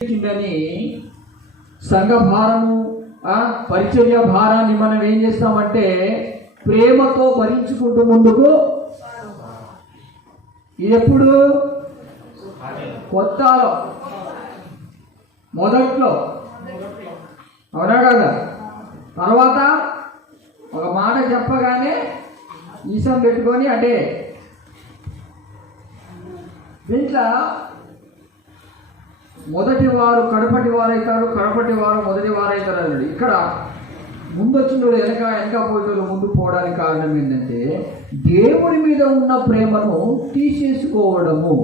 కిందని సంఘ భారము పరిచర్య భారాన్ని మనం ఏం చేస్తామంటే ప్రేమతో భరించుకుంటూ ముందుకు. ఎప్పుడు కొత్తలో మొదట్లో, అవునా కదా? తర్వాత ఒక మాట చెప్పగానే ఈసం పెట్టుకొని అంటే దీంట్లో మొదటి వారు కడపటి వారు అవుతారు, కడపటి వారు మొదటి వారు అవుతారు అన్నాడు. ఇక్కడ ముందు వచ్చిన వాళ్ళు వెనక పోయేటోళ్ళు ముందు పోవడానికి కారణం ఏంటంటే దేవుడి మీద ఉన్న ప్రేమను తీసేసుకోవడము.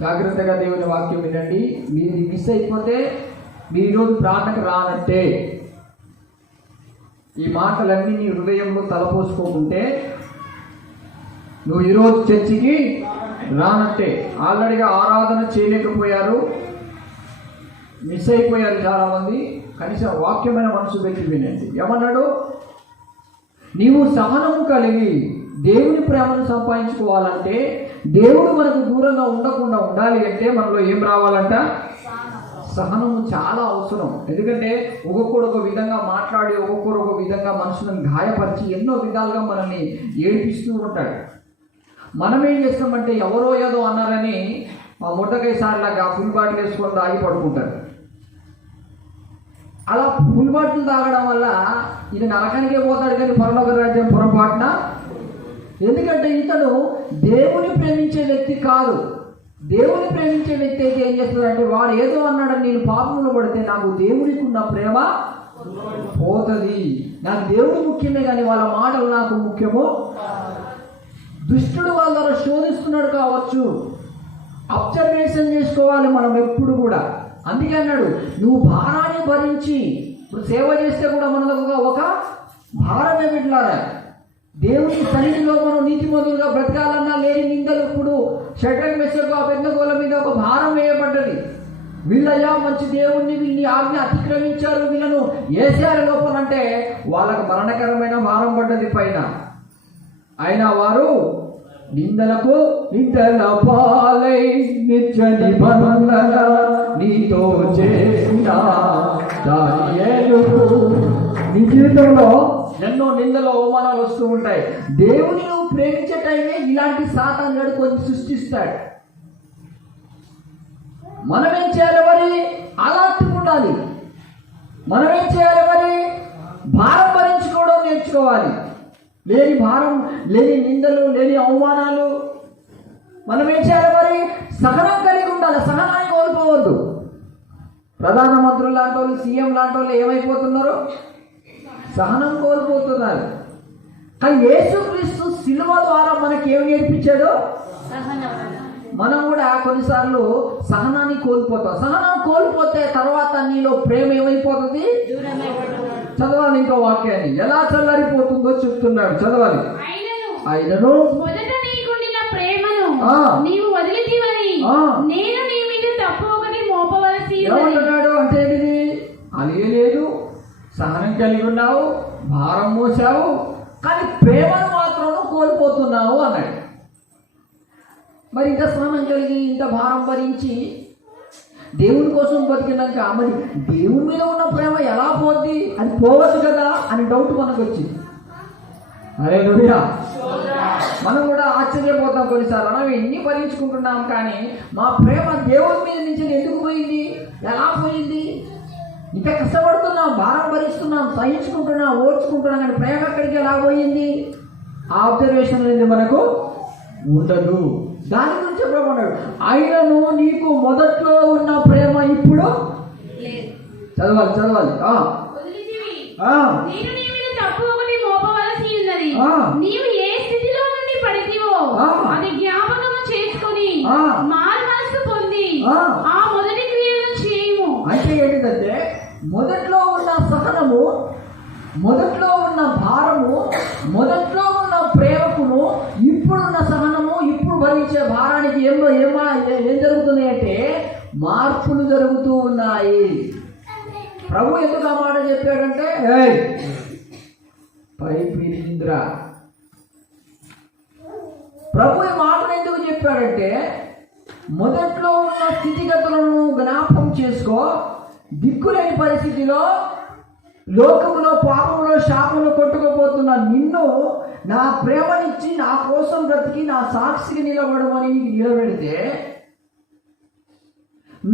జాగ్రత్తగా దేవుని వాక్యం వినండి. మీరు మిస్ అయిపోతే మీరు ఈరోజు ప్రార్థనకు రానంటే, ఈ మాటలన్నీ నీ హృదయంలో తలపోసుకోకుంటే నువ్వు ఈరోజు చర్చికి రానట్టే. ఆల్రెడీగా ఆరాధన చేయలేకపోయారు, మిస్ అయిపోయారు చాలామంది. కనీసం వాక్యమైన మనసు పెట్టి వినండి. ఏమన్నాడు? నీవు సహనము కలిగి దేవుని ప్రేమను సంపాదించుకోవాలంటే, దేవుడు మనకు దూరంగా ఉండకుండా ఉండాలి అంటే మనలో ఏం రావాలంట? సహనము చాలా అవసరం. ఎందుకంటే ఒక్కొక్కడు ఒక విధంగా మాట్లాడి, ఒక్కొక్కరు ఒక విధంగా మనుషులను గాయపరిచి ఎన్నో విధాలుగా మనల్ని ఏడిపిస్తూ ఉంటాడు. మనం ఏం చేస్తామంటే ఎవరో ఏదో అన్నారని ముట్టకాయ సార్లాగా ఫుల్ బాటిల్ వేసుకొని తాగి పడుకుంటారు. అలా ఫుల్ బాటిల్ తాగడం వల్ల ఈయన నరకానికే పోతాడు కానీ పరలోక రాజ్యం పొరపాటున. ఎందుకంటే ఇతను దేవుని ప్రేమించే వ్యక్తి కాదు. దేవుని ప్రేమించే వ్యక్తి అయితే ఏం చేస్తాడంటే వాడు ఏదో అన్నాడని నేను పాపంలో పడితే నాకు దేవుడికి ఉన్న ప్రేమ పోతుంది. నాకు దేవుడు ముఖ్యమే కానీ వాళ్ళ మాటలు నాకు ముఖ్యము. దుష్టుడు వాళ్ళ ద్వారా శోధిస్తున్నాడు కావచ్చు, అబ్జర్వేషన్ చేసుకోవాలి మనం ఎప్పుడు కూడా. అందుకే అన్నాడు నువ్వు భారాన్ని భరించి. ఇప్పుడు సేవ చేస్తే కూడా మనకు ఒక భారమే బిడ్డలారా. దేవుని సన్నిధిలో మనం నీతిమంతులుగా బ్రతకాలన్నా లేని నిందలు. ఇప్పుడు షడ్రక్ మెషకు అబేద్నెగోల మీద ఒక భారం వేయబడ్డది. వీళ్ళయ్యా మంచి దేవుణ్ణి వీళ్ళని ఆజ్ఞ అతిక్రమించారు, వీళ్ళను ఏసారి లోపలంటే వాళ్ళకు మరణకరమైన భారం పడ్డది పైన. అయినా వారు నిందలకు నిందల పాలై నిత్య నిబంధన నీతో చేసిన నీ జీవితంలో ఎన్నో నిందలు అవమానాలు వస్తూ ఉంటాయి. దేవుని నువ్వు ప్రేమించే టైమే ఇలాంటి సాతాను కొన్ని సృష్టిస్తాడు. మనమేం చేయాలి మరి? అలాంటి ఉండాలి. మనమేం చేయాలి మరి? భారం భరించుకోవడం నేర్చుకోవాలి. లేని భారం, లేని నిందలు, లేని అవమానాలు. మనం ఏం చేయాలి మరి? సహనం కలిగి ఉండాలి. సహనాన్ని కోల్పోవద్దు. ప్రధానమంత్రులు లాంటి వాళ్ళు, సీఎం లాంటి వాళ్ళు ఏమైపోతున్నారు? సహనం కోల్పోతున్నారు. కానీ యేసుక్రీస్తు శిలువ ద్వారా మనకి ఏమి నేర్పించాడు? మనం కూడా కొన్నిసార్లు సహనాన్ని కోల్పోతాం. సహనం కోల్పోతే తర్వాత నీలో ప్రేమ ఏమైపోతుంది? చదవాలి ఇంకో వాక్యాన్ని. ఎలా చల్లారిపోతుందో చెప్తున్నాడు. చదవాలి. ఆయనను మొదట నీకుండిన ప్రేమను నీవు వదిలితివని నేను నీ మీద తప్పు ఒకటి మోపవలసి ఏమంటున్నాడు అంటే ఇది అలియలేదు, సహనం కలిగి ఉన్నావు, భారం మోసావు, కానీ ప్రేమను మాత్రం కోల్పోతున్నావు అన్నాడు. మరి ఇంత సహనం కలిగి ఇంత భారం భరించి దేవుని కోసం బతికినాక మరి దేవుని మీద ఉన్న ప్రేమ ఎలా పోద్ది? అది పోవచ్చు కదా అని డౌట్ మనకు వచ్చింది. అరే నువ్వురా, మనం కూడా ఆశ్చర్యపోతాం కొన్నిసార్లు. మనం ఎన్ని భరించుకుంటున్నాం కానీ మా ప్రేమ దేవుని మీద నుంచి ఎందుకు పోయింది? ఎలా పోయింది? ఇంత కష్టపడుతున్నాం, భారం భరిస్తున్నాం, సహించుకుంటున్నాం, ఓర్చుకుంటున్నాం, కానీ ప్రేమ ఎక్కడికి ఎలా పోయింది? ఆ అబ్జర్వేషన్ అనేది మనకు ఉండదు. దాని గురించి చెప్పమన్నాడు. ఆయనను నీకు మొదట్లో ఉన్న ప్రేమ ఇప్పుడు చదవాలి. నీవు ఏ స్థితిలో నుండి పడితివో అది జ్ఞాపకము చేసుకొని మారు మనసు పొంది ఆ మొదటి క్రియలను చేయము. అంటే ఏంటంటే మొదట్లో ఉన్న సహనము, మొదట్లో ఉన్న భారము, మొదట్లో ఉన్న ప్రేమకును ఇప్పుడున్న సహనము, ఇప్పుడు భరించే భారానికి ఏం జరుగుతున్నాయి అంటే మార్పులు జరుగుతూ ఉన్నాయి. ప్రభు ఎందుకు ఆ మాట చెప్పాడంటే మొదట్లో ఉన్న స్థితిగతులను జ్ఞాపకం చేసుకో. దిక్కులేని పరిస్థితిలో, లోకంలో, పాపంలో, శాపంలో కొట్టుకుపోతున్న నిన్ను నా ప్రేమనిచ్చి నా కోసం బ్రతికి నా సాక్షికి నిలబడమని నిలబెడితే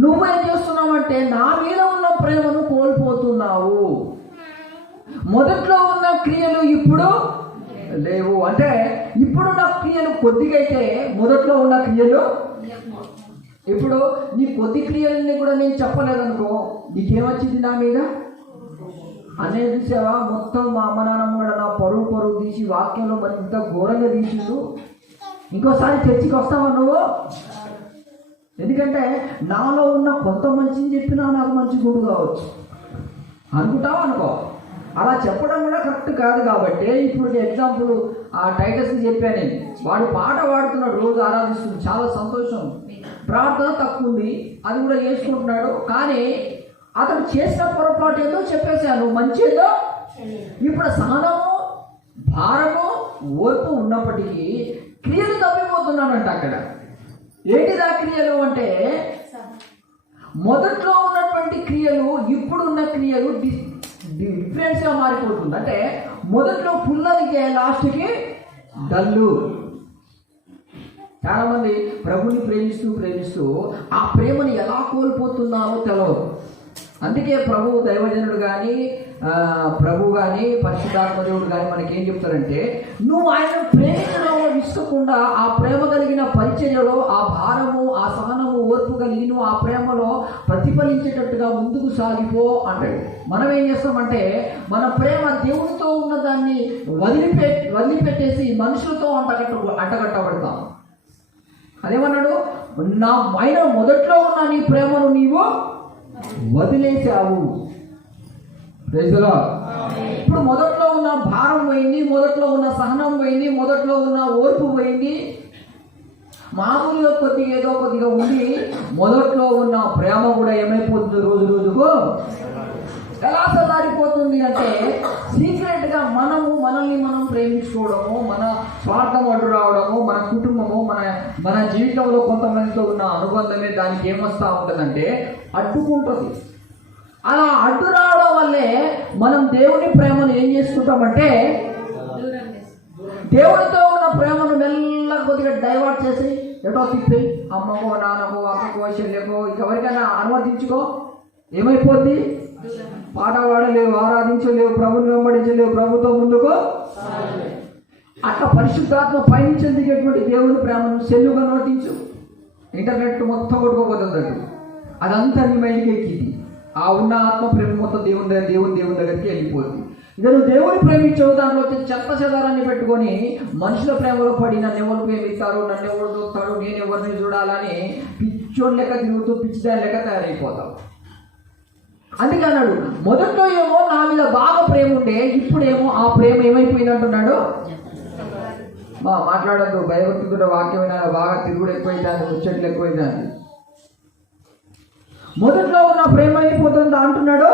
నువ్వేం చేస్తున్నావంటే నా మీద ఉన్న ప్రేమను కోల్పోతున్నావు. మొదట్లో ఉన్న క్రియలు ఇప్పుడు లేవు. అంటే ఇప్పుడున్న క్రియలు కొద్దిగా అయితే మొదట్లో ఉన్న క్రియలు ఇప్పుడు నీ కొద్ది క్రియలని కూడా నేను చెప్పలేదనుకో, నీకేమొచ్చింది నా మీద అనేది చూసావా? మొత్తం మా అమ్మ నాన్నమ్మ కూడా నా పరువు తీసి వాక్యంలో మరి ఇంత ఘోరంగా తీసిండు. ఇంకోసారి చర్చికి వస్తావా నువ్వు? ఎందుకంటే నాలో ఉన్న కొంత మంచిని చెప్పినా నాకు మంచి గుడు కావచ్చు అనుకుంటావా? అనుకో. అలా చెప్పడం కూడా కరెక్ట్ కాదు. కాబట్టి ఇప్పుడు ఎగ్జాంపుల్ ఆ టైటస్కి చెప్పాను నేను. వాడు పాట పాడుతున్నాడు, రోజు ఆరాధిస్తుంది, చాలా సంతోషం. ప్రార్థన తక్కువ ఉంది, అది కూడా చేసుకుంటున్నాడు. కానీ అతడు చేసిన పొరపాటు ఏదో చెప్పేశాను, మంచి ఏదో. ఇప్పుడు సహనము, భారము, ఓర్పు ఉన్నప్పటికీ క్రియలు తప్పిపోతున్నాడంట. అక్కడ ఏంటిదా క్రియలు అంటే, మొదట్లో ఉన్నటువంటి క్రియలు ఇప్పుడున్న క్రియలు డిఫరెన్స్గా మారిపోతుంది. అంటే మొదట్లో పుల్లదికే, లాస్ట్కి డల్లు. చాలామంది ప్రభుని ప్రేమిస్తూ ఆ ప్రేమని ఎలా కోల్పోతున్నారో తెలియదు. అందుకే ప్రభు దైవజనుడు కానీ ప్రభు కానీ పరిశుద్ధాత్మ దేవుడు కానీ మనకి ఏం చెప్తారంటే, నువ్వు ఆయన ప్రేమించడంలో విసుకకుండా ఆ ప్రేమ కలిగిన పరిచర్యలో ఆ భారము, ఆ సహనము, ఓర్పు కలిగి నువ్వు ఆ ప్రేమలో ప్రతిఫలించేటట్టుగా ముందుకు సాగిపో అంటాడు. మనం ఏం చేస్తామంటే మన ప్రేమ దేవునితో ఉన్న దాన్ని వదిలిపెట్టేసి మనుషులతో అంటగట్టబడతాం. అదేమన్నాడు? నా ఆయన మొదట్లో ఉన్న నీ ప్రేమను నీవు వదిలేసావు. ఇప్పుడు మొదట్లో ఉన్న భారం పోయింది, మొదట్లో ఉన్న సహనం పోయింది, మొదట్లో ఉన్న ఓర్పు పోయింది. మామూలుగా కొద్దిగా ఉండి మొదట్లో ఉన్న ప్రేమ కూడా ఏమైపోతుంది? రోజు రోజుకు ఎలా చల్లారిపోతుంది అంటే, సీక్రెట్గా మనల్ని మనం ప్రేమించుకోవడము, మన స్వార్థం అడ్డు రావడము, మన కుటుంబము, మన జీవితంలో కొంతమందితో ఉన్న అనుబంధమే దానికి ఏమొస్తా ఉంటుందంటే అడ్డుకుంటుంది. అలా అడ్డు రావడం వల్లే మనం దేవుని ప్రేమను ఏం చేసుకుంటామంటే, దేవునితో ఉన్న ప్రేమను మెల్లగా కొద్దిగా డైవర్ట్ చేసి ఎటో తిప్పి అమ్మకో, నాన్నకో, అక్కకో, చెల్లెకో, ఇంకెవరికైనా అనుమతించుకో. ఏమైపోద్ది? పాట పాడలేవు, ఆరాధించలేవు, ప్రభుని వెంబడించలేవు, ప్రభుతో ముందుకు. అట్లా పరిశుద్ధాత్మ పైనుంచి దిగేటువంటి దేవుని ప్రేమను సెల్లుగా నోటించు. ఇంటర్నెట్ మొత్తం కొట్టుకోపోతుంది. అదంతా నీ మైండ్కి ఎక్కింది. ఆ ఉన్న ఆత్మ ప్రేమ మొత్తం దేవుని దగ్గరికి వెళ్ళిపోతుంది. ఇక నువ్వు దేవుని ప్రేమించవు, దాంట్లో వచ్చే చెత్త చెదారాన్ని పెట్టుకొని మనుషుల ప్రేమలో పడి నన్ను ఎవరు ప్రేమిస్తారు, నన్ను ఎవరు చూస్తాడు, నేను ఎవరిని చూడాలని పిచ్చోని లెక్క తిరుగుతూ పిచ్చిదాని లెక్క తయారైపోతావు. అందుకే అన్నాడు, మొదట్లో ఏమో నా మీద బాగా ప్రేమ ఉండే, ఇప్పుడేమో ఆ ప్రేమ ఏమైపోయింది అంటున్నాడు. మాట్లాడద్దు, భయభక్తితో వాక్యమైన బాగా తిరుగుడు ఎక్కువైంది, ముచ్చట్లు ఎక్కువైంది. మొదట్లో ఉన్న ప్రేమ అయిపోతుందా అంటున్నాడు.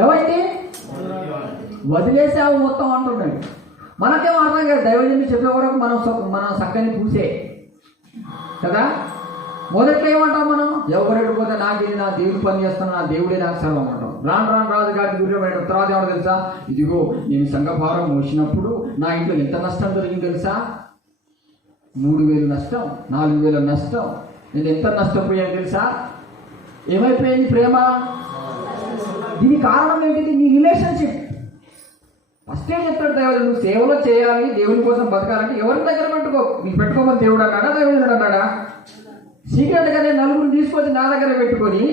ఏమైంది? వదిలేసావు మొత్తం అంటున్నాడు. మనకేమో అర్థం కాదు. దైవజనుడు చెప్పే వరకు మనం సక్కని పూసే కదా. మొదట్లో ఏమంటాం మనం? ఎవరెటు పోతే నాకు ఇది, నా దేవుడు పని చేస్తాను, నా దేవుడే నాకు సర్వం అంటాం. రాను రాజు గారి గుర్రం తర్వాత ఏమో తెలుసా? ఇదిగో నేను సంఘభారం మోసినప్పుడు నా ఇంట్లో ఎంత నష్టం జరిగింది తెలుసా? 3,000 నష్టం, 4,000 నష్టం, నేను ఎంత నష్టపోయాను తెలుసా? ఏమైపోయింది ప్రేమ? దీనికి కారణం ఏంటిది? నీ రిలేషన్షిప్. ఫస్ట్ ఏం చెప్తాడు దేవుడు? నువ్వు సేవలో చేయాలి, దేవుని కోసం బతకాలంటే ఎవరి దగ్గర పెట్టుకోమని దేవుడు అన్నాడా, దేవుడు అన్నాడా? సీక్రెట్గా నేను నలుగురిని తీసుకొచ్చి నా దగ్గర పెట్టుకొని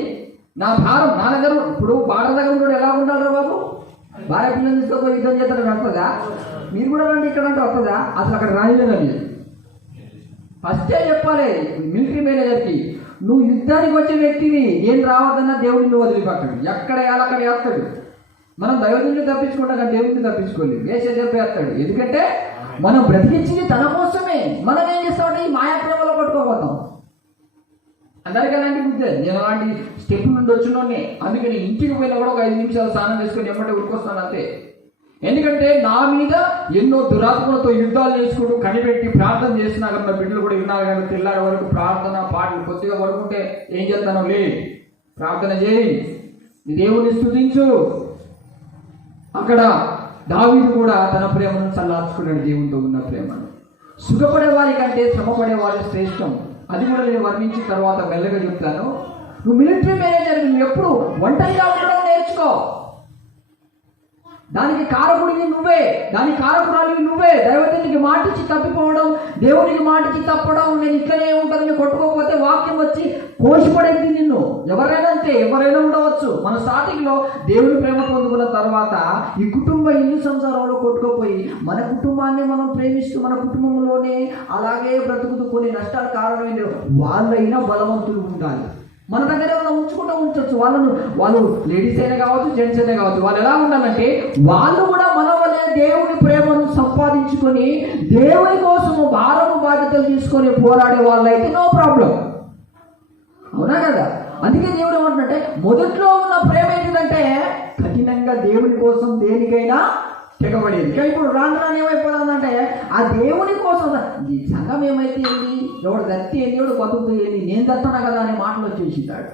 నా భారం నా దగ్గర. ఇప్పుడు భార్య దగ్గర కూడా ఎలా ఉండాలి బాబు? భార్య పిల్లలు తీసుకొని యుద్ధం చేస్తారని వస్తుందా? మీరు కూడా రండి ఇక్కడ అంటే వస్తుందా? అసలు అక్కడ రానిలేదండి. ఫస్టే చెప్పాలి మిలిటరీ మేనేజర్కి, నువ్వు యుద్ధానికి వచ్చే వ్యక్తిని, నేను రావద్దన్నా దేవుడిని నువ్వు వదిలిపెట్టాడు. ఎక్కడ వేయాలి అక్కడ వేస్తాడు. మనం దైవజనుడిని తప్పించుకుంటాం కానీ దేవుడిని తప్పించుకోలేదు, వేసే చెప్పేస్తాడు. ఎందుకంటే మనం బ్రతికించింది తన కోసమే. మనం ఏం చేస్తామంటే ఈ మాయా ప్రేమలో పట్టుకోబోతాం. అందరికీ అలాంటి బుద్ధే. నేను అలాంటి స్టెప్ నుండి వచ్చినోనే. అందుకని ఇంటికి పోయినా కూడా ఒక 5 నిమిషాలు స్నానం చేసుకొని ఎమ్మటే ఉరికొస్తాను అంతే. ఎందుకంటే నా మీద ఎన్నో దురాత్మలతో యుద్ధాలు చేసుకుంటూ కనిపెట్టి ప్రార్థన చేస్తున్నా కదా, బిడ్డలు కూడా విన్నారు కానీ తెల్లారి వరకు ప్రార్థన పాటలు కొద్దిగా పడుకుంటే ఏం చేస్తానో లే, ప్రార్థన చేయి, దేవుని స్తుతించు. అక్కడ దావీదు కూడా తన ప్రేమను చల్లార్చుకున్నాడు, దేవునితో ఉన్న ప్రేమను. సుఖపడే వారి కంటే శ్రమపడే వారి శ్రేష్టం. అది కూడా నేను వర్ణించిన తర్వాత మెల్లగా చెప్తాను. నువ్వు మిలిటరీ మేనేజర్, నువ్వు ఎప్పుడు ఒంటరిగా ఉండడం నేర్చుకో. దానికి కారకుడివి నువ్వే, దానికి కారకురాలివి నువ్వే. దైవజనునికి మాటిచ్చి తప్పిపోవడం, దేవునికి మాటిచ్చి తప్పడం, నేను ఇట్లనే ఉంటానని కొట్టుకోకపోతే వాక్యం వచ్చి కోసిపడేది నిన్ను. ఎవరైనా అంతే, ఎవరైనా ఉండవచ్చు. మన స్టార్టింగ్లో దేవుని ప్రేమ పొందుకున్న తర్వాత ఈ కుటుంబ ఇల్లు సంసారంలో కొట్టుకోపోయి మన కుటుంబాన్ని మనం ప్రేమిస్తూ మన కుటుంబంలోనే అలాగే బ్రతుకుతూ కొన్ని నష్టాలు కారణమైంది. వాళ్ళైనా బలవంతులు ఉండాలి. మన దగ్గర ఏమైనా ఉంచొచ్చు వాళ్ళు లేడీస్ అయినా కావచ్చు, జెంట్స్ అయినా కావచ్చు. వాళ్ళు ఎలా ఉండాలంటే వాళ్ళు కూడా మన వల్లే దేవుని ప్రేమను సంపాదించుకొని దేవుని కోసము భారము బాధ్యతలు తీసుకొని పోరాడే వాళ్ళైతే నో ప్రాబ్లం. అవునా కదా? అందుకే దేవుడు ఏమంటున్నట్టే మొదట్లో ఉన్న ప్రేమ ఏంటంటే కఠినంగా దేవుని కోసం దేనికైనా తెగబడేది. కానీ ఇప్పుడు రాను ఏమైపోతుందంటే ఆ దేవుని కోసం ఈ సంఘం ఏమైతే ఏంది, ఎవడు దత్తి ఏంది, ఎవడు బతుకుతూ ఏంది, నేను దత్తనా కదా అనే మాటలు వచ్చేసిందాడు.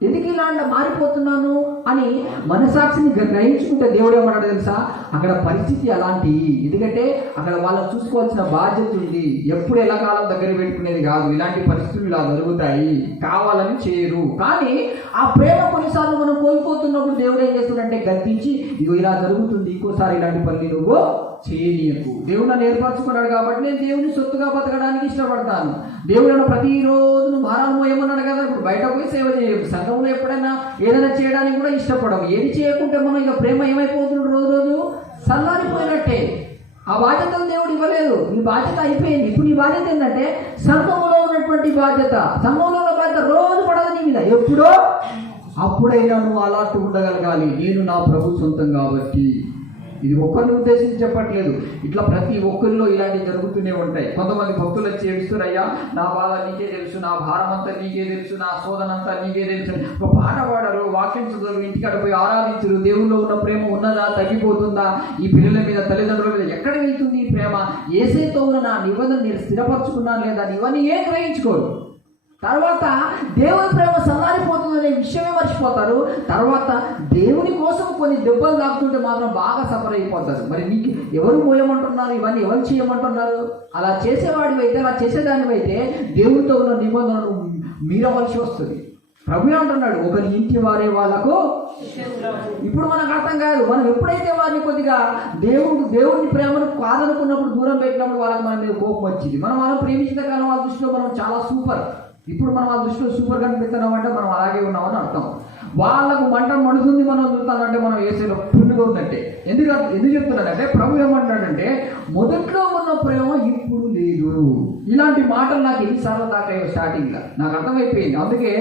ఎందుకు ఇలా మారిపోతున్నాను అని మనసాక్షిని గ్రహించుకుంటే దేవుడు ఏమన్నాడు తెలుసా? అక్కడ పరిస్థితి అలాంటి, ఎందుకంటే అక్కడ వాళ్ళని చూసుకోవాల్సిన బాధ్యత ఉంది. ఎప్పుడు ఎలా కాలం దగ్గర పెట్టుకునేది కాదు. ఇలాంటి పరిస్థితులు ఇలా జరుగుతాయి, కావాలని చేయరు. కానీ ఆ ప్రేమ కొన్నిసార్లు మనం కోల్పోతున్నప్పుడు దేవుడు ఏం చేస్తున్నాడంటే గద్దించి, ఇగో ఇలా జరుగుతుంది, ఇంకోసారి ఇలాంటి పని నువ్వు చేయనీయకు. దేవుడు నన్ను ఏర్పరచుకున్నాడు కాబట్టి నేను దేవుని సొత్తుగా బతకడానికి ఇష్టపడతాను. దేవుడు ప్రతిరోజు నువ్వు భారాలు మోయమన్నాడు కదా. ఇప్పుడు బయట పోయి సేవ చేయవు, సంఘంలో ఎప్పుడైనా ఏదైనా చేయడానికి కూడా ఇష్టపడవు. ఏది చేయకుంటే మనం ఇక ప్రేమ ఏమైపోతున్నాడు, రోజు రోజు సల్లారిపోయినట్టే. ఆ బాధ్యతలు దేవుడు ఇవ్వలేదు, నీ బాధ్యత అయిపోయింది. ఇప్పుడు నీ బాధ్యత ఏంటంటే సంఘంలో ఉన్నటువంటి బాధ్యత. సంఘంలో ఉన్న బాధ్యత రోజు పడదు నీ మీద. ఎప్పుడో అప్పుడైనా నువ్వు అలాంటి ఉండగలగాలి. నేను నా ప్రభు సొంతం కాబట్టి. ఇది ఒక్కరిని ఉద్దేశించి చెప్పట్లేదు, ఇట్లా ప్రతి ఒక్కరిలో ఇలాంటివి జరుగుతూనే ఉంటాయి. కొంతమంది భక్తులు వచ్చి ఏడుస్తారు, అయ్యా నా బాధ నీకే తెలుసు, నా భారం అంతా నీకే తెలుసు, నా శోధన అంతా నీకే తెలుసు. ఒక పాట పాడరు, వాక్యం చదువు, ఇంటికాడ పోయి ఆరాధించరు. దేవుల్లో ఉన్న ప్రేమ ఉన్నదా, తగ్గిపోతుందా, ఈ పిల్లల మీద తల్లిదండ్రుల మీద ఎక్కడ వెళ్తుంది ఈ ప్రేమ? ఏసైతో ఉన్న నా నిబంధన నేను స్థిరపరచుకున్నాను లేదా, ఇవన్నీ ఏం గ్రహించుకోరు. తర్వాత దేవుని ప్రేమ సల్లారిపోతుందనే విషయమే మర్చిపోతారు. తర్వాత దేవుని కోసం కొన్ని దెబ్బలు తాకుతుంటే మాత్రం బాగా సఫర్ అయిపోతారు. మరి నీకు ఎవరు మోయమంటున్నారు, ఇవన్నీ ఎవరు చేయమంటున్నారు? అలా చేసేవాడివైతే, అలా చేసేదానివైతే దేవునితో ఉన్న నిబంధనను మీరవలసి వస్తుంది. ప్రభు అంటున్నాడు, ఒకరి ఇంటి వారే వాళ్ళకు. ఇప్పుడు మనకు అర్థం కాదు. మనం ఎప్పుడైతే వారిని కొద్దిగా దేవుని ప్రేమను కాదనుకున్నప్పుడు, దూరం పెట్టినప్పుడు వాళ్ళకి మన మీద కోపం వచ్చింది. మనం ప్రేమించిన కాలం వాళ్ళ దృష్టిలో మనం చాలా సూపర్. ఇప్పుడు మనం ఆ దృష్టిలో సూపర్ కనిపిస్తున్నాం అంటే మనం అలాగే ఉన్నామని అర్థం. వాళ్ళకు మంట మండుతుంది, మనం చూస్తానంటే మనం ఏసీలో పుణ్యుగా ఉన్నట్టే. ఎందుకు చెప్తున్నాడంటే ప్రభు ఏమంటాడంటే మొదట్లో ఉన్న ప్రేమ ఇప్పుడు లేదు. ఇలాంటి మాటలు నాకు ఎన్నిసార్లు దాకాయో స్టార్టింగ్లో నాకు అర్థమైపోయింది. అందుకే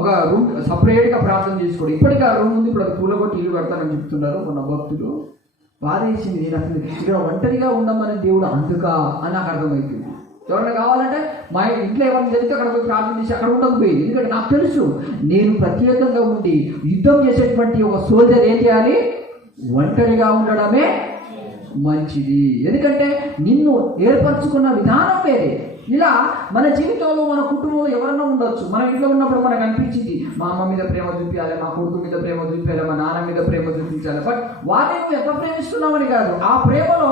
ఒక రూమ్ సపరేట్గా ప్రార్థన చేసుకోండి. ఇప్పటికీ ఆ రూమ్ ఉంది, ఇప్పుడు అది కూలగొట్టి ఇల్లు కడతానని చెప్తున్నారు మన భక్తులు. బాధేసింది, నేను అసలు ఇక్కడ ఒంటరిగా ఉండమని దేవుడు అందుకా అని నాకు అర్థమైపోయింది. ఎవరైనా కావాలంటే మా ఇంట్లో ఎవరైనా జరిగితే అక్కడ పోయి ప్రార్థన చేసి అక్కడ ఉండకపోయింది. ఎందుకంటే నాకు తెలుసు, నేను ప్రత్యేకంగా ఉండి యుద్ధం చేసేటువంటి ఒక సోల్జర్ ఏం చేయాలి? ఒంటరిగా ఉండడమే మంచిది. ఎందుకంటే నిన్ను ఏర్పరచుకున్న విధానం వేరే. ఇలా మన జీవితంలో మన కుటుంబంలో ఎవరన్నా ఉండొచ్చు. మన ఇంట్లో ఉన్నప్పుడు మనకు అనిపించింది, మా అమ్మ మీద ప్రేమ చూపించాలి, మా కొడుకు మీద ప్రేమ చూపించాలి, మా నాన్న మీద ప్రేమ చూపించాలి. బట్ వాటిని ఎంత ప్రేమిస్తున్నామని కాదు, ఆ ప్రేమలో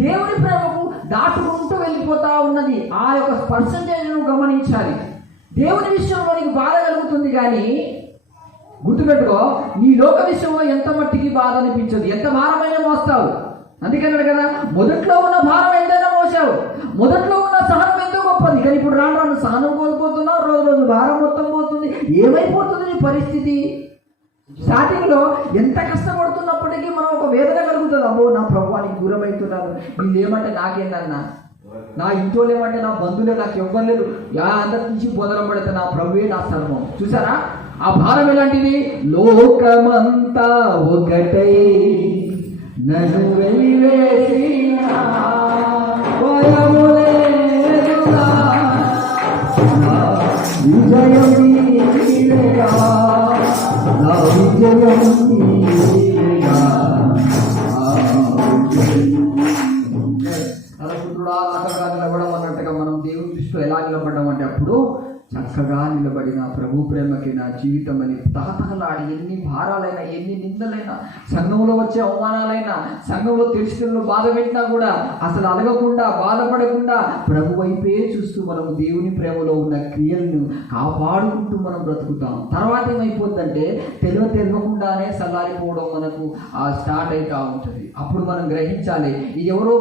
దేవుని ప్రేమకు దాటుకుంటూ వెళ్ళిపోతా ఉన్నది. ఆ యొక్క పర్సంటేజ్ను గమనించాలి. దేవుని విషయంలో నీకు బాధ కలుగుతుంది, కానీ గుర్తుపెట్టుకో, నీ లోక విషయంలో ఎంత మట్టికి బాధ అనిపించదు. ఎంత భారమైనా మోస్తావు. అందుకన్నాడు కదా, మొదట్లో ఉన్న భారం ఎంతైనా మోసావు, మొదట్లో ఉన్న సహనం ఎంతో గొప్పది. కానీ ఇప్పుడు రాను రాను సహనం కోల్పోతున్నావు, రోజు రోజు భారం మొత్తం పోతుంది. ఏమైపోతుంది నీ పరిస్థితి? స్టార్టింగ్లో ఎంత కష్టపడుతున్నప్పటికీ మనం ఒక వేదన కలుగుతుంది. అబ్బో నా ప్రభువానికి దూరం అవుతున్నారు, వీళ్ళు ఏమంటే నాకేందన్నా, నా ఇంట్లో ఏమంటే నా బంధువులే, నాకు ఎవ్వరు లేరు, అందరి నుంచి బోధన పడితే నా ప్రభువే నా సర్వం. చూసారా ఆ భారం ఎలాంటిది? లోకమంతా ఒకటై నన్ను వెలివేసిన విజయం నీవేగా, నా విజయం నీవేగా, దృష్టిలో ఎలా నిలబడ్డామంటే అప్పుడు చక్కగా నిలబడిన ప్రభు ప్రేమకి నా జీవితం అని తహతహలాడి ఎన్ని భారాలైనా ఎన్ని నిందలైనా సంఘంలో వచ్చే అవమానాలైనా సంఘంలో తెలిసిన బాధ పెట్టినా కూడా అసలు అడగకుండా బాధపడకుండా ప్రభు వైపే చూస్తూ మనం దేవుని ప్రేమలో ఉన్న క్రియలను కాపాడుకుంటూ మనం బ్రతుకుతాం. తర్వాత ఏమైపోద్దంటే తెలియకుండానే సల్లారిపోవడం మనకు స్టార్ట్ అవుతూ ఉంటుంది. అప్పుడు మనం గ్రహించాలి ఇది ఎవరో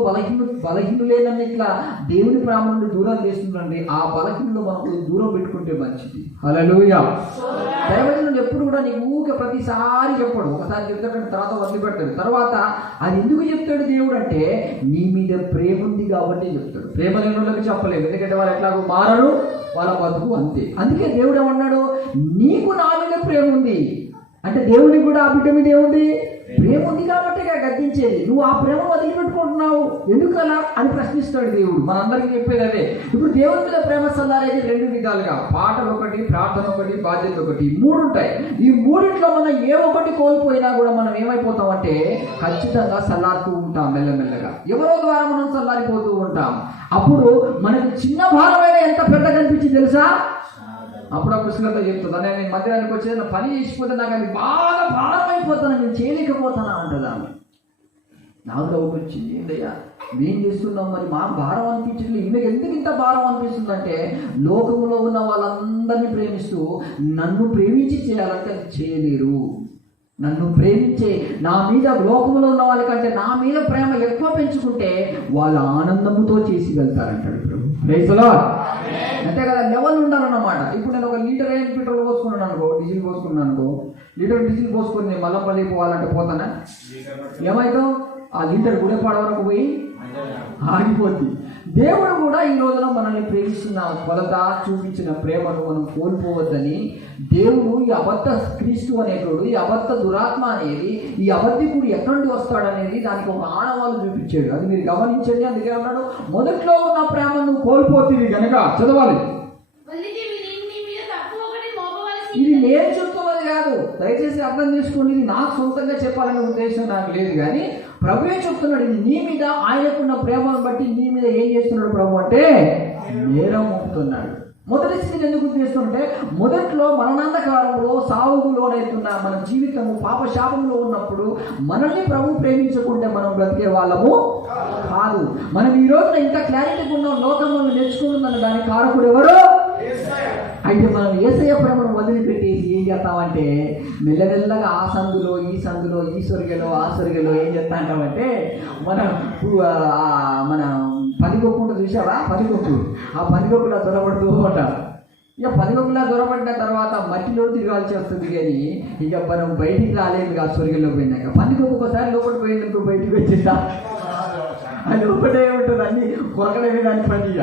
బలహీనులేనని ఇట్లా దేవుని ప్రేమ నుండి దూరం చేస్తుందండి. ఆ బలహీనులు మనకు దూరం పెట్టుకుంటే మంచిది. హల్లెలూయా. దైవజనుడు ఎప్పుడు కూడా నీకు ఊరికే ప్రతిసారి చెప్పడు, ఒకసారి చెప్తాడు తర్వాత వదిలిపెడతాడు. తర్వాత అది ఎందుకు చెప్తాడు దేవుడు అంటే నీ మీద ప్రేమ ఉంది కాబట్టి చెప్తాడు. ప్రేమ లేని వాళ్ళకి చెప్పలేదు, ఎందుకంటే వాళ్ళు ఎట్లాగో మారరు, వాళ్ళ బతుకు అంతే. అందుకే దేవుడు ఏమన్నాడు, నీకు నా మీద ప్రేమ ఉంది అంటే దేవుడికి కూడా ఆ బిడ్డ మీద ఏముంది, ప్రేమ ఉంది కాబట్టి గద్దించేది. నువ్వు ఆ ప్రేమ వదిలిపెట్టుకుంటున్నావు ఎందుకలా అని ప్రశ్నిస్తాడు దేవుడు. మనందరికీ చెప్పేది అదే. ఇప్పుడు దేవుడి మీద ప్రేమ చల్లారేది రెండు విధాలుగా, పాటలు ఒకటి, ప్రార్థన ఒకటి, బాధ్యత ఒకటి, మూడు ఉంటాయి. ఈ మూడింట్లో మనం ఏ ఒకటి కోల్పోయినా కూడా మనం ఏమైపోతామంటే ఖచ్చితంగా చల్లారుతూ ఉంటాం మెల్లమెల్లగా. ఎవరో ద్వారా మనం చల్లారిపోతూ ఉంటాం. అప్పుడు మనకి చిన్న భారమైన ఎంత పెద్ద కనిపించింది తెలుసా? అప్పుడప్పుడు శ్రీలతో చెప్తుందా, నేను మధ్యాహ్నానికి వచ్చేది పని చేసిపోతే నాకు అది బాగా భారం అయిపోతాను, నేను చేయలేకపోతానా అంటదా. నాకు డౌట్ వచ్చింది, ఏంటయ్యా మేం చేస్తున్నాం మరి మా భారం అనిపించింది, ఈమెకు ఎందుకు ఇంత భారం అనిపిస్తుందంటే లోకంలో ఉన్న వాళ్ళందరినీ ప్రేమిస్తూ నన్ను ప్రేమించి చేయాలంటే అది చేయలేరు. నన్ను ప్రేమించే నా మీద లోకంలో ఉన్న వాళ్ళకంటే నా మీద ప్రేమ ఎక్కువ పెంచుకుంటే వాళ్ళ ఆనందముతో చేసి వెళ్తారంటాడు ప్రభు. Praise the Lord. అంతే కదా, లెవెల్ ఉండాలన్నమాట. ఇప్పుడు నేను ఒక లీటర్ పెట్రోల్ పోసుకున్నాను అనుకో, డీజిల్ పోసుకున్నాను అనుకో, లీటర్ డీజిల్ పోసుకొని నేను మల్లపల్లి పోవాలంటే పోతానా? ఏమైతావు? ఆ లీటర్ గుడెపాడ వరకు పోయి ఆగిపోద్ది. దేవుడు కూడా ఈ రోజున మనల్ని ప్రేమిస్తున్న కొలత చూపించిన ప్రేమను మనం కోల్పోవద్దని దేవుడు ఈ అబద్ధ క్రీస్తు అనేటోడు, ఈ అబద్ధ దురాత్మ అనేది, ఈ అబద్ధికుడు ఎక్కడి నుండి వస్తాడనేది దానికి ఒక ఆనవాళ్ళు చూపించాడు. అది మీరు గమనించండి. అందుకే అన్నాడు, మొదట్లో ఉన్న ప్రేమను కోల్పోతుంది కనుక చదవాలి. ఇది నేను చెప్తున్నది కాదు, దయచేసి అర్థం చేసుకోండి. ఇది నాకు సొంతంగా చెప్పాలనే ఉద్దేశం నాకు లేదు, కానీ ప్రభువే చెప్తున్నాడు. ఇది నీ మీద ఆయనకున్న ప్రేమను బట్టి నీ మీద ఏం చేస్తున్నాడు ప్రభు అంటే నేరం మోపుతున్నాడు. మొదటి స్థితిని ఎందుకు చేస్తుంటే మొదట్లో మరణాంధకారంలో సాగులోనైతున్న మన జీవితము పాపశాపంలో ఉన్నప్పుడు మనల్ని ప్రభు ప్రేమించకుంటే మనం బ్రతికే వాళ్ళము కాదు. మనం ఈ రోజున ఇంత క్లారిటీగా ఉన్న లోకంలో నేర్చుకుంటున్న దానికి కారకుడు ఎవరు? అయితే మనం యేసయ్య ప్రేమను వదిలిపెట్టేసి ఏం చేస్తామంటే మెల్లమెల్లగా ఆ సందులో ఈ సందులో ఈ సొరిగలో ఆ సొరిగలో ఏం చేస్తా అంటామంటే మన పనికొక్కుంటూ చూసావా, పనికొక్కు, ఆ పనికొక్కులా దొరబడుతూ ఉంటాం. ఇక పనికొక్కులా దొరబడిన తర్వాత మట్టిలో తిరగాల్సి వస్తుంది, కానీ ఇక మనం బయటికి రాలేదు. ఆ సొరిగలో పోయినాక పనికొక్కు ఒకసారి లోపల పోయిందనుకో బయటికి వచ్చిందా, అది లోపలే ఉంటుంది, అన్ని కొరకడమే దాన్ని పని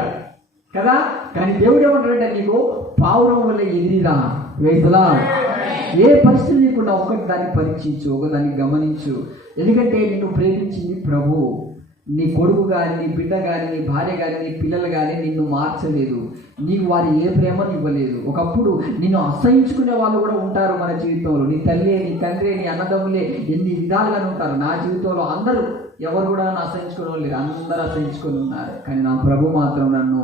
కదా. కానీ దేవుడు ఏమంటాడంటే నీకు పావురం వల్ల ఎదిరిరా వేసలా. ఏ పరిస్థితి లేకుండా ఒకటి దాన్ని పరీక్షించు, ఒకదాన్ని గమనించు. ఎందుకంటే నిన్ను ప్రేమించింది ప్రభు. నీ కొడుకు కానీ, నీ బిడ్డ కానీ, నీ భార్య కానీ, నీ పిల్లలు కానీ నిన్ను మార్చలేదు. నీకు వారి ఏ ప్రేమను ఇవ్వలేదు. ఒకప్పుడు నిన్ను అసహించుకునే వాళ్ళు కూడా ఉంటారు మన జీవితంలో. నీ తల్లి, నీ తండ్రి, నీ అన్నదమ్ములే ఎన్ని విధాలుగానే ఉంటారు. నా జీవితంలో అందరూ ఎవరు కూడా నన్ను అసహించుకునే లేరు, అందరూ అసహించుకొని ఉన్నారు. కానీ నా ప్రభు మాత్రం నన్ను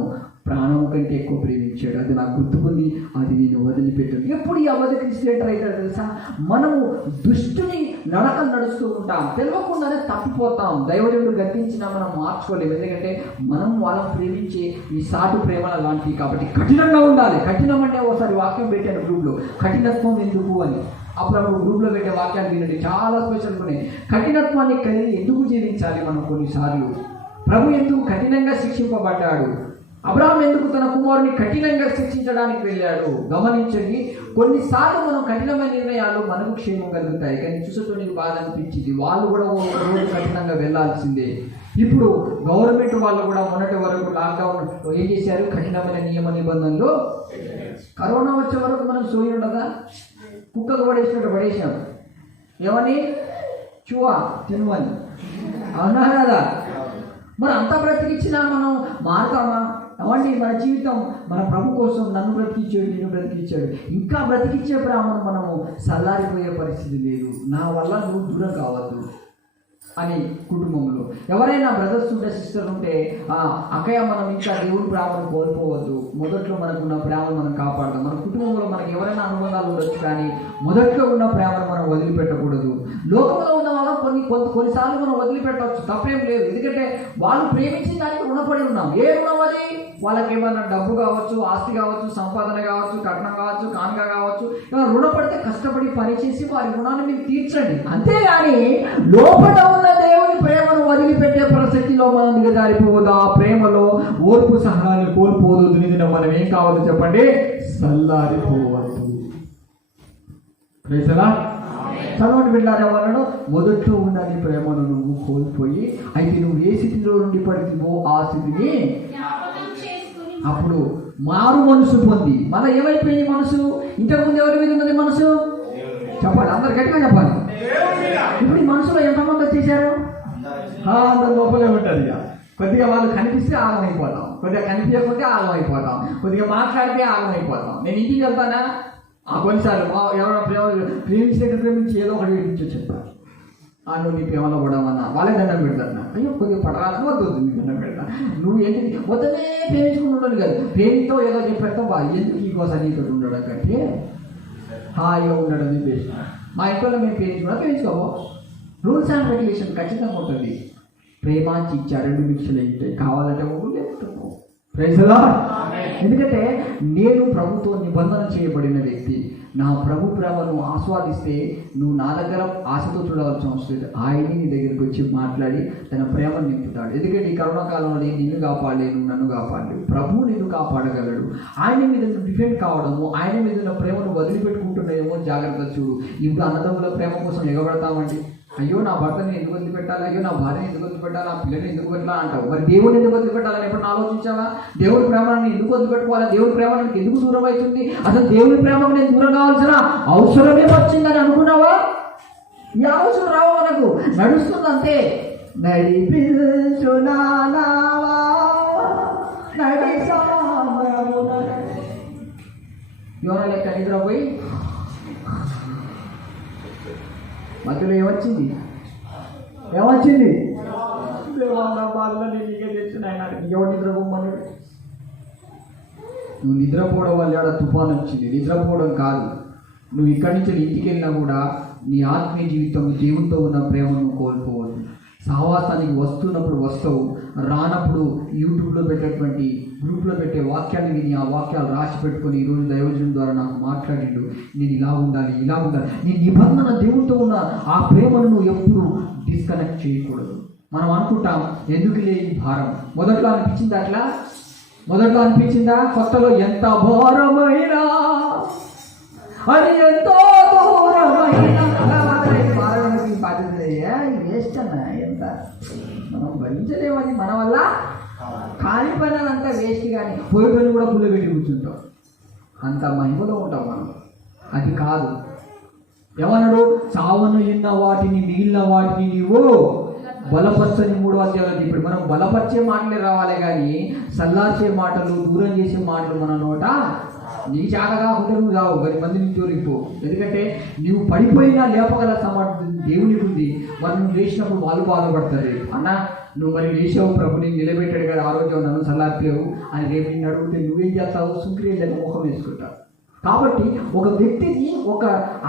ప్రాణం కంటే ఎక్కువ ప్రేమించాడు. అది నాకు గుర్తుకుంది, అది నేను వదిలిపెట్టాను. ఎప్పుడు ఈ అబద్ధ క్రిస్టియన్ అయితే తెలుసా, మనము దుష్టుని నడకలు నడుస్తూ ఉంటాం, తెలియకుండానే తప్పిపోతాం. దైవజనుడు గద్దించినా మనం మార్చుకోలేము, ఎందుకంటే మనం వాళ్ళని ప్రేమించే ఈ సాటు ప్రేమలు అలాంటివి. కాబట్టి కఠినంగా ఉండాలి. కఠినం అంటే ఒకసారి వాక్యం పెట్టాను గ్రూప్లో, కఠినత్వం ఎందుకు అని. అప్పుడు గ్రూప్లో పెట్టే వాక్యాలు వినండి, చాలా స్పెషల్ ఉన్నాయి. కఠినత్వాన్ని కలిగి ఎందుకు జీవించాలి మనం? కొన్నిసార్లు ప్రభు ఎందుకు కఠినంగా శిక్షింపబడ్డాడు? అబ్రహాం ఎందుకు తన కుమారుని కఠినంగా శిక్షించడానికి వెళ్ళాడు? గమనించండి. కొన్నిసార్లు మనం కఠినమైన నిర్ణయాలు మనకు క్షేమం కలుగుతాయి, కానీ చూసేటోనికి బాధ అనిపించింది. వాళ్ళు కూడా ఒక రోజు కఠినంగా వెళ్ళాల్సిందే. ఇప్పుడు గవర్నమెంట్ వాళ్ళు కూడా మొన్నటి వరకు లాక్డౌన్ ఏం చేశారు? కఠినమైన నియమ నిబంధనలు. కరోనా వచ్చే వరకు మనం సోయి ఉండదా, కుక్కకు పడేసినట్టు పడేసాం. ఏమని? చువా తినువని, అవునా కదా? మరి అంతా బ్రతికిచ్చినా మనం మారుతామా? అవండి మన జీవితం మన ప్రభు కోసం నన్ను బ్రతికించాడు, నిన్ను బ్రతికించాడు. ఇంకా బ్రతికించే బ్రాహ్మణం మనము సల్లారిపోయే పరిస్థితి లేదు. నా వల్ల నువ్వు దూరం కావద్దు. అని కుటుంబంలో ఎవరైనా బ్రదర్స్ ఉంటే సిస్టర్ ఉంటే అక్కయ్య మనం ఇంకా దేవుడి ప్రేమను కోల్పోవద్దు, మొదట్లో మనకున్న ప్రేమను మనం కాపాడదాం. మన కుటుంబంలో మనకి ఎవరైనా అనుబంధాలు ఉండొచ్చు, కానీ మొదట్లో ఉన్న ప్రేమను మనం వదిలిపెట్టకూడదు. లోకంలో ఉన్న వాళ్ళం కొన్నిసార్లు మనం వదిలిపెట్టవచ్చు, తప్పేం లేదు. ఎందుకంటే వాళ్ళు ప్రేమించిన దానికి రుణపడి ఉన్నాం. ఏ రుణం అది? వాళ్ళకి ఏమన్నా డబ్బు కావచ్చు, ఆస్తి కావచ్చు, సంపాదన కావచ్చు, కట్నం కావచ్చు, కానుక కావచ్చు, ఏమైనా రుణపడితే కష్టపడి పనిచేసి వారి రుణాన్ని మీరు తీర్చండి. అంతేగాని లోపల ఉన్న దేవుని ప్రేమను వదిలిపెట్టే పరిస్థితిలో మనం దిగజారిపోవద్దు. ఆ ప్రేమలో ఓర్పు సహనాన్ని కోల్పోదు. దిన మనం ఏం కావద్దు చెప్పండి? సల్లారిపోవద్దు. చదవండి బిడ్డారా, వాళ్ళను మొదట్లో ఉన్న నీ ప్రేమను నువ్వు కోల్పోయి, అయితే నువ్వు ఏ స్థితిలో నుండి పడితే ఆ స్థితిని అప్పుడు మారు మనసు పొంది. మళ్ళీ ఏమైపోయింది మనసు? ఇంతకుముందు ఎవరి మీద ఉన్నది మనసు? చెప్పాలి, అందరు గట్టిగా చెప్పాలి. ఇప్పుడు ఈ మనసులో ఎంతమంది వచ్చేసారు? అందరు లోపలే ఉంటుంది. కొద్దిగా వాళ్ళు కనిపిస్తే ఆగమైపోతాం, కొద్దిగా కనిపించకపోతే ఆగమైపోతాం, కొద్దిగా మాట్లాడితే ఆగమైపోతాం. నేను ఇంటికి వెళ్తానా? కొన్నిసార్లు ఎవరైనా ప్రేమించి ఏదో ఒకటి పెట్టించో చెప్పాలి. నువ్వు నీ ప్రేమలో పడమన్నా వాళ్ళే దండం పెడతాను. అయ్యో కొద్దిగా పడరాలని వద్దు, నీకు దండం పెడతా. నువ్వు ఏంటి వద్దనే ప్రేమించుకుంటుండదు కాదు, ప్రేమితో ఏదో చెప్పేస్తావు. ఎందుకు ఈ కోసం నీతో ఉండడం కంటే హాయిగా ఉండడం బెస్ట్. మా ఇంట్లో మేము ప్రేమించుకోవో. రూల్స్ అండ్ రెగ్యులేషన్ ఖచ్చితంగా ఉంటుంది. ప్రేమాంచి ఇచ్చా 2 మిక్స్లు ఉంటాయి, కావాలంటే ఊరు లేపుతాము. ఎందుకంటే నేను ప్రభుతో నిబంధన చేయబడిన వ్యక్తి. నా ప్రభు ప్రేమను ఆస్వాదిస్తే నువ్వు నా దగ్గర ఆశతో చూడవలసిన అవసరం లేదు. ఆయన్ని నీ దగ్గరికి వచ్చి మాట్లాడి తన ప్రేమను నింపుతాడు. ఎందుకంటే ఈ కరోనా కాలంలో నేను నిన్ను కాపాడలేను, నన్ను కాపాడలేవు. ప్రభు నిన్ను కాపాడగలడు. ఆయన మీద డిపెండ్ కావడము, ఆయన మీద ఉన్న ప్రేమను వదిలిపెట్టుకుంటున్నాయేమో జాగ్రత్త చూడు. ఇప్పుడు అన్నదమ్ముల ప్రేమ కోసం ఎగబడతామండి. అయ్యో నా భర్తని ఎందుకు వదిలిపెట్టాలి, అయ్యో నా భార్యని ఎందుకు వదిలిపెట్టాలి, నా పిల్లల్ని ఎందుకు వదిలా అంటావు. మరి దేవుడిని ఎందుకు వదిలిపెట్టాలని ఎప్పుడు ఆలోచించావా? దేవుడి ప్రేమను ఎందుకు వదిలిపెట్టుకోవాలి? దేవుడి ప్రేమ నాకు ఎందుకు దూరం అవుతుంది? అసలు దేవుడి ప్రేమకు నేను దూరం కావాల్సిన అవసరమే వచ్చిందని అనుకున్నావా? ఈ ఆలోచన రావు మనకు. నడుస్తుంది అంతే. యోన లెక్క నిద్రపోయి మధ్యలో ఏమొచ్చింది? ఎవరు నిద్రపోమని? నువ్వు నిద్రపోవడం వల్ల తుఫాను వచ్చింది. నిద్రపోవడం కాదు, నువ్వు ఇక్కడి నుంచి ఇంటికి వెళ్ళినా కూడా నీ ఆత్మీయ జీవితం దేవునితో ఉన్న ప్రేమను కోల్పోవద్దు. సహవాసానికి వస్తున్నప్పుడు వస్తావు, రానప్పుడు యూట్యూబ్లో పెట్టేటువంటి గ్రూప్లో పెట్టే వాక్యాన్ని విని ఆ వాక్యాలు రాసి పెట్టుకొని ఈరోజు దైవజనం ద్వారా నాకు మాట్లాడిండు, నేను ఇలా ఉండాలి, ఇలా ఉండాలి. నీ నిబంధన దేవునితో ఉన్న ఆ ప్రేమను నువ్వు ఎప్పుడు డిస్కనెక్ట్ చేయకూడదు. మనం అనుకుంటాం ఎందుకులే ఈ భారం. మొదట్లో అనిపించిందా? కొత్తలో ఎంత భారమైనా అది ఎంతో దూరమైనా బాధ్యత వేస్ట్ అన్నా. ఎంత మనం భరించలేము, అది మన వల్ల కాని పని అంతా వేస్ట్. కానీ పోయి పని కూడా పుల్ల పెట్టి కూర్చుంటాం, అంత మహిమలో ఉంటాం మనం. అది కాదు. ఏమన్నాడు? చావను ఇన్న వాటిని మిగిలిన వాటిని నీవు బలపరచని 3వ అధ్యాయంలో. ఇప్పుడు మనం బలపరిచే మాటలే రావాలి, కానీ సల్లార్చే మాటలు, దూరం చేసే మాటలు మన నోట నీ చాక కాకుండా నువ్వు రావు. 10 మంది నుంచి దూరిపో. ఎందుకంటే నువ్వు పడిపోయినా లేపగల సమర్థం దేవునికి ఉంది. మరి నువ్వు లేచినప్పుడు వాళ్ళు బాధపడతారు. అన్న నువ్వు మరి లేచావు, ప్రభు నేను నిలబెట్టాడు కదా, ఆరోగ్యం నన్ను సల్లార్లేవు అని రేపు నిన్ను అడిగితే నువ్వేం చేస్తావు? సుంక్రియలకు ముఖం వేసుకుంటావు. కాబట్టి ఒక వ్యక్తిని, ఒక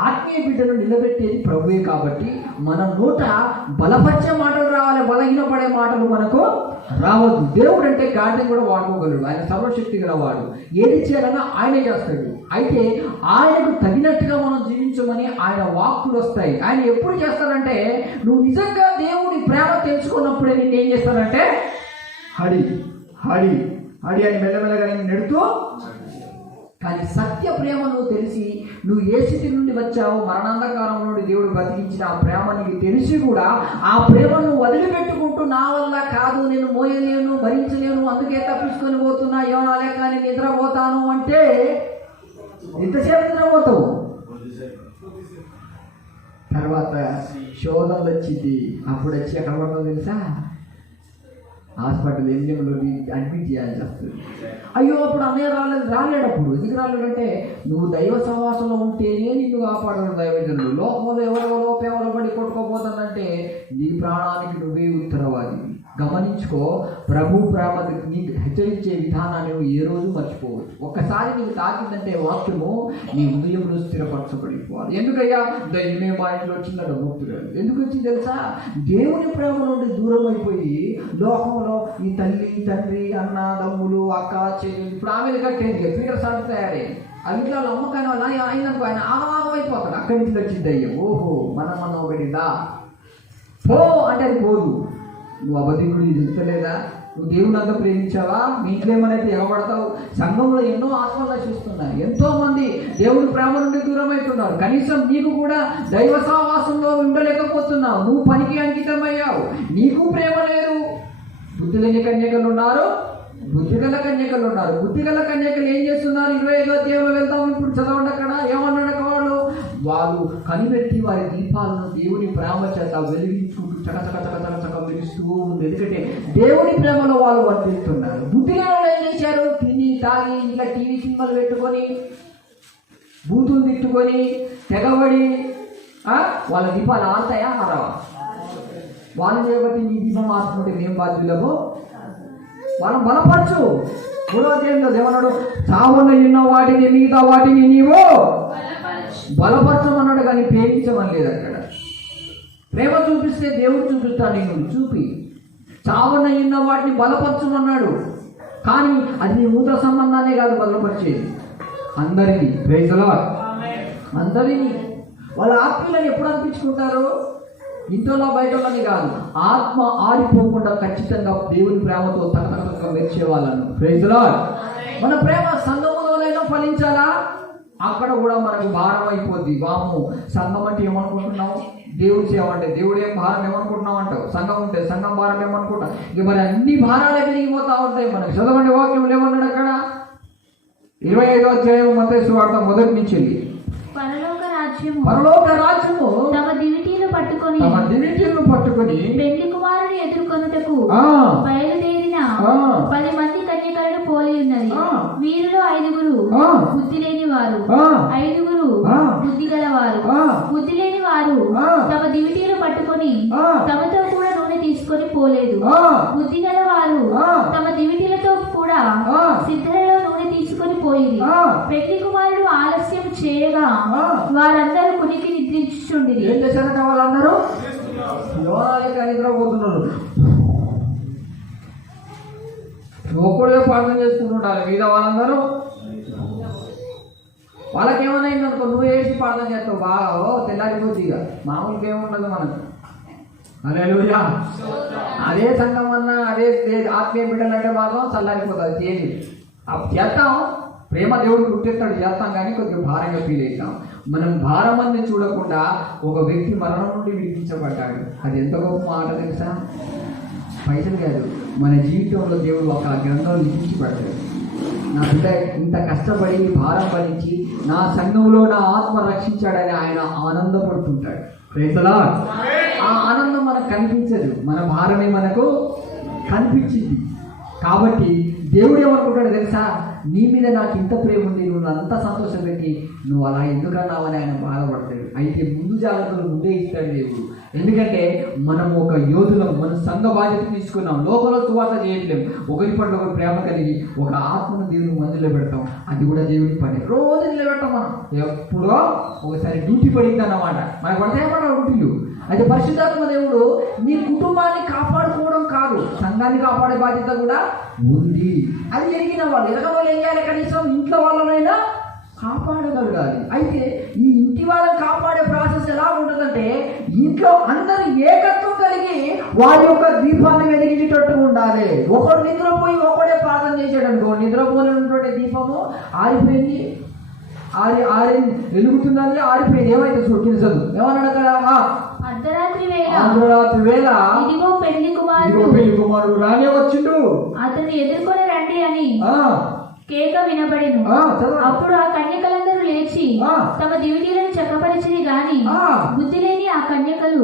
ఆత్మీయ బిడ్డను నిలబెట్టేది ప్రభువే. కాబట్టి మన నోట బలపరిచే మాటలు రావాలి, బలహీనపడే మాటలు మనకు రావద్దు. దేవుడు అంటే గాడిని కూడా వాడుకోగలడు. ఆయన సర్వశక్తి గలవాడు. ఏది చేయాలన్నా ఆయనే చేస్తాడు. అయితే ఆయనకు తగినట్టుగా మనం జీవించమని ఆయన వాక్కులు వస్తాయి. ఆయన ఎప్పుడు చేస్తాడంటే నువ్వు నిజంగా దేవుని ప్రేమ తెలుసుకున్నప్పుడే నేను ఏం చేస్తానంటే హడి హడి హడి అని మెల్లమెల్లగా నేను నెడుతూ. కానీ సత్య ప్రేమను తెలిసి నువ్వు ఏ స్థితి నుండి వచ్చావో, మరణాంధకారం నుండి దేవుడు బతికించిన ఆ ప్రేమ నీకు తెలిసి కూడా ఆ ప్రేమను వదిలిపెట్టుకుంటూ నా వల్ల కాదు, నేను మోయలేను, భరించలేను, అందుకే తప్పించుకొని పోతున్నా, ఏమనాలే కానీ నిద్రపోతాను అంటే ఎంతసేపు నిద్రపోతావు? తర్వాత శోధనలు వచ్చింది. అప్పుడు వచ్చి ఎక్కడ పడతావు తెలుసా? హాస్పిటల్ ఎంజిఎంలో అడ్మిట్ చేయాల్సి వస్తుంది. అయ్యో అప్పుడు అన్నయ్య రాలేడప్పుడు ఎందుకు రాలేడంటే నువ్వు దైవ సహవాసంలో ఉంటేనే నిన్ను కాపాడరు దైవజనుడు. లోకంలో ఎవరెవరో పేవలు పడి కొట్టుకోపోతుందంటే నీ ప్రాణానికి నువ్వే ఉత్తరవాది. గమనించుకో, ప్రభు ప్రేమ నీకు హెచ్చరించే విధానాన్ని నువ్వు ఏ రోజు మర్చిపోవచ్చు. ఒక్కసారి నీకు తాకిందంటే వాక్యము నీ హృదయంలో స్థిరపరచబడిపోవాలి. ఎందుకయ్యా దైవమే మా ఇంట్లో వచ్చిందట భక్తురాలు. ఎందుకు వచ్చింది తెలుసా? దేవుని ప్రేమ నుండి దూరం అయిపోయి లోకంలో ఈ తల్లి తండ్రి అన్న తమ్ములు అక్క చెల్లి ఇప్పుడు ఆమె కట్టేది పీటర్ సార్ తయారైంది. అది ఇట్లా అమ్మకాని వల్ల అయినందుకు ఆయన ఆగమాగం అయిపోతాడు. అక్కడి నుంచి వచ్చింది అయ్యా ఓహో మనం ఒకటిదా పో అంటే అది పోదు. నువ్వు అబద్ధికుడు చెప్తలేదా? నువ్వు దేవుని అంతా ప్రేమించావా? మీ ఇంట్లో ఏమైతే ఎగబడతావు? సంఘంలో ఎన్నో ఆత్మలు నశిస్తున్నాయి. ఎంతో మంది దేవుని ప్రేమ నుండి దూరం అవుతున్నారు. కనీసం నీకు కూడా దైవ సహవాసంలో ఉండలేకపోతున్నావు. నువ్వు పనికి అంకితమయ్యావు. నీకు ప్రేమ లేదు. బుద్ధి లేని కన్యకలు ఉన్నారు, బుద్ధిగల కన్యకలు ఉన్నారు. బుద్ధిగల కన్యకలు ఏం చేస్తున్నారు? 25వ అధ్యాయంలో వెళ్తాం. ఇప్పుడు చదవండి. అక్కడ ఏమన్నాడు వాళ్ళు కనిపెట్టి వారి దీపాలను దేవుని ప్రేమ చేత వెలిగించుకుంటూ చకచక వెలుస్తూ ఉంది. ఎందుకంటే దేవుని ప్రేమలో వాళ్ళు వర్తిస్తున్నారు. బుద్ధి లేని వాళ్ళు ఏం చేశారు? తిని తాగి ఇలా టీవీ సినిమాలు పెట్టుకొని బూతులు తిట్టుకొని తెగబడి వాళ్ళ దీపాలు ఆడతాయా ఆరవా? వాళ్ళు చేయబట్టి నీ దీపం ఆడుకుంటే మేము బాధ్యులము. వాళ్ళని బలపరచు. 3వ అధ్యాయంలో దేవన్నాడు? చావున ఉన్న వాటిని మిగతా వాటిని నీవు బలపరచమన్నాడు కానీ ప్రేమించమని లేదు. అక్కడ ప్రేమ చూపిస్తే దేవుడు చూపిస్తాడు. నేను చూపి చావున ఉన్న వాటిని బలపరచమన్నాడు. కానీ అది నీ మూత సంబంధాన్ని కాదు బలపరిచేది, అందరినీ. Praise the Lord. అందరినీ వాళ్ళ ఆత్మీయులను ఎప్పుడు అనిపించుకుంటారు? ఇంట్లో బయటలోని కాదు, ఆత్మ ఆరిపోకుండా ఖచ్చితంగా దేవుని ప్రేమతో తనతనంగా మెచ్చే వాళ్ళను. Praise the Lord. మన ప్రేమ సంఘములోనైనా ఫలించాలా? అక్కడ కూడా మనకు భారం అయిపోద్ది. వాము సంఘం అంటే ఏమనుకుంటున్నావు? దేవుడు సేవ అంటే దేవుడు ఏం భారం ఏమనుకుంటున్నావు అంటావు. సంఘం ఉంటే సంఘం భారం ఏమనుకుంటావు. ఇక మరి అన్ని భారాలే పెరిగిపోతా ఉంటాయి మనకి. చదవండి వాక్యం ఏమన్నాడు అక్కడ? 25వ అధ్యాయం మత్తయి సువార్త 1 నుంచి వెళ్ళి పరలోక రాజ్యము తమ దివిటీలు పట్టుకొని పెళ్లి కుమారుని ఎదుర్కొనుటకు బయలుదేరిన 10 మంది కన్యకలను పోలి ఉన్నది. వీరిలో 5 బుద్ధి లేని వారు, 5 బుద్ధి గలవారు. బుద్ధి లేని వారు తమ దివిటీలు పట్టుకొని తమతో కూడా నూనె తీసుకొని పోలేదు. బుద్ధి గలవారు తమ దివిటీలతో కూడా సిద్ధలలో నూనె తీసుకొని పోయింది. పెళ్లి కుమారుడు ఆలస్యం చేయగా వారందరూ కునికి నిద్రించుచుండిరి. ఏం చేశారంటే వాళ్ళందరూ నిద్రపోతున్నారు. ఒక్కడే ప్రార్థన చేసుకుంటుంటారు. మీద వాళ్ళందరూ వాళ్ళకేమైనా అనుకో, నువ్వు ఏడ్చి ప్రార్థన చేస్తావు బాగా తెల్లారిపోద్ది. ఇక మామూలుగా ఏముండదు మనకు. హల్లెలూయా. అదే సంఘం అన్నా అదే ఆత్మీయ బిడ్డలంటే మాత్రం చల్లారిపోతుంది. తేలి చేస్తాం. ప్రేమ దేవుడు గుర్తెత్తాడు, చేస్తాం. కానీ కొద్దిగా భారంగా ఫీల్ అవుతాం. మనం భారం అని చూడకుండా ఒక వ్యక్తి మరణం నుండి విడిపించబడ్డాడు. అది ఎంత గొప్ప మాట తెలుసా? పైసలు కాదు, మన జీవితంలో దేవుడు ఒక గ్రంథం లిఖించి పడ్డాడు. నా బిడ్డ ఇంత కష్టపడి భారం భరించి నా సంఘంలో నా ఆత్మ రక్షించాడని ఆయన ఆనందపడుతుంటాడు. Praise the lord. ఆ ఆనందం మనకు కనిపించదు, మన భారమే మనకు కనిపించింది. కాబట్టి దేవుడు ఏమనుకుంటాడు తెలుసా? నీ మీద నాకు ఇంత ప్రేమ ఉంది, నువ్వు అంత సంతోషం పెట్టి నువ్వు అలా ఎందుకన్నావని ఆయన బాధపడతాడు. అయితే ముందు జాగ్రత్తలు ముందే ఇస్తాడు దేవుడు. ఎందుకంటే మనం ఒక యోధులం, మన సంఘ బాధ్యత తీసుకున్నాం. లోకంలో సువార్త చేయట్లేము. ఒకరి పట్ల ఒకరు ప్రేమ కలిగి ఒక ఆత్మను దేవుని మందులో పెడతాం. అది కూడా దేవుడి పని. రోజు నిలబెడతాం. మనం ఎప్పుడో ఒకసారి డ్యూటీ పడింది అన్నమాట. మనకు పడతాయన్నమాట డ్యూటీలు. అయితే పరిశుద్ధాత్మ దేవుడు నీ కుటుంబాన్ని కాపాడుకోవడం కాదు, సంఘాన్ని కాపాడే బాధ్యత కూడా ఉంది. అది జరిగిన వాళ్ళు ఎదగ వాళ్ళు ఏం చేయాలి? కనీసం ఇంట్లో వాళ్ళనైనా కాపాడగలగాలి. అయితే ఈ ఇంటి వాళ్ళని కాపాడే ప్రాసెస్ ఎలా ఉంటుందంటే, ఇంట్లో అందరూ ఏకత్వం కలిగి వారి యొక్క దీపాన్ని వెలిగించేటట్టు ఉండాలి. ఒకడు నిద్రపోయి ఒకడే ప్రార్థన చేసాడు అనుకో, నిద్రపోలేనటువంటి దీపము ఆరిపోయింది. ఆరి వెలుగుతున్నది, ఆరిపోయింది. ఏమైతే తెలుసదు? ఏమన్నాడు అక్కడ? అర్ధరాత్రి వేళ ఇదిగో పెళ్లి కుమారుడు రానే వచ్చిండు, అతన్ని ఎదుర్కొని రండి అని కేక వినబడిను. అప్పుడు ఆ కన్యకలందరూ లేచి తమ దివిటీలను చక్కపరిచిరి గాని బుద్ధి లేని ఆ కన్యకలు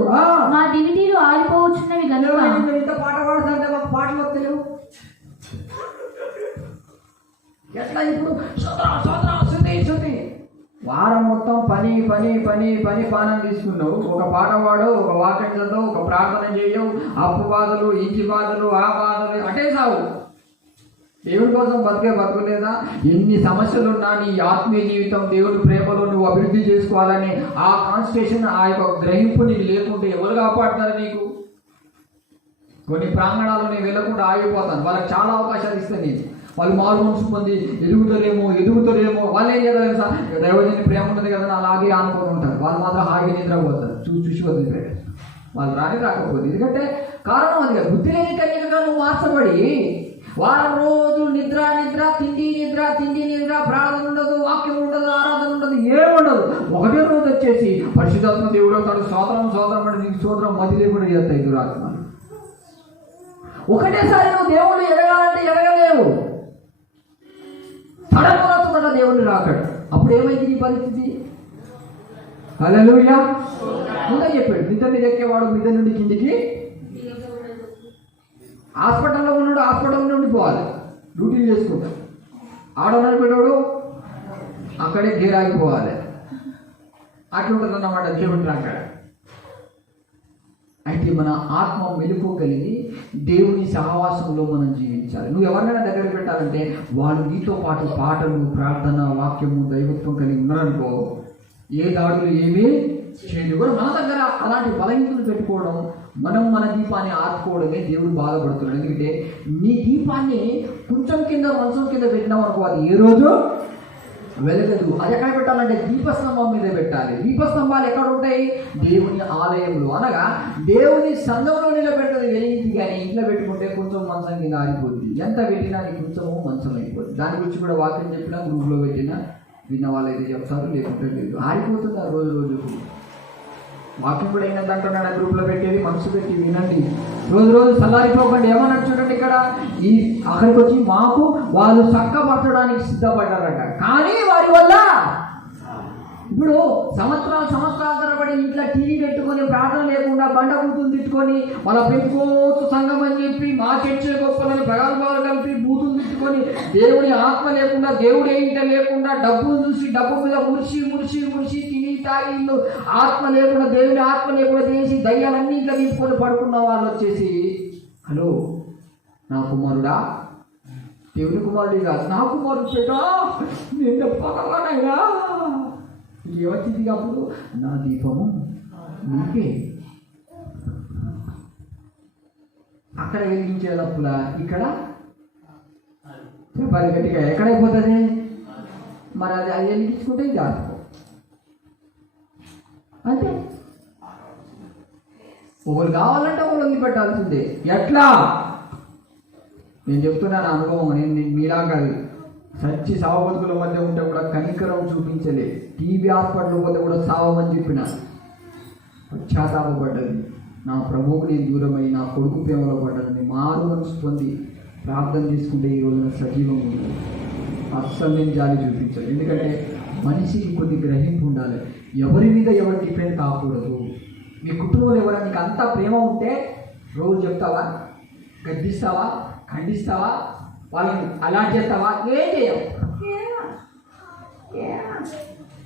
మా దివిటీలు ఆరిపోవచ్చున్నవి గనుక. పాట పాడుతుంటే పాటలో తెలుగు ఎట్లా ఇప్పుడు శుద్ధి వారం మొత్తం పని పని పని పని పానం తీసుకున్నావు. ఒక పాట పాడు, ఒక వాక్యం చదువు, ఒక ప్రార్థన చేయవు, అప్పు బాధలు, ఇంటి బాధలు, ఆ బాధలు అటే సావు. దేవుడి కోసం బతుకులేదా? ఎన్ని సమస్యలున్నా నీ ఆత్మీయ జీవితం దేవుడి ప్రేమలో నువ్వు అభివృద్ధి చేసుకోవాలని ఆ కాన్సన్ట్రేషన్, ఆ యొక్క గ్రహింపు నీకు లేకుంటే ఎవరు కాపాడుతారు నీకు? కొన్ని ప్రాంగణాలు నేను వెళ్ళకుండా ఆగిపోతాను. వాళ్ళకి చాలా అవకాశాలు ఇస్తాను నేను. వాళ్ళు మారు మనసు పొంది ఎదుగుతారేమో వాళ్ళు ఏం చేయాలి తెలుసా? దైవజని ప్రేమ ఉంటుంది కదా అలాగే అనుకొని ఉంటారు. వాళ్ళు మాత్రం హాయిగా నిద్రపోతారు. చూసి వదిలిపోయారు. వాళ్ళు రాకపోతే ఎందుకంటే కారణం అది కదా. బుద్ధి లేని కన్యకగా నువ్వు మార్చబడి వారం రోజులు నిద్ర తిండి నిద్ర ప్రార్థన ఉండదు, వాక్యం ఉండదు, ఆరాధన ఉండదు, ఏముండదు. ఒకటే రోజు వచ్చేసి పరిశుద్ధాత్మ దేవుడు అవుతాడు, సోదరం అంటే నీకు సోదరం మతి లేకుండా చేస్తాయి దురాత్మలు. ఒకటేసారి నువ్వు దేవుడు ఎదగాలంటే ఎదగలేవు. తడపడుతున్న దేవుడిని రాకడు. అప్పుడు ఏమైంది నీ పరిస్థితి? హల్లెలూయా. ముందే చెప్పాడు, మిద్ద మీద ఎక్కేవాడు మిద్ద నుండి కిందికి, హాస్పిటల్లో ఉన్నాడు హాస్పిటల్ నుండి పోవాలి, డ్యూటీలు చేసుకుంటాడు. ఆడవాడు పెట్టాడు అక్కడే గేరాగిపోవాలి. అట్లుంటుంది అన్నమాట దేవుడు రాకడ. అయితే మన ఆత్మ మెలుపు కలిగి దేవుని సహవాసంలో మనం జీవించాలి. నువ్వు ఎవరినైనా దగ్గర పెట్టాలంటే వాళ్ళు నీతో పాటు పాటలు, ప్రార్థన, వాక్యము, దైవత్వం కలిగి ఉన్నారనుకో ఏ దాడులు ఏమీ చేయదు. కూడా మన దగ్గర అలాంటి బలహీనతలు పెట్టుకోవడం, మనం మన దీపాన్ని ఆర్పుకోవడమే దేవుడు బాధపడుతున్నాడు. ఎందుకంటే నీ దీపాన్ని కొంచెం కింద మంచం కింద పెట్టినాం అనుకో అది ఏ రోజు వెలగదు. అది ఎక్కడ పెట్టాలంటే దీపస్తంభం మీద పెట్టాలి. దీపస్తంభాలు ఎక్కడ ఉంటాయి? దేవుని ఆలయంలో, అనగా దేవుని సంఘంలో నిలబెట్టదు వెలిగించి. కానీ ఇంట్లో పెట్టుకుంటే కొంచెం మంచం కింద ఆరిపోద్ది. ఎంత పెట్టినా అది కొంచెము మంచం అయిపోద్ది. దాని గురించి కూడా వాక్యం చెప్పినా, గ్రూప్లో పెట్టినా విన్న వాళ్ళు అయితే చెప్తారు, లేకుంటే లేదు. ఆరిపోతుంది ఆ రోజు. వాక్యం కూడా అయినది అంటున్నాడు. ఆ గ్రూప్లో పెట్టేది మనసు పెట్టి వినండి. రోజు చల్లారిపోకండి. ఏమన్నట్టు చూడండి ఇక్కడ, ఈ అక్కడికి వచ్చి మాకు వాళ్ళు చక్కపరచడానికి సిద్ధపడ్డారట. కానీ వారి వల్ల ఇప్పుడు సంవత్సరాల తరబడి ఇంట్లో టీవీ పెట్టుకొని ప్రార్థన లేకుండా బండ బూతులు తిట్టుకొని వాళ్ళ పెట్టుకోవచ్చు సంఘం అని చెప్పి మా చర్చ గొప్పలని ప్రగల్భాలు కలిపి బూతులు తిట్టుకొని దేవుని ఆత్మ లేకుండా, దేవుడు ఏంట లేకుండా, డబ్బులు చూసి డబ్బు మీద మురిసి తిని తాగి ఇల్లు ఆత్మ లేకుండా, దేవుని ఆత్మ లేకుండా చేసి దయ్యాలన్నీ ఇట్లా తీసుకొని పడుకున్న వాళ్ళు వచ్చేసి, హలో నా కుమారుడా, దేవుని కుమారుడు కాదు, నా కుమారుడు పెట్టా నేను పగలనయ్యా. ఏమొచ్చింది అప్పుడు? నా దీపము నీకే. అక్కడ వెలిగించేటప్పుల ఇక్కడ చెప్పాలి గట్టిగా, ఎక్కడైపోతుంది మరి? అది వెలిగించుకుంటే ఇది ఆడుకో అంతే. ఒకరు కావాలంటే ఒకరు వదిలిపెట్టాల్సిందే. ఎట్లా? నేను చెప్తున్నాను అనుభవం. నేను మీలా కాదు, సచ్చి సావబతుకుల మధ్య ఉంటే కూడా కనికరం చూపించలే. టీబీ హాస్పిటల్ పోతే కూడా సావమని చెప్పిన, పశ్చాత్తాపడ్డది. నా ప్రభువుకు నేను దూరమై నా కొడుకు ప్రేమలో పడ్డది. మారు మనసు పొంది ప్రార్థన చేసుకుంటే ఈ రోజున సజీవం ఉంది. అస్సలు నేను జాలి చూపించాలి. ఎందుకంటే మనిషికి కొద్ది గ్రహింపు ఉండాలి. ఎవరి మీద ఎవరు డిపెండ్ కాకూడదు. మీ కుటుంబంలో ఎవరైనా నీకు అంతా ప్రేమ ఉంటే రోజు చెప్తావా, గద్దిస్తావా, ఖండిస్తావా, వాళ్ళని అలా చేస్తావా? ఏం చేయవు.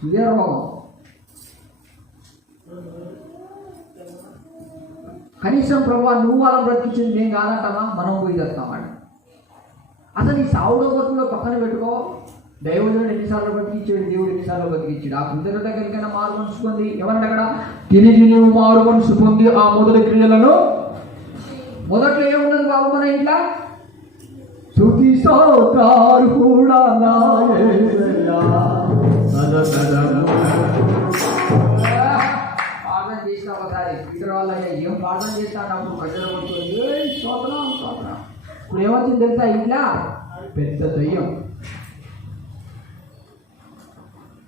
ఇదే రోగం. కనీసం ప్రభావ నువ్వు వాళ్ళని బ్రతికించింది నేను కాదంటావా? మనం పోయి చేస్తామాట. అసలు ఈ సావుడో బతుకులో పక్కన పెట్టుకో. దైవజనుడు ఎన్నిసార్లు బతికిచ్చాడు, దేవుడు ఎన్నిసార్లు బతికిచ్చాడు. ఆ కృతజ్ఞత కలిగిన మారు మనసు పొంది, ఏమన్నా అక్కడ తిరిగి నువ్వు మారు మనసు పొంది ఆ మొదటి క్రియలను, మొదట్లో ఏమున్నది బాబు మన ఇంట్లో? స్తుతి స్తోత్రాలు కూడా ప్రార్థన చేసిన ఒకసారి ఇతర వాళ్ళ ఏం ప్రార్థన చేస్తాను ప్రజలు స్తోత్రం. ఇప్పుడు ఏమొచ్చింది తెలుసా? ఇంట్లో పెద్ద దయ్యం.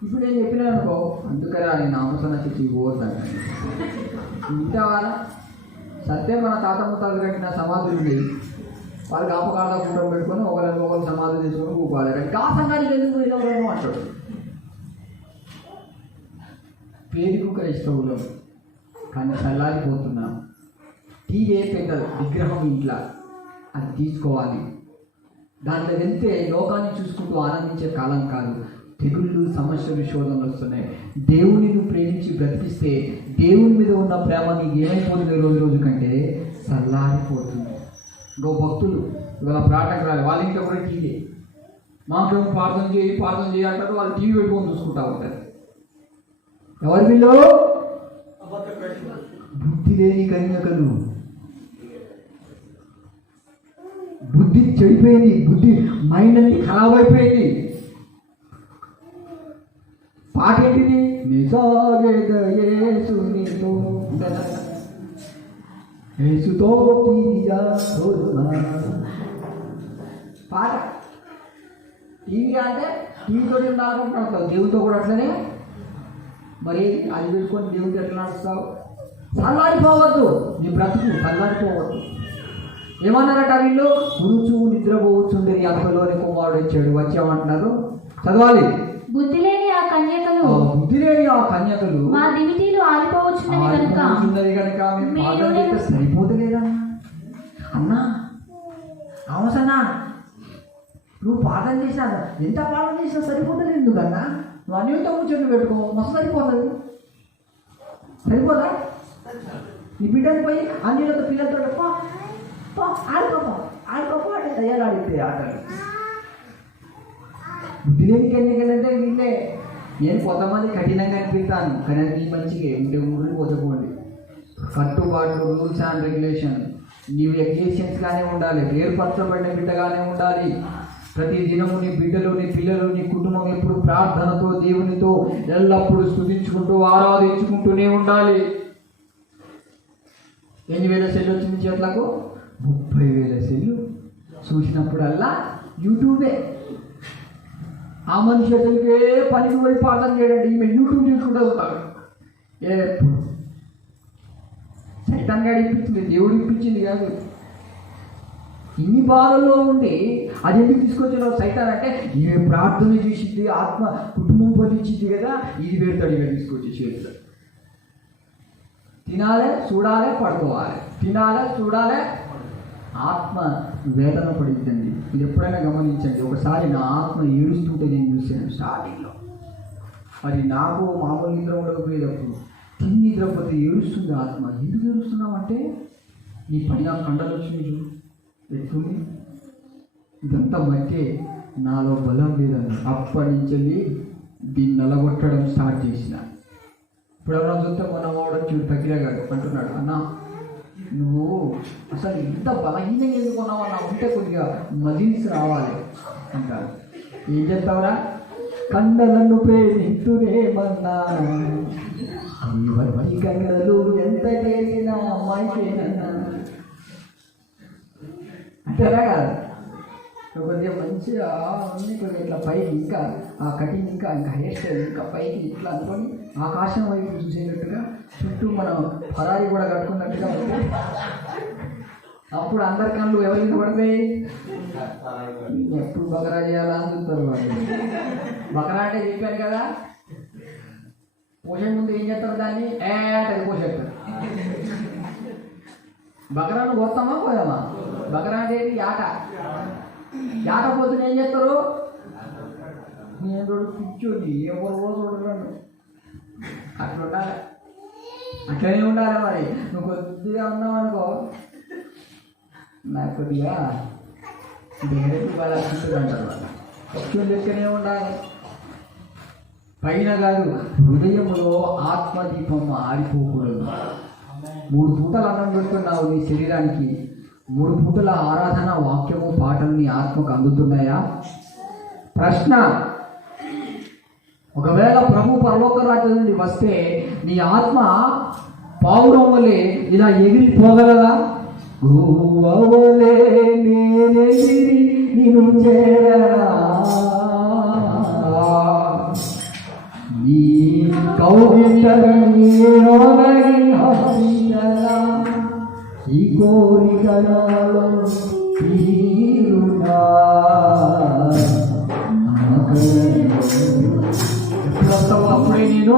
ఇప్పుడు నేను చెప్పినా అనుకో, అందుకరా నేను నామసన చెప్పి పోతాను. ఇంతవారా సత్యం మన తాత ముత్తాలు కట్టిన సమాధులు ఉండేవి. వాళ్ళు కాపకాడ కూటం పెట్టుకొని ఒకరు సమాధులు చేసుకొని కూకోవాలి. కానీ ఆ సంఘానికి ఎందుకు ఎవరు అంటాడు? పేరుకు క్రైస్తవులు కానీ చల్లారిపోతున్నాం. టీవీ పెద్ద విగ్రహం ఇంట్లో అది తీసుకోవాలి. దాంట్లో వెళ్తే లోకాన్ని చూసుకుంటూ ఆనందించే కాలం కాదు. తెగుళ్ళు, సమస్యలు, శోధనలు వస్తున్నాయి. దేవుని నువ్వు ప్రేమించి బ్రతికిస్తే దేవుని మీద ఉన్న ప్రేమ నీకు ఏమైపోతుంది రోజు రోజు కంటే చల్లారిపోతుంది. ఇంకో భక్తులు ఇవాళ ప్రార్థనకు రాలి, వాళ్ళ ఇంట్లో కూడా టీవీ, మాకేమో ప్రార్థన చేయి అంటారు. వాళ్ళు టీవీ పెట్టుకొని చూసుకుంటా ఉంటారు. ఎవరి వీళ్ళు? బుద్ధి లేని కన్యకలు. బుద్ధి చెడిపోయింది, బుద్ధి మైండ్ అన్ని ఖరాబ్ అయిపోయింది. పాట ఏంటిది? పాట. టీవీ అంటే టీవీతో నడుకుంటావు, దేవుడితో కూడా అట్లనే. మరి అది పెట్టుకొని దేవుడికి ఎట్లా నడుస్తావు? చల్లారిపోవద్దు, నీ బ్రతుకు చల్లారిపోవద్దు. ఏమన్నారట వీళ్ళు? గురుచు నిద్రపోవచ్చుండేది అంతలోని కుమారుడు ఇచ్చాడు వచ్చామంటున్నారు. చదవాలి. బుద్ధి లేని ఆ కన్యకలు మా దివిటీలు ఆరిపోవచ్చున్నది కనుక సరిపోతలేదా అన్నా? అవసనా నువ్వు పాఠం చేశాను, ఎంత పాఠం చేసినా సరిపోతుంది. ఎందుకన్నా నువ్వు అన్నింటితో ముచ్చట్లు పెట్టుకో, మస్తు సరిపోతుంది. సరిపోదా? నీ బిడ్డని పోయి అన్నిలతో పిల్లలతో ఆడుకోపో అంటే తయారు ఆడితే ఆటలు. బుద్ధి లేని కన్యకలంటే వీళ్ళే. నేను కొంతమంది కఠినంగా అనిపిస్తాను, కానీ అది నీ మంచిగా ఉండే ఊరిని పోకపోండి. కట్టుబాట్లు, రూల్స్ అండ్ రెగ్యులేషన్ నీవు ఎగ్జిస్టెన్స్గానే ఉండాలి, ఏర్పరచబడిన బిడ్డగానే ఉండాలి. ప్రతి దినము నీ బిడ్డలు, నీ పిల్లలు, నీ కుటుంబం ఎప్పుడు ప్రార్థనతో దేవునితో ఎల్లప్పుడూ స్తుతించుకుంటూ ఆరాధించుకుంటూనే ఉండాలి. 8,000 సెల్లు వచ్చింది చేతులకు, 30,000 సెల్లు చూసినప్పుడల్లా యూట్యూబే. ఆ మనిషి అసలుకే పనికి పోయి ప్రార్థన చేయడండి, ఈమె యూట్యూబ్ చూసుకుంటూ ఉంటాడు. ఎప్పుడు సైతాన్ గాడు ఇప్పించింది, దేవుడు ఇప్పించింది కాదు. ఇన్ని బాధల్లో ఉండి అది ఎందుకు తీసుకొచ్చిన సైతాన్ అంటే ఈమె ప్రార్థన చేసింది, ఆత్మ కుటుంబం ఫలించింది కదా, ఇది పెడతాడు ఇక తీసుకొచ్చి చేస్తాడు. తినాలే, చూడాలే, పడుకోవాలి, తినాలే, చూడాలే, ఆత్మ వేదన పడుతుంది. ఇది ఎప్పుడైనా గమనించండి. ఒకసారి నా ఆత్మ ఏడుస్తుంటే నేను చూశాను స్టార్టింగ్లో. మరి నాకు మామూలు నిద్ర ఉండకపోయేటప్పుడు తిని నిద్రపోతే ఏడుస్తుంది ఆత్మ. ఎందుకు ఏడుస్తున్నావు అంటే నీ పైన కండలు వచ్చింది ఎట్లుంది, ఇదంతా మట్టే, నాలో బలం లేదని అప్పటి నుంచి దీన్ని నలగొట్టడం స్టార్ట్ చేసిన. ఇప్పుడు ఎవరైనా చూస్తే మొన్న వాడు చూడు తగ్గిరగాడు అంటున్నాడు, అన్నా నువ్వు అసలు ఇంత బలహీనంగా ఎందుకున్నావు అన్నా, ఉంటే కొద్దిగా మజిల్స్ రావాలి అంటారు. ఏం చెప్తావురా? కండలను ప్రేమిస్తురేమన్నా కండలు ఎంత చేసినా అమ్మాయికేనన్నా అంటారా కాదు? కొద్దిగా మంచిగా ఉంది, కొద్దిగా ఇట్లా పైకి ఇంకా ఆ కటింగ్ ఇంకా హెయిర్ స్టైల్ ఇంకా పైకి ఇట్లా అనుకొని ఆకాశం వైపు చూసేటట్టుగా చుట్టూ మనం ఫరారీ కూడా కట్టుకున్నట్టుగా ఉంటే అప్పుడు అందరి కళ్ళు ఎవరికి పడతాయి? ఎప్పుడు బకరా చేయాలా అని చూస్తారు వాళ్ళు. బకరా అంటే చెప్పాను కదా, పోషణ ముందు ఏం చేస్తారు? దాన్ని అంటే పోషేస్తారు. బకరాను పోతామా పోయామా? బకరా అంటే యాట పోతున్న ఏం చేస్తారు? నేను కూర్చొని ఎవరు చూడరు, అట్లా ఉండాలి, అట్లనే ఉండాలి. మరి నువ్వు కొద్దిగా ఉన్నావు అనుకో, నాకు కొద్దిగా డైరెక్ట్ బాగా అంటారు. కొంచెం లెక్కనే ఉండాలి. పైన కాదు, హృదయంలో ఆత్మదీపం ఆరిపోకూడదు. 3 పూటలు అన్నం పెడుతున్నావు నీ శరీరానికి, 3 పూటల ఆరాధన, వాక్యము, పాటలు నీ ఆత్మకు అందుతున్నాయా? ప్రశ్న. ఒకవేళ ప్రభు పరలోక రాజ్యం నుండి వస్తే నీ ఆత్మ పావురం వలె ఇలా ఎగిరిపోగలదా? నేను చేరా నీ ఈ కోరికలలో అప్పుడే నేను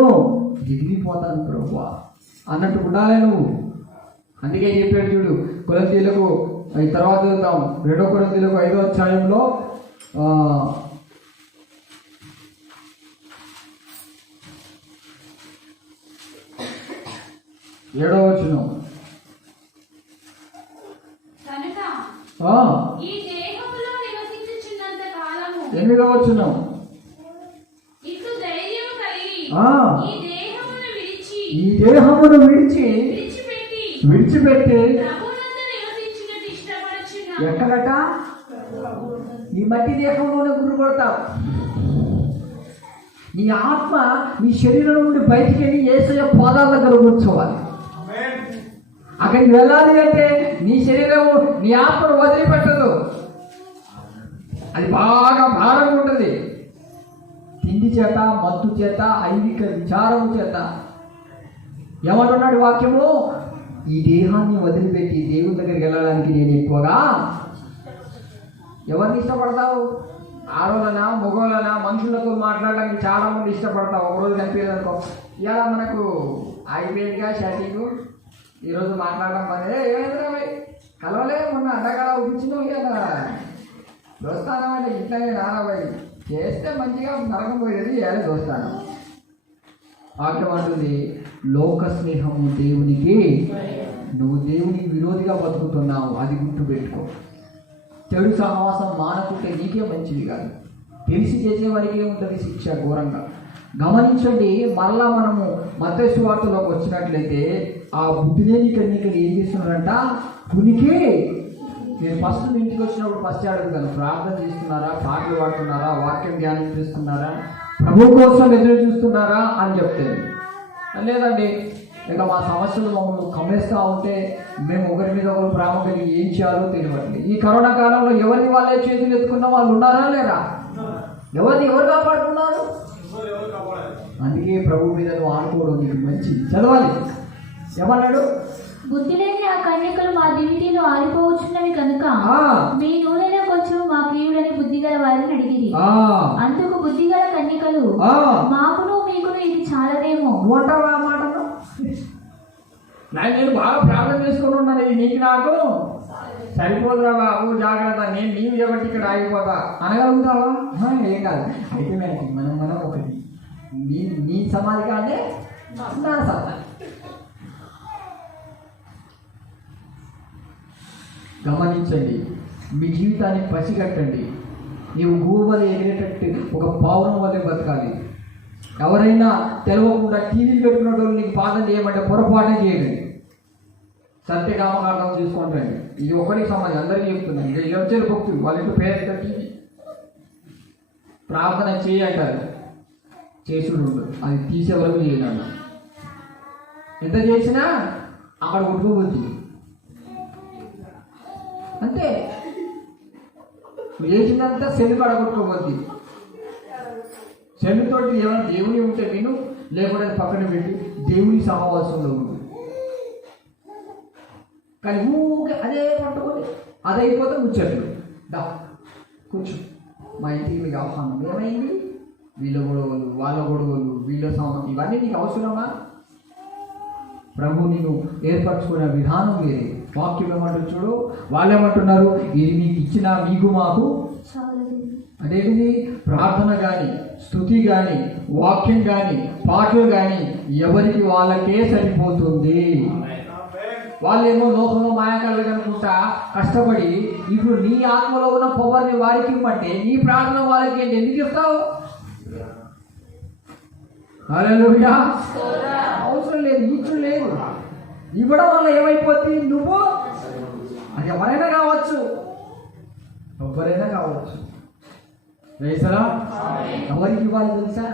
ఎగిరిపోతాను ప్రభు అన్నట్టు ఉండాలి నువ్వు. అందుకే చెప్పాడు చూడు కొలతీలకు ఈ తర్వాత చూద్దాం 2 కొరింథీయులకు 5వ అధ్యాయంలో 7వ వచనం. కనుక ఈ దేహములో నివసించుచున్నంత కాలము 8వ వచనం. ఇట్లు ధైర్యము కలిగి ఈ దేహమును విడిచిపెట్టి ప్రభువునందు నివసించుటకు ఇష్టపడుచున్నాము. ఎక్కడట? నీ మట్టి దేహంలోనే గురి కొడతావు. నీ ఆత్మ నీ శరీరం నుండి బయటికి వెళ్ళి యేసయ్య పాదాల దగ్గర కూర్చోవాలి. అక్కడికి వెళ్ళాలి అంటే నీ శరీరం నీ ఆత్మను వదిలిపెట్టదు. అది బాగా భారంగా ఉంటుంది. తిండి చేత, మత్తు చేత, ఐవిక విచారము చేత. ఏమంటున్నాడు వాక్యము? ఈ దేహాన్ని వదిలిపెట్టి దేవుని దగ్గరికి వెళ్ళడానికి నేను ఎక్కువగా ఎవరిని ఇష్టపడతావు? ఆడోళ్ళనా, మగోళ్ళనా, మనుషులతో మాట్లాడడానికి చాలా మంది ఇష్టపడతావు. ఒకరోజు కనిపించదనుకో, ఇలా మనకు ఆగిపోయిందిగా షాటింగ్, ఈరోజు మాట్లాడడం పని ఏమైందిరా కలవలే, మొన్న అడ్డగాడ ఊపించినావు కదా దోస్తానం అంటే ఇట్లాగే నానబోయి చేస్తే మంచిగా నరకం పోయేది ఏదో దోస్తానం. వాక్యం అంటుంది లోక స్నేహము దేవునికి, నువ్వు దేవునికి విరోధిగా బతుకుతున్నావు, అది గుర్తు పెట్టుకో. చెడు సహవాసం మానకుంటే నీకే మంచిది కాదు. తెలిసి చేసే వారికి ఏముంటుంది శిక్ష ఘోరంగా. గమనించండి, మళ్ళా మనము మత్తయి సువార్తలోకి వచ్చినట్లయితే ఆ బుద్ధి లేని కన్యకలు ఏం చేస్తున్నారంట? కునికి. నేను ఫస్ట్ ఇంటికి వచ్చినప్పుడు ఫస్ట్ అడుగుతాను, ప్రార్థన చేస్తున్నారా, పాటలు పాడుతున్నారా, వాక్యం ధ్యానం చేస్తున్నారా, ప్రభు కోసం ఎదురు చూస్తున్నారా అని చెప్తాను. లేదండి ఇక మా సమస్యలు మమ్మల్ని కమ్మేస్తూ ఉంటే మేము ఒకరి మీద ఒకరు ప్రేమ కలిగి ఏం చేయాలో తెలియట్లేదు. ఈ కరోనా కాలంలో ఎవరిని వాళ్ళే చేతులు ఎత్తుకున్న వాళ్ళు ఉన్నారా లేరా? ఎవరు కాపాడుతున్నారు? అందుకే ప్రభు మీద నువ్వు ఆడుకోవడం నీకు మంచిది. చదవాలి. ఏమన్నాడు? బుద్ధి లేని ఆ కన్యకలు మా దివిటీలో ఆరిపోవచ్చున్నవి కనుక మీ నూనెలో కొంచెం మా ప్రియుడని బుద్ధిగల వారిని అడిగిరి. అందుకు బుద్ధిగల కన్యకలు మాకును మీకును ఇది చాలదేమో. అంటావా ఆ మాటను? నేను బాగా ప్రార్థన చేసుకుని ఉన్నాను, ఇది నీకు నాకు సరిపోదురా బాబు, జాగ్రత్త, నేను నీవు కాబట్టి ఇక్కడ ఆగిపోతా అనగలుగుతావా? ఏం కాదు. అయితే మనం ఒకటి, నీ సమాధి కాదే నా సమాధి. గమనించండి, మీ జీవితాన్ని పసిగట్టండి. నీవు గూవలు ఎగిరేటట్టు ఒక పావురం వల్లే బతకాలి. ఎవరైనా తెలవకుండా టీవీలు పెట్టుకున్నట్టు నీకు పాదం చేయమంటే పొరపాటునే చేయకండి. సత్యకామకార్థం చూసుకుంటాండి. ఇది ఒకరికి సమాజం అందరికీ చెప్తున్నాను. ఇక ఇలా వచ్చే భక్తులు వాళ్ళ ఇంట్లో పేరెంత టీవీ ప్రార్థన చేయంటారు, చేసుడు అది తీసే వరకు చేయాలి. ఎంత చేసినా అక్కడ ఉట్టుకోవద్దు అంతే. చేసినంత సెల్లు కడగొట్టుకోవద్దు. సెల్లుతోటి ఏమైనా దేవుని ఉంటే విను, లేకుంటే పక్కన పెట్టి దేవుని సహవాసంలో ఉండు. కానీ ఊకే అదే పట్టుకొని అదైపోతే ముచ్చట్లు దా కూర్చో. మా ఇంటికి మీకు ఆహ్వానం ఏమైంది? వీళ్ళ గొడవలు, వాళ్ళ గొడవలు, వీళ్ళ సమస్య, ఇవన్నీ నీకు అవసరమా? ప్రభు నేను ఏర్పరచుకునే విధానం వేరే. వాక్యం ఏమంటారు చూడు, వాళ్ళు ఏమంటున్నారు? ఇది మీకు ఇచ్చిన మీకు మాకు అదేంటిది? ప్రార్థన కానీ, స్తుతి కానీ, వాక్యం కానీ, పాటలు కానీ ఎవరికి వాళ్ళకే సరిపోతుంది. వాళ్ళేమో లోకంలో మాయకాళ్ళు కనుకుంటా కష్టపడి ఇప్పుడు నీ ఆత్మలో ఉన్న పవర్ని వారికి ఇవ్వమంటే నీ ప్రార్థన వాళ్ళకి ఏంటి? ఎందుకు ఇస్తావు? హల్లెలూయా. అవసరం లేదు, ఇచ్చు లేదు. ఇవ్వడం వల్ల ఏమైపోతుంది? నువ్వు అది ఎవరైనా కావచ్చు, ఎవరికి ఇవ్వాలి తెలుసా?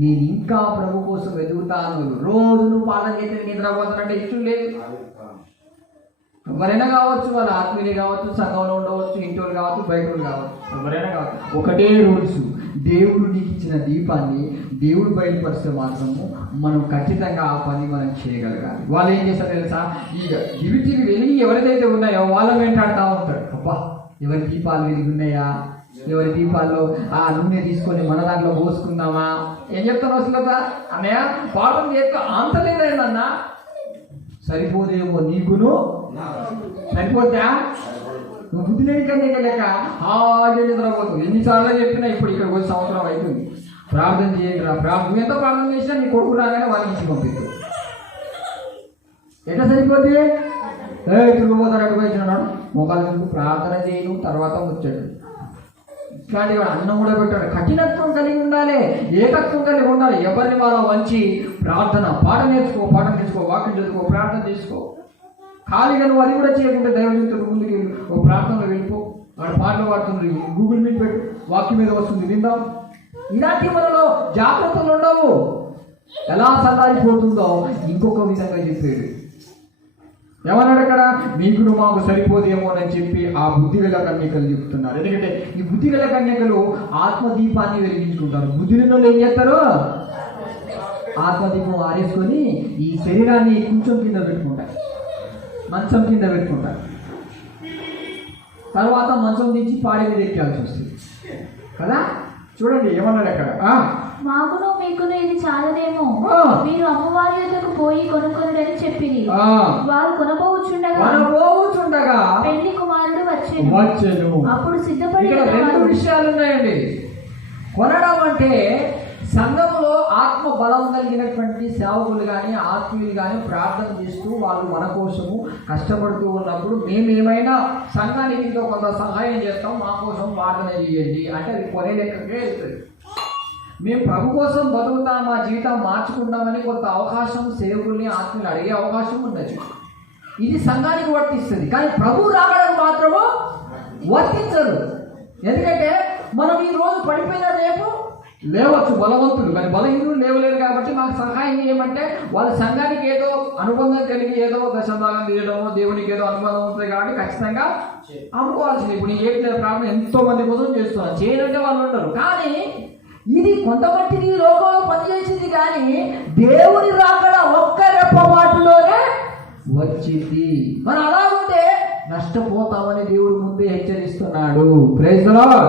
నేను ఇంకా ప్రభు కోసం ఎదుగుతాను. రోజు నువ్వు పాఠం చేస్తే నిద్రపోతానంటే ఇచ్చు లేదు. ఎవరైనా కావచ్చు, వాళ్ళ ఆత్మీయులు కావచ్చు, సంఘంలో ఉండవచ్చు, ఇంటోళ్ళు కావచ్చు, బయటోళ్ళు కావచ్చు, ఎవరైనా కావచ్చు. ఒకటే రూల్స్, దేవుడు నీకు ఇచ్చిన దీపాన్ని దేవుడు బయలుపరిస్తే మాత్రము మనం ఖచ్చితంగా ఆ పని మనం చేయగలగాలి. వాళ్ళు ఏం చేస్తారు తెలుసా? ఈ దివిటీకి వెలిగి ఎవరిదైతే ఉన్నాయో వాళ్ళ వెంటాడుతూ ఉంటాడు. అబ్బా ఎవరి దీపాలు వెలిగి ఉన్నాయా, ఎవరి దీపాల్లో ఆ నూనె తీసుకొని మన దాంట్లో పోసుకుందామా? ఏం చెప్తాను అసలు అన్నయ్య? పాఠం చేస్తే అంత లేదన్నా సరిపోదేమో నీకును, సరిపోద్దా? నువ్వు బుద్ధి లేని కన్యక లేక హాయిగా నిద్రపోతావు. ఎన్నిసార్లు చెప్పినా ఇప్పుడు ఇక్కడికి వచ్చి సంవత్సరం అవుతుంది. ప్రార్థన చేయకురా, నువ్వు ఎంత ప్రార్థన చేసినా నీ కొడుకు రాగానే వాళ్ళ నుంచి పంపిస్తావు. ఎట్లా సరిపోతే తిరుగుపోతాడు అడుగు వచ్చినాడు మొక్కలు ప్రార్థన చేయను తర్వాత వచ్చాడు. ఇట్లాంటి వాడు అన్నం కూడా పెట్టాడు. కఠినత్వం కలిగి ఉండాలి, ఏకత్వం కలిగి ఉండాలి. ఎవరిని వాళ్ళ వంచి ప్రార్థన పాఠం నేర్చుకో, వాక్యం చదువుకో, ప్రార్థన చేసుకో. ఖాళీగా నువ్వు అది కూడా చేయకుంటే దైవజంతుడు ముందుకు ఒక ప్రార్థనలో వెళ్ళిపో. వాడు పాటలు పాడుతుంది, గూగుల్ మీట్ పెట్టు, వాక్యం మీద వస్తుంది విందాం. ఇలాంటి మనలో జాగ్రత్తలు ఉండవు. ఎలా సల్లారిపోతుందో ఇంకొక విధంగా చెప్పాడు. ఏమన్నాడు అక్కడ? మీకు మాకు సరిపోదేమోనని చెప్పి ఆ బుద్ధిగల కన్యకలు చెప్తున్నారు. ఎందుకంటే ఈ బుద్ధిగల కన్యకలు ఆత్మదీపాన్ని వెలిగించుకుంటారు. బుద్ధిలో ఏం చేస్తారు? ఆత్మదీపం ఆరేసుకొని ఈ శరీరాన్ని కొంచెం కింద పెట్టుకుంటారు, మంచం కింద పెట్టుకుంటారు. తర్వాత మంచం దించి పాడి మీద ఎక్కాల్సి వస్తుంది కదా. చూడండి ఏమన్నాడు అక్కడ? మాకును మీకును ఇది చాలదేమో, మీరు అమ్మవారి యొద్దకు పోయి కొనుక్కొనుడని చెప్పింది. వారు కొనబోచుండగా పెళ్లి కుమారుడు వచ్చెను. అప్పుడు సిద్ధపడి. రెండు విషయాలు ఉన్నాయండి. కొనడం అంటే సంఘంలో ఆత్మ బలం కలిగినటువంటి సేవకులు కానీ ఆత్మీయులు కానీ ప్రార్థన చేస్తూ వాళ్ళు మన కోసము కష్టపడుతూ ఉన్నప్పుడు మేమేమైనా సంఘానికి ఇంకో కొంత సహాయం చేస్తాం, మా కోసం ప్రార్థన చేయండి అంటే అది కొనే లెక్కకే వెళ్తుంది. మేము ప్రభు కోసం బతుకుతాం, మా జీవితం మార్చుకుంటామని కొంత అవకాశం సేవకుల్ని ఆత్మీయులు అడిగే అవకాశం ఉన్నది. ఇది సంఘానికి వర్తిస్తుంది, కానీ ప్రభు రావడం మాత్రము వర్తించదు. ఎందుకంటే మనం ఈ రోజు పడిపోయిన రేపు లేవచ్చు బలవంతులు, కానీ బలహీనులు లేవలేరు. కాబట్టి మాకు సహాయం చేయమంటే వాళ్ళ సంఘానికి ఏదో అనుబంధం కలిగి ఏదో దశభాగం తీయడమో దేవునికి ఏదో అనుబంధం ఉంటుంది కాబట్టి ఖచ్చితంగా అమ్ముకోవాల్సింది. ఇప్పుడు ఈ ఏడు ప్రార్థన ఎంతో మంది కోసం చేస్తున్నారు, చేయనంటే వాళ్ళు ఉండరు. కానీ ఇది కొంతమందికి లోకంలో పనిచేసింది, కానీ దేవుని రాకడ ఒక్క రెప్పపాటులోనే వచ్చింది. మనం అలా ఉంటే నష్టపోతామని దేవుడు ముందే హెచ్చరిస్తున్నాడు. Praise the lord.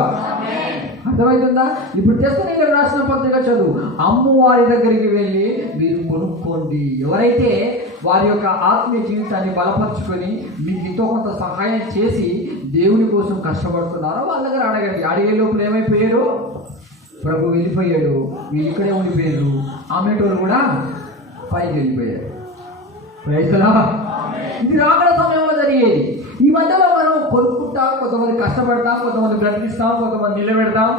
అర్థమవుతుందా? ఇప్పుడు చేస్తున్న ఇక్కడ రాసిన పత్రిక చదువు. అమ్మవారి దగ్గరికి వెళ్ళి మీరు కొనుక్కోండి. ఎవరైతే వారి యొక్క ఆత్మీయ జీవితాన్ని బలపరుచుకొని మీకు ఎంతో కొంత సహాయం చేసి దేవుని కోసం కష్టపడుతున్నారో వాళ్ళ దగ్గర అడగండి. అడిగే లోపల ఏమైపోయారు? ప్రభు వెళ్ళిపోయాడు, వీళ్ళు ఇక్కడే ఉండిపోయారు. ఆమెటోళ్ళు కూడా పైకి వెళ్ళిపోయారు. Praise the Lord. ఇది రాకడ సమయంలో జరిగేది. ఈ మధ్యలో మనం కొనుక్కుంటాం, కొంతమంది కష్టపడతాం, కొంతమంది బ్రతికిస్తాం, కొంతమంది నిలబెడతాం,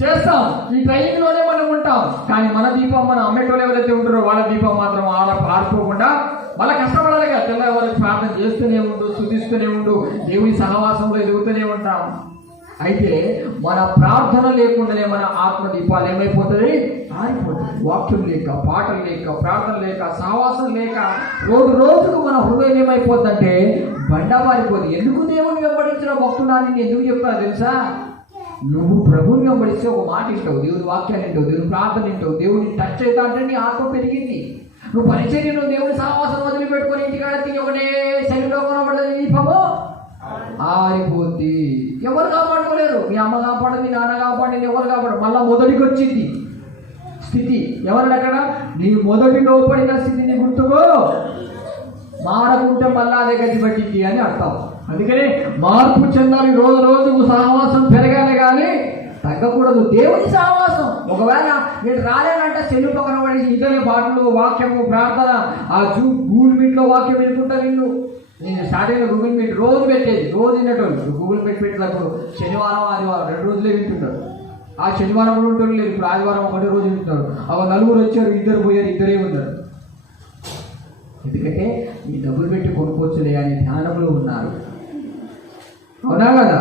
చేస్తాం. ఈ ట్రైనింగ్లోనే మనం ఉంటాం. కానీ మన దీపం మనం అమ్మేటోళ్ళు ఎవరైతే ఉంటారో వాళ్ళ దీపం మాత్రం ఆరిపోకుండా వాళ్ళ కష్టపడాలి కదా. తెల్లవారికి ప్రార్థన చేస్తూనే ఉండు, స్తుతిస్తూనే ఉండు, దేవుని సహవాసంలో ఎదుగుతూనే ఉంటాం. అయితే మన ప్రార్థన లేకుండానే మన ఆత్మ దీపాలు ఏమైపోతుంది? ఆరిపోతుంది. వాక్యం లేక, పాటలు లేక, ప్రార్థన లేక, సహవాసం లేక రోజుకు మన హృదయం ఏమైపోతుందంటే బండబారిపోతుంది. ఎందుకు దేవుని వెంబడించిన భక్తుడాన్ని ఎందుకు చెప్తా తెలుసా? నువ్వు ప్రభుని వెంబడిస్తే ఒక మాట వింటావు, దేవుని వాక్యాన్ని వింటావు, దేవుని ప్రార్థన వింటావు, దేవుని టచ్ అవుతా అంటే నీ ఆత్మ పెరిగింది. నువ్వు పరిచర్యను దేవుని సహవాసం వదిలిపెట్టుకొని ఇంటికాడ తిని ఒకటే శరీరంలో కొనబడదు, దీపము ఆరిపోద్ది. ఎవరు కాపాడుకోలేరు. మీ అమ్మ కాపాడు, మీ నాన్న కాపాడు, నేను ఎవరు కాపాడు. మళ్ళా మొదటికి వచ్చింది స్థితి. ఎవరు అక్కడ? నీ మొదటి లోపడిన స్థితిని గుర్తుకో, మారకుంటే మళ్ళా అదే గతి పట్టింది అని అర్థం. అందుకనే మార్పు చెందాలి, రోజుకు సహవాసం పెరగాలి కానీ తగ్గకూడదు. దేవుని సహవాసం. ఒకవేళ నేను రాలేనంటే సెల్లు పక్కన పడేసి ఇతర పాటలు, వాక్యము, ప్రార్థన, ఆ గూగుల్ మీట్లో వాక్యం వినుకుంటా విన్ను. నేను స్టార్టింగ్లో గూగుల్ మీట్ రోజు పెట్టేది, రోజు వినేటోళ్ళు. గూగుల్ మీట్ పెట్టినప్పుడు శనివారం ఆదివారం 2 రోజులే వింటుంటారు. ఆ శనివారం కూడా ఉంటారు లేదు, ఇప్పుడు ఆదివారం ఒకటే రోజు వింటున్నారు. నలుగురు వచ్చారు, 2 పోయారు, 2 ఉన్నారు. ఎందుకంటే ఈ డబ్బులు పెట్టి కొనుక్కోవచ్చులే అనే ధ్యానంలో ఉన్నారు. అవునా కదా?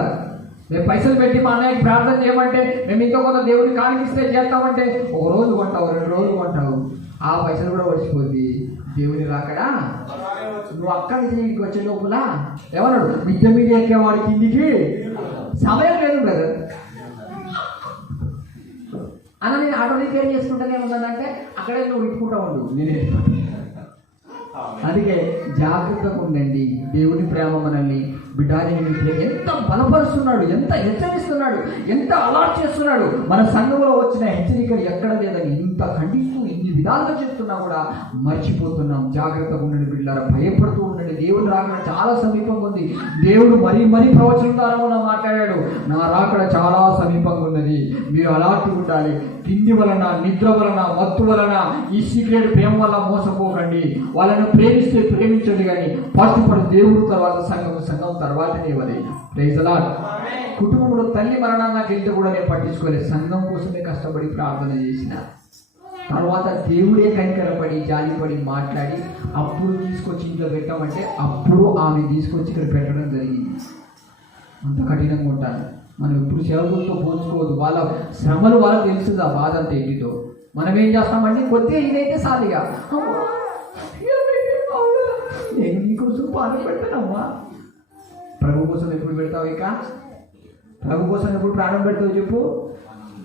మేము పైసలు పెట్టి మా అన్నయ్యకి ప్రార్థన చేయమంటే, మేము ఇంకో కొంత దేవుడిని కానికిస్తే చేస్తామంటే 1 రోజు కొంటావు, 2 రోజులు కొంటావు, ఆ పైసలు కూడా వచ్చిపోద్ది. దేవుని రాకడా నువ్వు అక్కడి నుంచి వచ్చే లోపల ఎవరు మిద్ద మీద ఎక్కేవాడి కిందికి సమయం లేదు కదా అన్న. నేను ఆటో రిపేర్ చేసుకుంటూనే ఉన్నానంటే అక్కడే నువ్వు ఇట్టుకుంటా ఉండు. నేనే అందుకే జాగ్రత్తగా ఉండండి. దేవుని ప్రేమ మనల్ని బిడ్డాని ఎంత బలపరుస్తున్నాడు, ఎంత హెచ్చరిస్తున్నాడు, ఎంత అలర్ట్ చేస్తున్నాడు. మన సంఘంలో వచ్చిన హెచ్చరికలు ఎక్కడ లేదని ఇంత ఖండిస్తూ ఇన్ని విధాలుగా చెప్తున్నా కూడా మర్చిపోతున్నాం. జాగ్రత్తగా ఉండండి బిడ్డలారా, భయపడుతూ ఉండండి. దేవుడు రాకడ చాలా సమీపంగా ఉంది. దేవుడు మరీ ప్రవచనం ద్వారా మాట్లాడాడు, నా రాకడ చాలా సమీపంగా ఉన్నది, మీరు అలాంటి ఉండాలి. తిండి వలన, నిద్ర వలన, మత్తు వలన, ఈ సీక్రెట్ ప్రేమ వల్ల మోసపోకండి. వాళ్ళను ప్రేమిస్తే ప్రేమించండి, కానీ పట్టుపడి దేవుడు తర్వాత సంఘం తర్వాతనే ఎవరైనా. Praise the Lord. కుటుంబంలో తల్లి మరణానికి వెళ్తే కూడా నేను పట్టించుకోలేదు, సంఘం కోసమే కష్టపడి ప్రార్థన చేసిన. తర్వాత దేవుడే కనికరపడి జాలిపడి మాట్లాడి అప్పుడు తీసుకొచ్చి ఇంట్లో పెట్టామంటే అప్పుడు ఆమె తీసుకొచ్చి ఇక్కడ పెట్టడం జరిగింది. అంత కఠినంగా ఉంటాను. మనం ఎప్పుడు సేవకులతో పోల్చుకోవద్దు. వాళ్ళ శ్రమలు వాళ్ళకి తెలుస్తుంది, ఆ బాధ అంతా ఏంటితో. మనం ఏం చేస్తామంటే కొద్దిగా ఇదైతే సాలిగా, నేను నీకోసం పాలు పెడతానమ్మా. ప్రభు కోసం ఎప్పుడు పెడతావు? ఇక ప్రభు కోసం ఎప్పుడు ప్రాణం పెడతావు చెప్పు?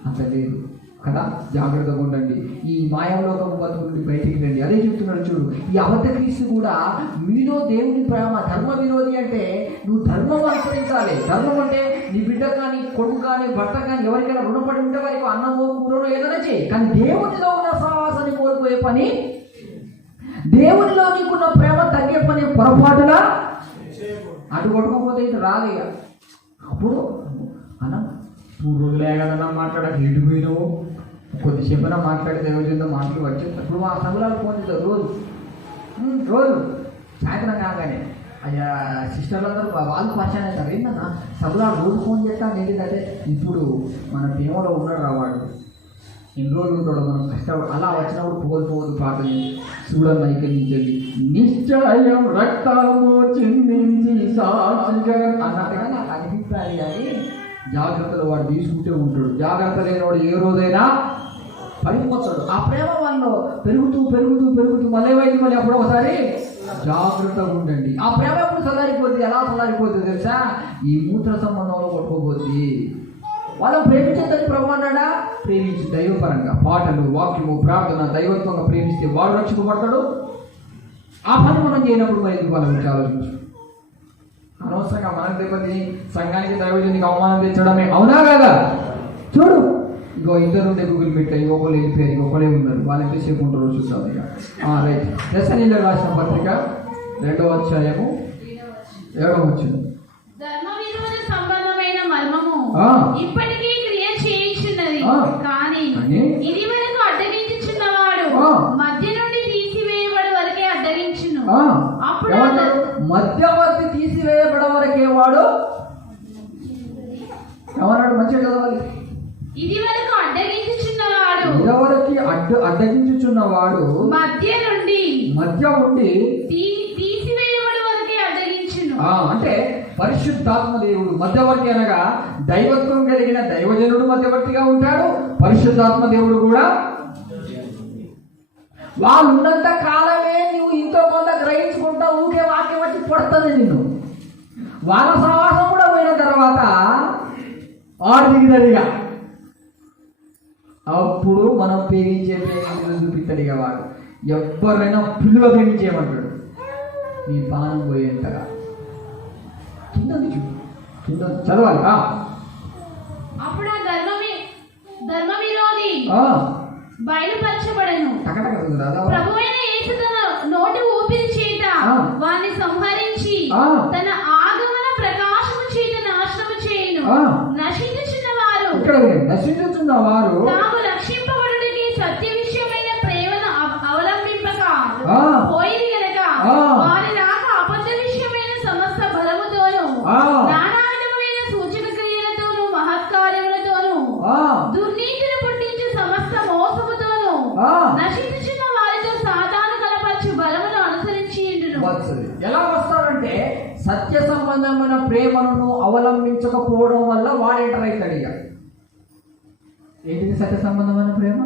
అంత లేదు కదా. జాగ్రత్తగా ఉండండి. ఈ మాయాలోకం బతుకు నుండి బయటికి రండి. అదే చెప్తున్నాడు చూడు, ఈ అబద్ధ క్రీస్తు కూడా మీలో దేవుని ప్రేమ. ధర్మ విరోధి అంటే నువ్వు ధర్మం అనుసరించాలి. ధర్మం అంటే నీ బిడ్డ కానీ, కొడుకు కానీ, భర్త కానీ ఎవరికైనా రుణపడి ఉంటే వారికి అన్నమో కూరలో ఏదైనా చేయి. కానీ దేవునిలో ఉన్న సహవాసాన్ని కోల్పోయే పని, దేవునిలో నీకున్న ప్రేమ తగ్గే పని పొరపాటుగా అటు కొట్టుకోకపోతే ఇటు రాదు. ఇక అప్పుడు అన్న 3 రోజులే కదన్నా మాట్లాడక ఎడిపోయినావు, కొద్దిసేపైనా మాట్లాడితే దైవజనుతో మాటలు వచ్చేది. ఇప్పుడు మా సంగులాలు ఫోన్ చేస్తారు రోజు సాయంత్రం కాగానే. అయ్యా సిస్టర్లందరూ వాళ్ళు పరిచయం అవుతారు. ఏంటన్నా సంగులాలు రోజు ఫోన్ చేస్తాను ఏంటంటే, ఇప్పుడు మన ప్రేమలో ఉన్నాడు రావాడు, ఎన్ని రోజులు ఉంటాడు, మనం కష్టపడి అలా వచ్చినప్పుడు పోదు ప్రార్థన చూడన్న ఇక్కడి నుంచి నిశ్చయం రక్తము చిందించి సాక్షిగా అన్నట్టుగా నాకు అనిపిస్తాయి. కానీ జాగ్రత్తలు వాడు తీసుకుంటే ఉంటాడు. జాగ్రత్త లేనివాడు ఏ రోజైనా పడిపోతాడు. ఆ ప్రేమ వాళ్ళు పెరుగుతూ మళ్ళీ అప్పుడు ఒకసారి జాగ్రత్తగా ఉండండి. ఆ ప్రేమ ఎప్పుడు చల్లారిపోద్ది. ఎలా చల్లారిపోతుంది తెలుసా? ఈ మూత్ర సంబంధంలో కొట్టుకోబోద్ది. వాళ్ళని ప్రేమించద్దని ప్రభు అన్నాడా? ప్రేమించి దైవపరంగా పాటలు, వాక్యము, ప్రార్థన, దైవత్వంగా ప్రేమిస్తే వాడు రక్షింపబడతాడు. ఆ పని మనం చేయనప్పుడు మరి ఎందుకు వాళ్ళ గురించి ఆలోచించు. అనవసరంగా మనం దెబ్బతిని సంఘానికి దైవజనికి అవమానం తెచ్చడమే. అవునా కదా? చూడు, ఇగో ఇద్దరు ఉండే గూగుల్ పెట్టా, ఇంకొకరు వెళ్ళిపోయారు, ఇంకొకరే ఉన్నారు. వాళ్ళు ఎంతసేపు ఉంటారో చూద్దాం. ఇక రైట్. దశనిలో రాసిన పత్రిక 2వ అధ్యాయము 7వ వచనం. ఇప్పటికీ క్రియ చేయించున్నది, కానీ ఇది వరకు అడ్డగించుచున్నవాడు మధ్య నుండి తీసివేయబడి వరకే అడ్డగించును. అప్పుడు మధ్యవర్తి తీసివేయబడ వరకే వాడు ఏమన్నాడు? మంచిగా చదవాలి. ఇది వరకు అడ్డగించుచున్నవాడు, అడ్డగించుచున్నవాడు మధ్య ఉండి తీసివేయబడి వరకే అడ్డగించును. అంటే పరిశుద్ధాత్మ దేవుడు మధ్యవర్తి అనగా దైవత్వం కలిగిన దైవజనుడు మధ్యవర్తిగా ఉంటాడు. పరిశుద్ధాత్మ దేవుడు కూడా. వాళ్ళు ఉన్నంత కాలమే నువ్వు ఇంతో కొంత గ్రహించుకుంటా ఊకే వాక్యం వచ్చి పడుతుంది నిన్ను. వాళ్ళ సహవాసం కూడా పోయిన తర్వాత వాడు దిగినదిగా అప్పుడు మనం ప్రేమించే చూపిస్తాడు. ఇక వాడు ఎవరైనా పిల్లుగా ప్రేమించేయమంటాడు. నీ పానం పోయేంతగా కింద చదవాలి. అప్పుడు ఆ ధర్మ విరోధి బయలుపరచబడను. ప్రభువైన యేసు తన నోటి ఊపిరి చేత వారిని సంహరించి తన ఆగమన ప్రకాశము చేత నాశనము చేయును. నశించుచున్న వారు తాము రక్షింపబడుటకి సత్య విషయమైన ప్రేమను అవలంబింపక పోయిరి గనక వారి రాక అబద్ధ విషయమైన సమస్త బలముతోను నానా విధములైన సూచక క్రియలతోను మహత్కార్యములతోను దుర్నీతిని పుట్టించే సమస్త మోసముతోను నశించుచున్న వారితో సాతాను కనపరచు బలమును అనుసరించి ఎలా వస్తాడంటే సత్య సంబంధమైన ప్రేమను అవలంబించకపోవడం వల్ల వాడు ఎంటర్ అవుతాడు. ఇక ఏంటిది సత్య సంబంధమైన ప్రేమ?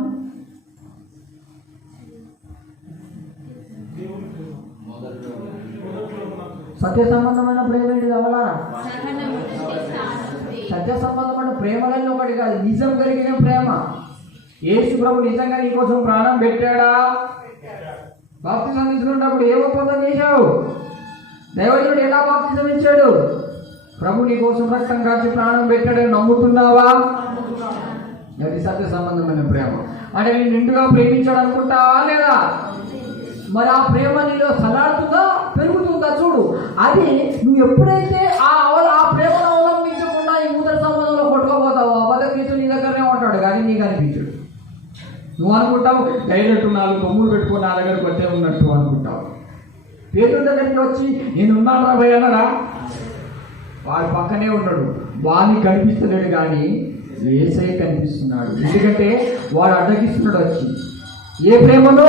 సత్య సంబంధమైన ప్రేమ ఏంటిది? అవలా సత్య సంబంధమైన ప్రేమలలో ఒకటి కాదు, నిజం కలిగిన ప్రేమ. యేసు ప్రభు నిజంగా నీ కోసం ప్రాణం పెట్టాడా? బాప్తిజం తీసుకున్నప్పుడు ఏ ఒప్పందం చేశావు? దైవజనుడు ఎలా బాప్తిజం ఇచ్చాడు? ప్రభు నీ కోసం రక్తం కాచి ప్రాణం పెట్టాడని నమ్ముతున్నావా? అది సత్య సంబంధమైన ప్రేమ. అంటే నేను నిండుగా ప్రేమించాడు అనుకుంటావా లేదా? మరి ఆ ప్రేమ నీలో సలాడుతుందా పెరుగుతుందా చూడు. అది నువ్వు ఎప్పుడైతే ఆ ప్రేమను అవలంబించకుండా ఈ నూతన సంబంధంలో కొట్టుకోపోతావు, అబద్ధకీర్తుడు నీ దగ్గరనే ఉంటాడు కానీ నీకు అనిపించడు. నువ్వు అనుకుంటావు డైరెక్ట్ 4 బొమ్మలు పెట్టుకుని నా దగ్గరకు వచ్చే ఉన్నట్టు అనుకుంటావు. పేదల దగ్గరికి వచ్చి నేను ఉన్నాను రా భయనరా, వాడి పక్కనే ఉన్నాడు, వాడిని కనిపిస్తలేడు కానీ యేసయ్య కనిపిస్తున్నాడు. ఎందుకంటే వాడు అడ్డగిస్తున్నాడు వచ్చి. ఏ ప్రేమను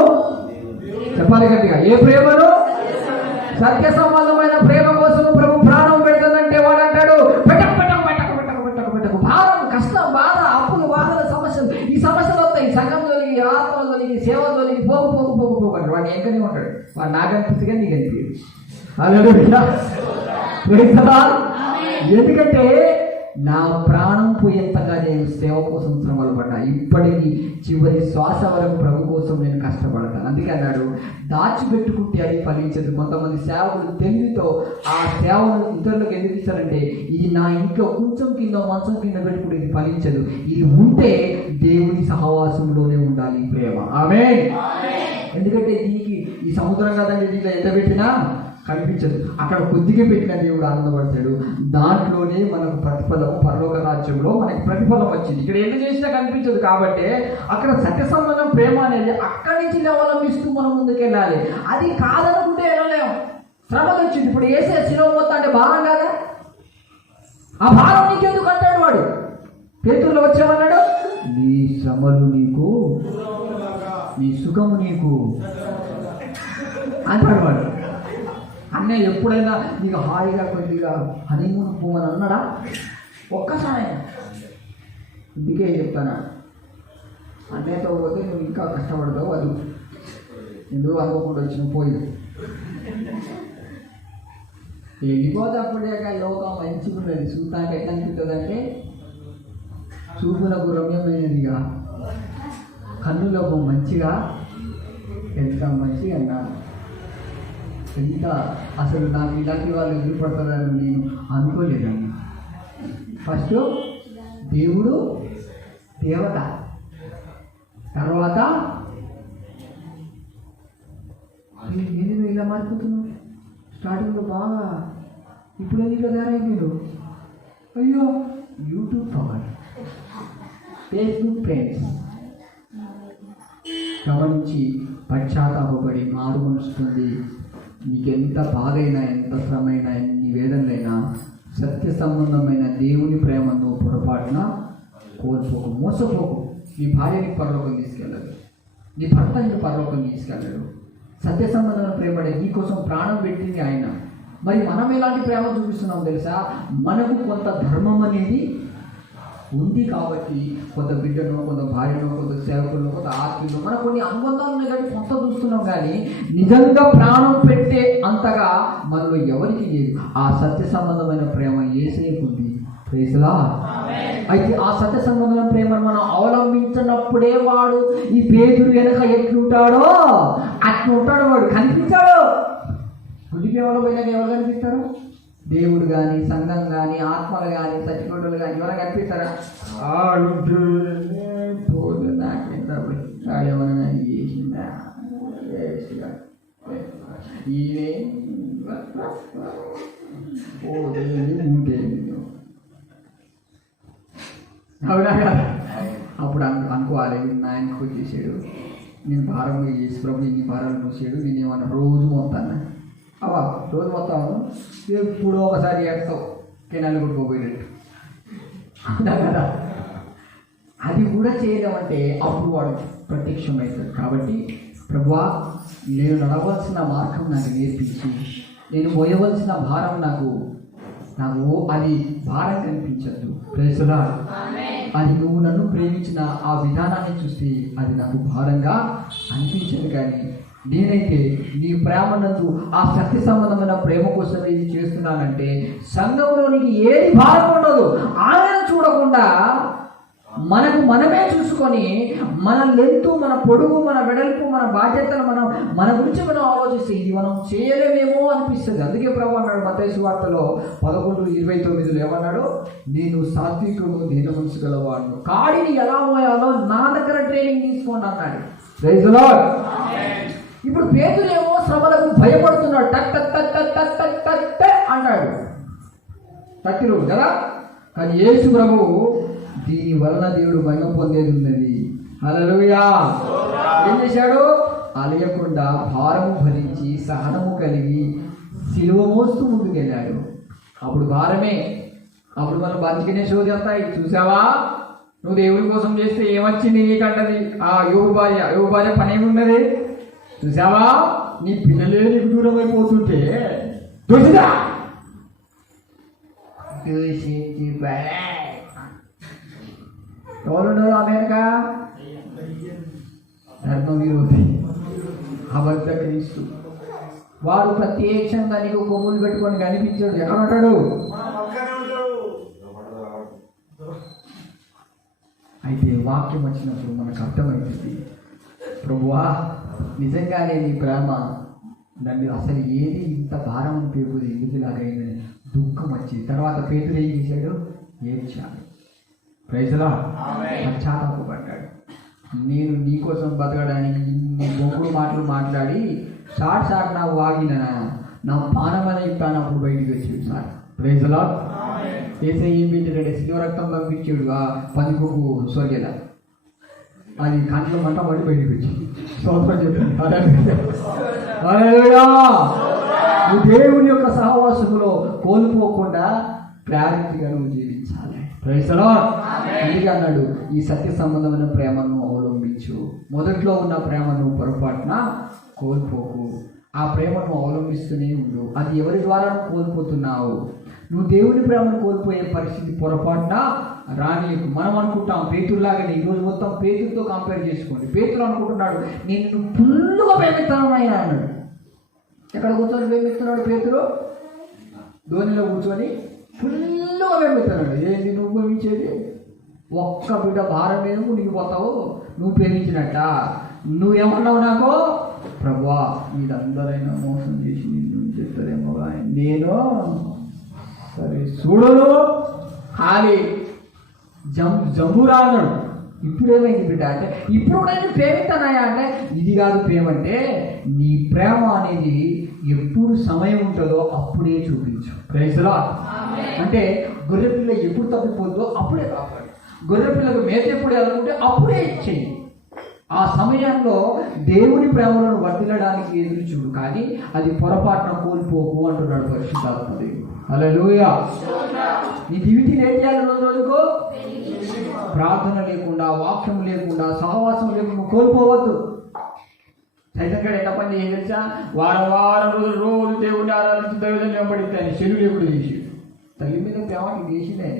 చెప్పాలి గట్టిగా, ఏ ప్రేమను? సత్య సంబంధమైన ప్రేమ కోసం ప్రభు ప్రాణం పెడుతుందంటే వాడు అంటాడు పెట్టకు పెట్టకు పెట్టకు పెట్టకు పెట్టకు పెట్టకు. భారం, కష్టం, బాధ, అప్పులు, బాధల సమస్యలు, ఈ సమస్యలు వస్తాయి. సంఘం తొలగి, ఆత్మ తొలగి, సేవ తొలగి, పోగు పోగు పోగు పోగు అంటే వాడిని ఎంకనే ఉంటాడు. వాడు నాకు అనిపిస్తుంది నీకు అనిపించదు. ఎందుకంటే నా ప్రాణం పోయేంతగా నేను సేవ కోసం శ్రమలు పడ్డా, ఇప్పటికీ చివరి శ్వాస వరకు ప్రభు కోసం నేను కష్టపడతాను. అందుకే అన్నాడు దాచిపెట్టుకుంటే అది ఫలించదు. కొంతమంది సేవకులు తెలివితో ఆ సేవను ఇతరులకు ఎందుకు ఇస్తారంటే ఇది నా ఇంట్లో కొంచెం కింద మంచం కింద పెట్టుకుంటే ఇది ఫలించదు, ఇది ఉంటే దేవుని సహవాసంలోనే ఉండాలి ఈ ప్రేమ. ఆమేన్. ఎందుకంటే దీనికి ఈ సముద్రం కదండి, దీంట్లో ఎంత పెట్టినా కనిపించదు. అక్కడ కొద్దిగా పెట్టిన దేవుడు ఆనందపడతాడు. దాంట్లోనే మనకు ప్రతిఫలం, పరలోక రాజ్యంలో మనకి ప్రతిఫలం వచ్చింది. ఇక్కడ ఎంత చేసినా కనిపించదు. కాబట్టి అక్కడ సత్య సంబంధం ప్రేమ అనేది అక్కడి నుంచి అవలంబిస్తూ మనం ముందుకెళ్ళాలి. అది కాదనుకుంటే వెళ్ళలేము. శ్రమలు వచ్చింది. ఇప్పుడు ఏసే శిలువ మొత్తం అంటే భారం కాదా? ఆ భారం నీకెందుకు అంటాడు వాడు. పేతురులో వచ్చామన్నాడు నీ శ్రమలు నీకు, నీ సుఖము నీకు అంటాడు వాడు. అన్నయ్య ఎప్పుడైనా నీకు హాయిగా కొద్దిగా హనీమూన్ పోమని అన్నాడా? ఒక్కసారి. ఇందుకే చెప్తాను, అన్నయ్యతో పోతే నువ్వు ఇంకా కష్టపడతావు. అది ఎందుకు అనుకోకుండా వచ్చిన పోయి వెళ్ళిపోతే అప్పుడే లోకం మంచిగా ఉండేది. చూడటానికి ఎట్లా అనిపిస్తుంది అంటే చూపులకు రమ్యమైనదిగా, కన్నులకు మంచిగా, ఎంత మంచిగా అన్నారు. ఎంత అసలు నాకు ఇలాంటి వాళ్ళు ఎదురుపడతారని నేను అనుకోలేదండి. ఫస్ట్ దేవుడు దేవత, తర్వాత నేను ఇలా మారిపోతున్నావు. స్టార్టింగ్లో బాగా, ఇప్పుడు ఎందుకు తయారైపోయాడు? అయ్యో యూట్యూబ్ పవర్, ఫేస్బుక్ ఫ్రెండ్స్ గమనించి పశ్చాత్తాపడి మారు మనసుకుంది. నీకెంత బాధ అయినా, ఎంత శ్రమ అయినా, ఎన్ని వేదనలైనా సత్య సంబంధమైన దేవుని ప్రేమను పొరపాటున కోల్పోకు, మోసపోకు. నీ భార్యని పరలోకం తీసుకెళ్ళదు, నీ భర్తని పరలోకం తీసుకెళ్ళడు. సత్య సంబంధమైన ప్రేమ నీ కోసం ప్రాణం పెట్టింది ఆయన. మరి మనం ఎలాంటి ప్రేమ చూపిస్తున్నాం తెలుసా? మనకు కొంత ధర్మం అనేది ఉంది కాబట్టి కొంత బిడ్డను, కొంత భార్యను, కొంత సేవకులను, కొంత ఆస్తిలో మనకు కొన్ని అనుబంధాలు ఉన్నాయి కానీ కొంత చూస్తున్నాం. కానీ నిజంగా ప్రాణం పెట్టే అంతగా మనలో ఎవరికి లేదు. ఆ సత్య సంబంధమైన ప్రేమ యేసయ్యకు ఉంది. Praise Lord. అయితే ఆ సత్య సంబంధమైన ప్రేమను మనం అవలంబించినప్పుడే వాడు ఈ పేతురు వెనక ఎట్లుంటాడో అట్లుంటాడు. వాడు కనిపించాడు. గుడికి ఎవరు పోయినాక ఎవరు కనిపిస్తారు? దేవుడు కానీ, సంఘం కానీ, ఆత్మలు కానీ, సచికోటలు కానీ ఎవరైనా కనిపిస్తారా? పోదు నాకేంత ఏమైనా చేసిందా ఈయనే ఉంటే అవునా కదా? అప్పుడు అనుకోవాలి నాయనకు చేసాడు, నేను భారం చేసి ప్రభు ఇన్ని భారాలు మూసాడు, నేను ఏమన్నా రోజు మొత్తాను అవా రోజు మొత్తం ఎప్పుడో ఒకసారి ఏడతావు కెనాలు కొట్టుకోపోయినట్టు కదా. అది కూడా చేయలేమంటే అప్పుడు వాడు ప్రత్యక్షమవుతాడు. కాబట్టి ప్రభువా నేను నడవలసిన మార్గం నాకు నేర్పించి, నేను మోయవలసిన భారం నాకు అది భారం కనిపించద్దు. Praise lord. అది నువ్వు నన్ను ప్రేమించిన ఆ విధానాన్ని చూస్తే అది నాకు భారంగా అనిపించదు. కానీ నేనైతే నీ ప్రేమనందు ఆ సత్య సంబంధమైన ప్రేమ కోసం ఇది చేస్తున్నానంటే సంఘంలోనికి ఏది భారం ఉండదు. ఆయన చూడకుండా మనకు మనమే చూసుకొని మన లెంతు, మన పొడుగు, మన వెడల్పు, మన బాధ్యతను మన గురించి మనం ఆలోచిస్తే ఇది మనం చేయలేమేమో అనిపిస్తుంది. అందుకే ప్రభు అన్నాడు మత్తయి సువార్తలో 11:29 ఏమన్నాడు? నేను సాత్వికుడు, దీన మనసు గలవాడు, కాడిని ఎలా మోయాలో నా దగ్గర ట్రైనింగ్ తీసుకోండి అన్నాడు. Praise the Lord. ఇప్పుడు పేతురేమో శ్రమలకు భయపడుతున్నాడు. టక్ టక్ టక్ టక్ టక్ టక్ టక్ టక్ అన్నాడు, తక్కిరు కదా. కానీ యేసు ప్రభు దీని వలన దేవుడు మహిమ పొందేది ఉన్నది. హల్లెలూయా. ఏం చేశాడు? అలయకుండా భారము భరించి సహనము కలిగి సిలువ మోస్తూ ముందుకెళ్ళాడు. అప్పుడు భారమే, అప్పుడు మనం బతికినే శోధి వస్తాయి. చూసావా, నువ్వు దేవుడి కోసం చేస్తే ఏమొచ్చింది నీకంటది. ఆ యోగు భార్య పని ఏమున్నది చూసావా? నీ పిల్లలే నీకు దూరం అయిపోతుంటే దోషిదా ఎవరున్నారు అమెరికా? ధర్మ విరోధి, అబద్ధ క్రీస్తు. వాడు ప్రత్యక్షంగా నీకు కొమ్ములు పెట్టుకొని కనిపించాడు. ఎక్కడ ఉంటాడు? అయితే వాక్యం వచ్చినప్పుడు మనకు అర్థమవుతుంది, ప్రభువా నిజంగానే నీ ప్రేమ నన్ను అసలు ఏది ఇంత భారం అనిపించదు, ఎందుకు ఇలాగైందని దుఃఖం వచ్చి తర్వాత పేతురు ఏం చేశాడు? ఏడ్చాడు. Praise the Lord. పశ్చాత్తాపపడ్డాడు. నేను నీకోసం బతకడానికి ఇన్ని గొంగుడు మాటలు మాట్లాడి షార్ట్ నాకు వాగిన నా పానమని చెప్పాను. అప్పుడు బయటికి వచ్చాడు సార్. Praise the lord. ఏసై ఏం పెట్టాడంటే శిలువ రక్తం పంపించాడు. ఆ పందికొక్కు స్వర్గల అది కంట్లో మంట పడి బయటికి వచ్చింది. స్తోత్రం చెప్పండి. నువ్వు దేవుని యొక్క సహవాసములో కోల్పోకుండా క్లారిటీగా నువ్వు జీవించాలి. Praise the Lord. అందుకే అన్నాడు, ఈ సత్య సంబంధమైన ప్రేమను అవలంబించు. మొదట్లో ఉన్న ప్రేమను పొరపాటున కోల్పోకు. ఆ ప్రేమను అవలంబిస్తూనే ఉండు. అది ఎవరి ద్వారా కోల్పోతున్నావు? నువ్వు దేవుని ప్రేమను కోల్పోయే పరిస్థితి పొరపాటున రానీకు. మనం అనుకుంటాం పేతురులాగానే. ఈరోజు మొత్తం పేతురుతో కంపేర్ చేసుకోండి. పేతురు అనుకుంటున్నాడు నేను ఫుల్లుగా ప్రేమిస్తాను ఆయన అన్నాడు. ఎక్కడ కూర్చొని ప్రేమిస్తున్నాడు పేతురు? ధోనిలో కూర్చొని ఫుల్లుగా ప్రేమిస్తున్నాడు. ఏంటి నువ్వు ప్రేమించేది? ఒక్క బిడ్డ భారం మీద మునిగిపోతావు. నువ్వు ప్రేమించినట్ట. నువ్వేమన్నావు నాకు? ప్రభువా మీరందరైనా మోసం చేసి నిన్ను చెప్తారేమో కానీ నేను సరే చూడను ఖాళీ జమ్మురా అన్నాడు. ఇప్పుడేమైంది బిడ్డ అంటే, ఇప్పుడు నేను ప్రేమిస్తానయా అంటే, ఇది కాదు ప్రేమ అంటే, నీ ప్రేమ అనేది ఎప్పుడు సమయం ఉంటుందో అప్పుడే చూపించు. Praise the Lord. అంటే గొర్రెపిల్ల ఎప్పుడు తప్పిపోతుందో అప్పుడే కాపాడు. గొర్రెపిల్లకు మేత ఎప్పుడు అనుకుంటే అప్పుడే ఇచ్చేయి. ఆ సమయంలో దేవుని ప్రేమలను వర్తిల్లడానికి ఎదురు చూడు, కానీ అది పొరపాటున కోల్పోకు అంటున్నాడు పరిశుద్ధాత్మ దేవుడు. హల్లెలూయా. నీ జీవితం ఏం చేయాలి? రోజుకు ప్రార్థన లేకుండా, వాక్యం లేకుండా, సహవాసం లేకుండా కోల్పోవద్దు. సైతంగా ఎంత పని ఏం తెలుసా? వారం రోజు దేవుడిని ఆరాధించి దైవజన్యం వెంబడిస్తాను. చెల్లు ఎప్పుడు చేసి తల్లి మీద ప్రేమకి చేసిందే.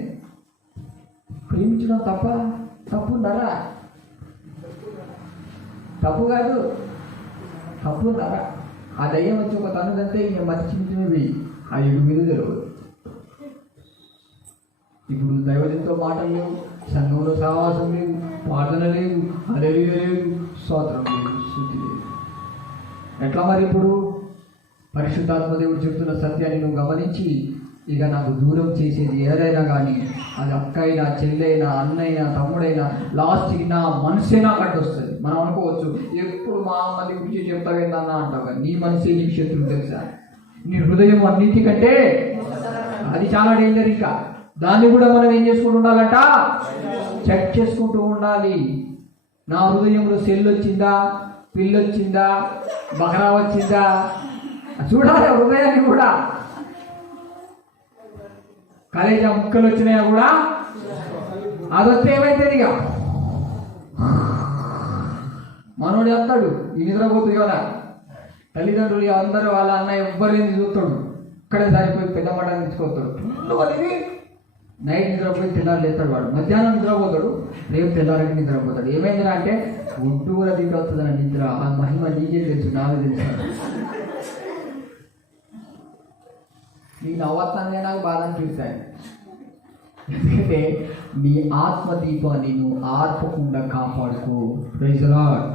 ప్రేమించడం తప్పున్నారా? తప్పు కాదు, తప్పున్నారా? ఆ దయ్యం వచ్చి ఒక తనుదంతే ఇంకా మర్చి పోయి ఆ ఎడు మీద జరగదు. ఇప్పుడు దైవజంతో మాటలు లేవు, సంఘంలో సహవాసం లేదు, ప్రార్థన లేదు, హల్లెలూయా లేదు, స్తోత్రం లేదు, స్తుతి లేదు. ఎట్లా మరి? ఇప్పుడు పరిశుద్ధాత్మ దేవుడు చెప్తున్న సత్యాన్ని నువ్వు గమనించి, ఇక నాకు దూరం చేసేది ఏదైనా కానీ, అది అక్క అయినా, చెల్లైనా, అన్నైనా, తమ్ముడైనా, లాస్ట్కి నా మనసైనా కట్టొస్తుంది. మనం అనుకోవచ్చు ఎప్పుడు మా మంది గురించి చెప్తావేందన్నా అంటావు, కానీ నీ మనసే నీకు శత్రువు తెలుసా? నీ హృదయం అన్నింటికంటే అది చాలా డేంజర్. ఇంకా దాన్ని కూడా మనం ఏం చేసుకుంటూ ఉండాలంట? చెక్ చేసుకుంటూ ఉండాలి. నా హృదయంలో సెల్ వచ్చిందా, పిల్లొచ్చిందా, బకరా వచ్చిందా చూడాలి. హృదయాన్ని కూడా కలేజా ముక్కలు వచ్చినాయా కూడా అదొస్తే ఏమైతుంది? ఇక మనోడు వస్తాడు, ఈ నిద్రపోతుంది కదా. తల్లిదండ్రులు అందరూ వాళ్ళ అన్న ఎవ్వరేంది చూస్తాడు, ఇక్కడే సరిపోయి పెద్ద మటాన్ని తెచ్చుకోతాడు. నైట్ నిద్రపోయి తెల్లారు లేస్తాడు. వాడు మధ్యాహ్నం నిద్రపోతాడు, రేపు తెల్లారికి నిద్రపోతాడు. ఏమైందిరా అంటే ఒడ్డు కూడా తిండి వస్తుందని నిద్ర. ఆ మహిమ నీకే తెలుసు, నాకే తెలుసు. నీకు నవ్వస్తానే నాకు బాధ అనిపిస్తాయి. ఎందుకంటే నీ ఆత్మదీపాన్ని నువ్వు ఆర్పకుండా కాపాడుకో. Praise the Lord.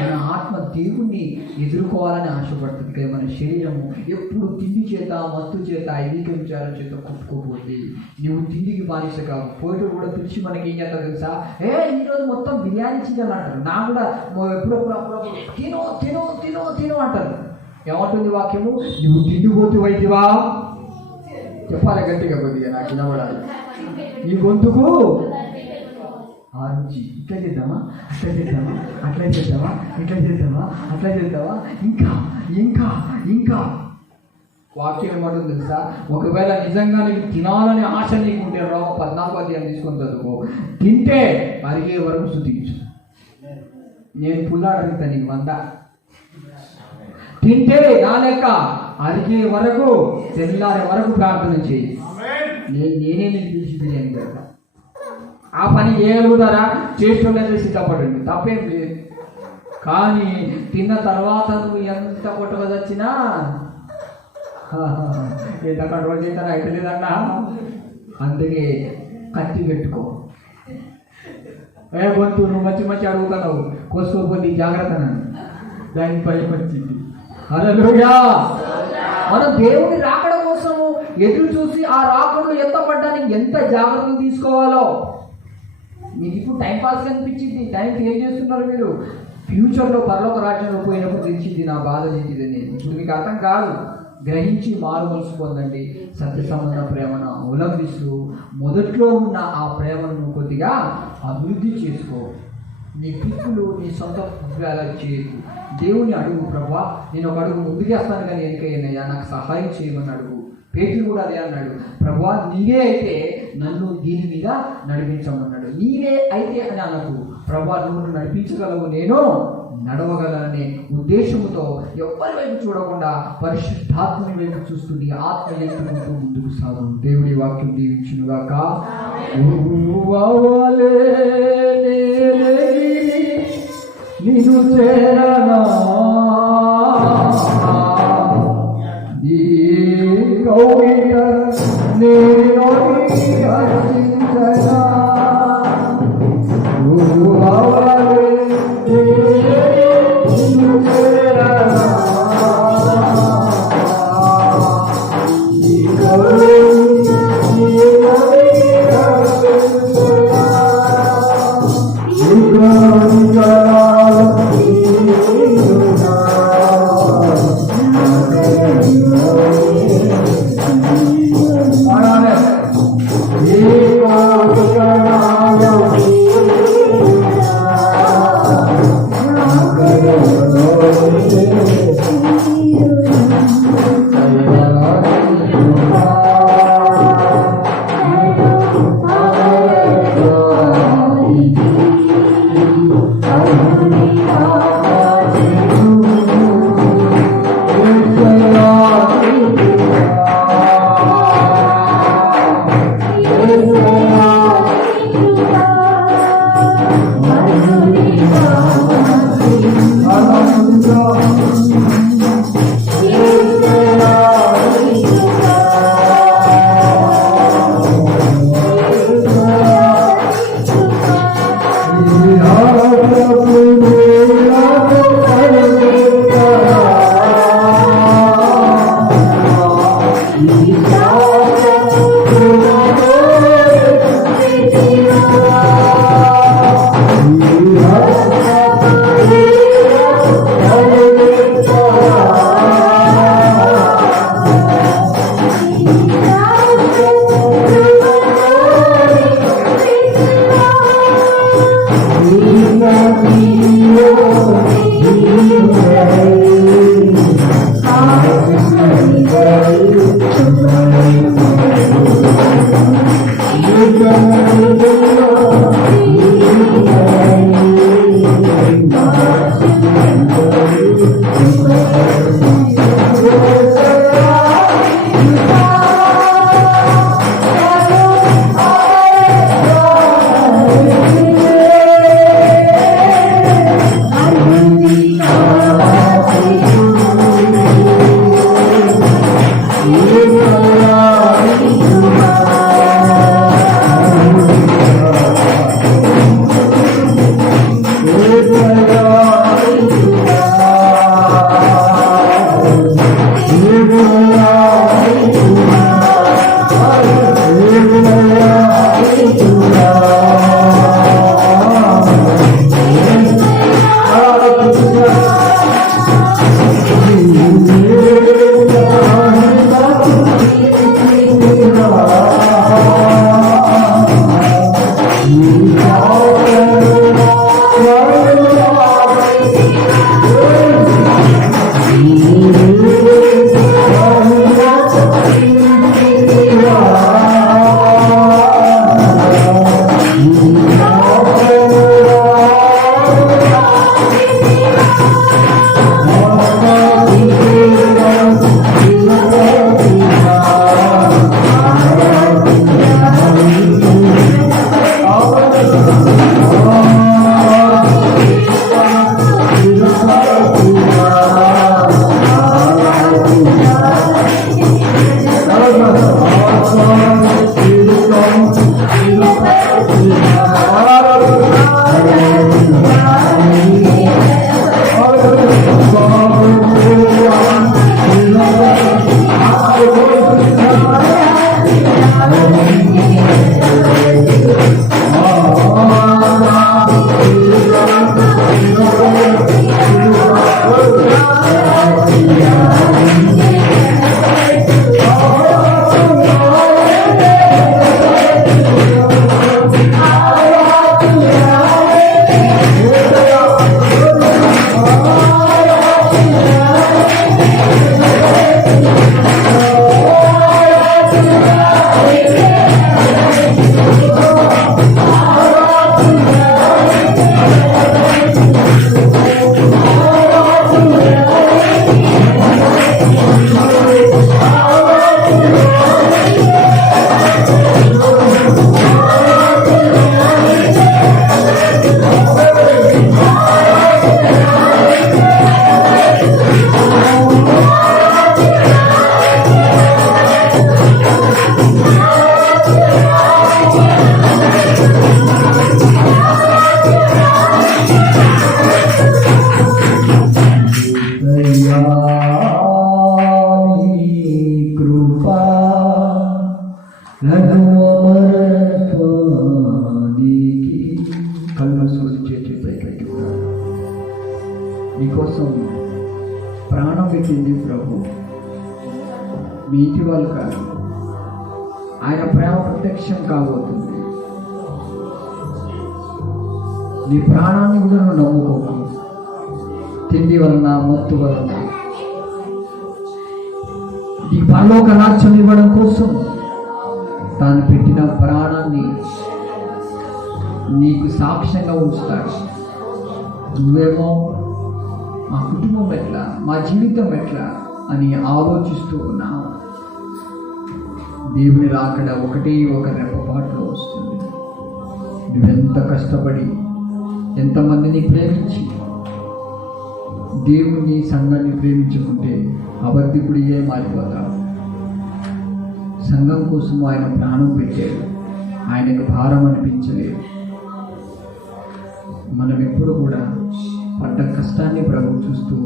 మన ఆత్మ దేవుణ్ణి ఎదుర్కోవాలని ఆశపడుతుంది కదా. మన శరీరము ఎప్పుడు తిండి చేత, మత్తు చేత, ఐదిక విచారం చేత కొట్టుకోపోతే నువ్వు తిండికి బానిస కావు. పోయిట కూడా పిలిచి మనకి ఏం చేస్తా తెలుసా, ఈరోజు మొత్తం బిర్యానీ చికెన్ అంటారు. నా కూడా ఎప్పుడప్పుడు తినో తినో తినో తినో అంటారు. ఏమంటుంది వాక్యము? నువ్వు తిండిపోతు వైద్యవా? చెప్పాలి గట్టిగా, కొద్దిగా నాకు వినబడాలి. ఈ గొంతుకు ఆ రుచి. ఇట్లా చేద్దామా, అట్లా చేద్దామా, అట్లా చేద్దామా, ఇట్లా చేద్దామా, అట్లా చేద్దామా, ఇంకా ఇంకా ఇంకా. వాక్యం ఏమంటుంది తెలుసా? ఒకవేళ నిజంగా నీకు తినాలని ఆశ నీకుంటే 14 తీసుకొని చదువుకో. తింటే అరిగే వరకు స్తుతించు. నేను పుల్లాడతా నీకు 100. తింటే నా లెక్క అరిగే వరకు, తెల్లారే వరకు ప్రార్థన చేయి. నేనే నీకు పిలిచి బిర్యానీ పెడతా. ఆ పని చేయగలుగుతారా? చేస్తుండే సిద్ధపడండి, తప్పేం లేదు. కానీ తిన్న తర్వాత నువ్వు ఎంత కొట్టగా వచ్చినా ఎంత కంట్రోల్ చేస్తారా అయితే లేదన్నా. అందుకే కత్తి పెట్టుకో. గొంతు నువ్వు మంచి మంచి అడుగుతున్నావు, కోసుకోపోతే జాగ్రత్త నన్ను, దానికి భయం వచ్చింది. హల్లెలూయా. మనం దేవుని రాకడ కోసము ఎదురు చూసి ఆ రాకడలో ఎత్తపడ్డానికి ఎంత జాగ్రత్తలు తీసుకోవాలో. మీకు ఇప్పుడు టైంపాస్ అనిపించింది, టైం ఏం చేస్తున్నారు మీరు? ఫ్యూచర్లో పరలోక రాజ్యంలో పోయినప్పుడు తెలిసింది నా బాధ ఏంటిదని. ఇప్పుడు మీకు అర్థం కాదు. గ్రహించి మారు మనసు పొందండి. సత్య సంబంధ ప్రేమను అవలంబిస్తూ మొదట్లో ఉన్న ఆ ప్రేమను కొద్దిగా అభివృద్ధి చేసుకో. నీ పిక్కులు నీ సొంత చేయకు. దేవుని అడుగు, ప్రభా నేను ఒక అడుగు ముందుకేస్తాను కానీ ఎందుకయ్యా నాకు సహాయం చేయమని అడుగు. పేతురు కూడా అదే అన్నాడు, ప్రభా నీవే అయితే నన్ను దీని మీద నడిపించమన్నాడు. నీవే అయితే అని అనకు, ప్రభా నువ్వు నడిపించగలవు, నేను నడవగలననే ఉద్దేశంతో ఎవరి వైపు చూడకుండా పరిశుద్ధాత్మని వైపు చూస్తూ నీ ఆత్మ ఎత్తుకుంటూ ముందుకు సాగు. దేవుడి వాక్యం దీవించునుగాక. నిన్ను చేరనా నీ కౌగిట నేను హర్షించనా. Thank you. నీకోసం ప్రాణం పెట్టింది ప్రభు, మీ ఇంటి వాళ్ళు కాదు. ఆయన ప్రేమ ప్రత్యక్షం కాబోతుంది. నీ ప్రాణాన్ని కూడా నువ్వు నమ్ముకోకు. తిండి వలన, మత్తు వలన నీ పరలోక రాజ్యం ఇవ్వడం కోసం తాను పెట్టిన ప్రాణాన్ని నీకు సాక్ష్యంగా ఉంచుతాడు. నువ్వేమో మా కుటుంబం ఎట్లా, మా జీవితం ఎట్లా అని ఆలోచిస్తూ ఉన్నావు. దేవుని రాకడ ఒకటే ఒక రెప్పపాటులో వస్తుంది. నువ్వెంత కష్టపడి ఎంతమందిని ప్రేమించి దేవుని సంఘాన్ని ప్రేమించుకుంటే అబద్ధికుడియే మారిపోతాడు. సంఘం కోసం ఆయన ప్రాణం పెట్టాడు, ఆయనకు భారం అనిపించలేదు. మనం ఎప్పుడు కూడా పడ్డ కష్టాన్ని ప్రభు చూస్తూ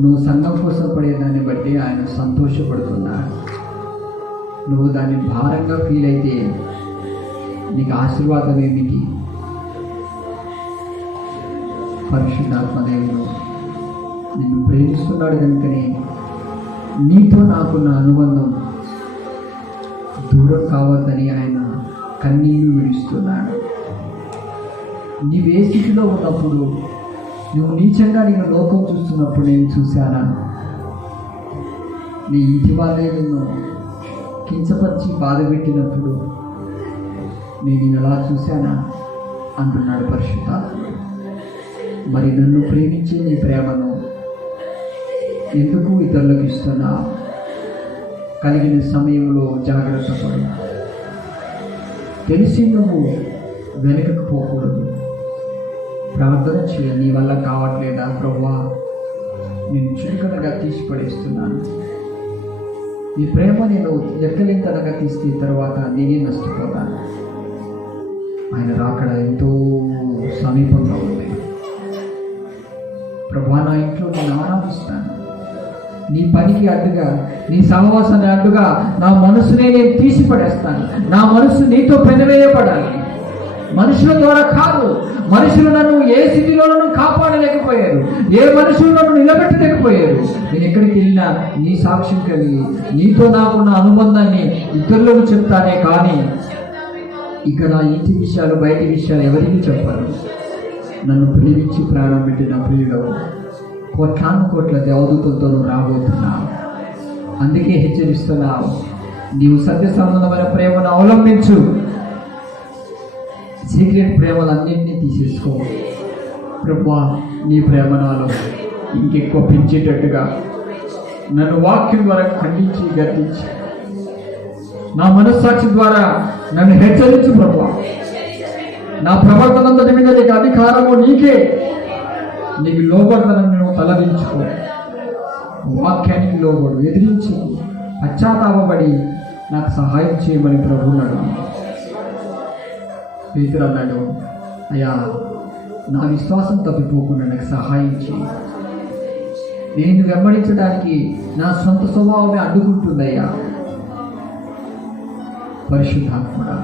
నువ్వు సంఘం కోసం పడేదాన్ని బట్టి ఆయన సంతోషపడుతున్నాడు. నువ్వు దాన్ని భారంగా ఫీల్ అయితే నీకు ఆశీర్వాదం ఏమిటి? పరిశుద్ధాత్మ దేవుడు నిన్ను ప్రేమిస్తున్నాడు కనుకనే నీతో నాకున్న అనుబంధం దూరం కావద్దని ఆయన కన్నీళ్లు విడుస్తున్నాడు. నీవే స్థితిలో ఉన్నప్పుడు, నువ్వు నీచంగా నేను లోకం చూస్తున్నప్పుడు నేను చూశానా? నీ ఇంటి వాళ్ళే నిన్ను కించపరిచి బాధ పెట్టినప్పుడు నేను ఎలా చూశానా అంటున్నాడు పరిశుద్ధాత్ముడు. మరి నన్ను ప్రేమించే నీ ప్రేమను ఎందుకు ఇతరులకు ఇస్తున్నా? కలిగిన సమయంలో జాగ్రత్త పడు. తెలిసి నువ్వు వెనకకు పోకూడదు. ప్రార్థన చేయ. నీ వల్ల కావట్లేదా ప్రభువా, నేను చురుకనగా తీసి పడేస్తున్నాను. నీ ప్రేమ నేను లెక్కలేంతనగా తీసుకున్న తర్వాత నేనే నష్టపోతాను. ఆయన రాకడ ఎంతో సమీపంగా ఉంది. ప్రభువా, నా ఇంట్లో నేను ఆరాధిస్తాను. నీ పనికి అడ్డుగా, నీ సహవాసాన్ని అడ్డుగా నా మనసునే నేను తీసి పడేస్తాను. నా మనసు నీతో పెనవేయబడాలి. మనుషుల ద్వారా కాదు. మనుషులు నన్ను ఏ స్థితిలో నన్ను కాపాడలేకపోయారు, ఏ మనుషులు నన్ను నిలబెట్టలేకపోయారు. నేను ఎక్కడికి వెళ్ళినా నీ సాక్ష్యం కలిగి నీతో నాకున్న అనుబంధాన్ని ఇతరులకు చెప్తానే కానీ ఇక నా ఇంటి విషయాలు బయటి విషయాలు ఎవరికి చెప్పారు. నన్ను ప్రేమించి ప్రాణం పెట్టిన ప్రియుడవు, కోట్లాను కోట్ల దేవదూతలతో నువ్వు రాబోతున్నావు. అందుకే హెచ్చరిస్తున్నావు, నీవు సత్య సంబంధమైన ప్రేమను అవలంబించు. సీక్రెట్ ప్రేమలన్నింటినీ తీసేసుకో. ప్రభువా, నీ ప్రేమ నాలో ఇంకెక్కువ పెంచేటట్టుగా నన్ను వాక్యం ద్వారా ఖండించి గర్తించి, నా మనస్సాక్షి ద్వారా నన్ను హెచ్చరించు ప్రభువా. నా ప్రవర్తనంతటి మీద నీకు అధికారము నీకే. నీకు లోబడతనని నువ్వు తలదించుకో. వాక్యానికి లోబడు, ఎదిరించు, పశ్చాత్తాపడి నాకు సహాయం చేయమని ప్రభువున్నాడు. పేతురు అన్నాడు, అయ్యా నా విశ్వాసం తప్పిపోకుండా నాకు సహాయం చేయి. నేను వెంబడించడానికి నా సొంత స్వభావమే అడ్డుకుంటుందయ్యా. పరిశుద్ధాత్ముడా,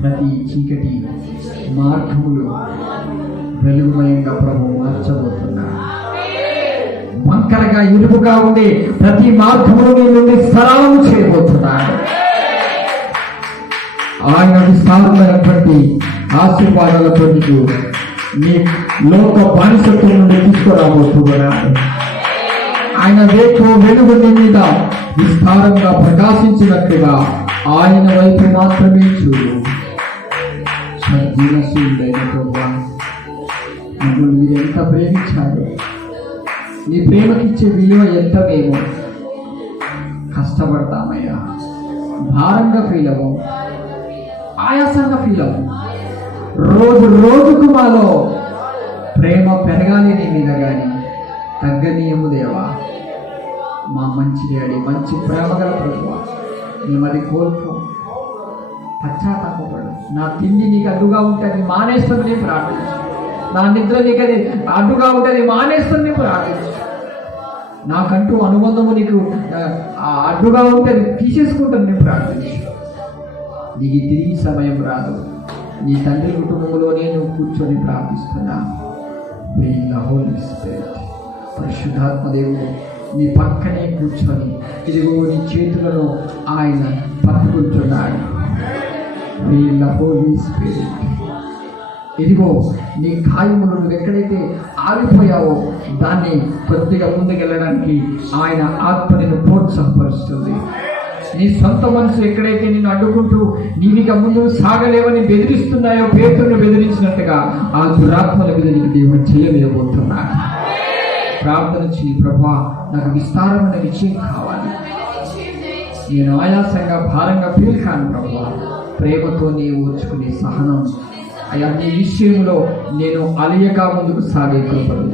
ప్రతి చీకటి మార్గములు వెలుగుమయంగా ప్రభు మార్చబోతున్నా. వంకరగా ఇరుపుగా ఉండే ప్రతి మార్గములు నీ నుండి సరళం చేయబోతున్నాడు. ఆయన విస్తారమైనటువంటి ఆశీర్వాదాలతో నీ లోక బానిసత్వం నుండి తీసుకురాబోతున్నాడు. ఆయన వెలుగు నీ మీద విస్తారంగా ప్రకాశించినట్టుగా ఆయన వైపు మాత్రమే చూడు. సద్గుణశీలుడైన ప్రభువా, మమ్మల్ని మీరు ఎంత ప్రేమించారు. నీ ప్రేమకిచ్చే విలువ ఎంత మేము కష్టపడతామయ్యా. భారంగా ఫీల్ అవ్వం, ఆయాసంగా ఫీల్ అవ్వం. రోజు రోజుకు మాలో ప్రేమ పెరగాలి నీ మీద, కానీ తగ్గనీయము దేవా. మా మంచి డాడీ, మంచి ప్రేమ గల ప్రభువా, మేము అది కోల్పో. పశ్చాత్తాపడు. నా తిండి నీకు అడ్డుగా ఉంటే అది మానేస్తుంది నేను ప్రార్థించు. నా నిద్ర నీకు అది అడ్డుగా ఉంటే అది మానేస్తుంది నేను ప్రార్థించు. నాకంటూ అనుబంధము నీకు అడ్డుగా ఉంటే అది తీసేసుకుంటాను నేను ప్రార్థించు. నీకు తిరిగి సమయం రాదు. నీ తండ్రి కుటుంబంలో నేను కూర్చొని ప్రార్థిస్తున్నా. పరిశుద్ధాత్మ దేవుడు నీ పక్కనే కూర్చొని ఇదిగో నీ చేతులను ఆయన పట్టుకుంటున్నాడు. ఇదిగో నీ గాయములు నువ్వు ఎక్కడైతే ఆగిపోయావో దాన్ని కొద్దిగా ముందుకెళ్ళడానికి ఆయన ఆత్మ నిన్ను ప్రోత్సాహపరుస్తుంది. నీ సొంత మనసు ఎక్కడైతే నిన్ను అడ్డుకుంటూ నీవిక ముందు సాగలేవని బెదిరిస్తున్నాయో, పేతురును బెదిరించినట్టుగా ఆ దురాత్మల మీద నీకు దేవుడు చేయవేయబోతున్నాడు. ప్రార్థన చేయి, ప్రభువా నాకు విస్తారమైన విజయం కావాలి. నేను ఆయాసంగా భారంగా ఫీల్ కాను ప్రభువా. ప్రేమతో నీవు ఓర్చుకునే సహనం అయ్యా, నీ విషయంలో నేను అలియగా ముందుకు సాగే కృపను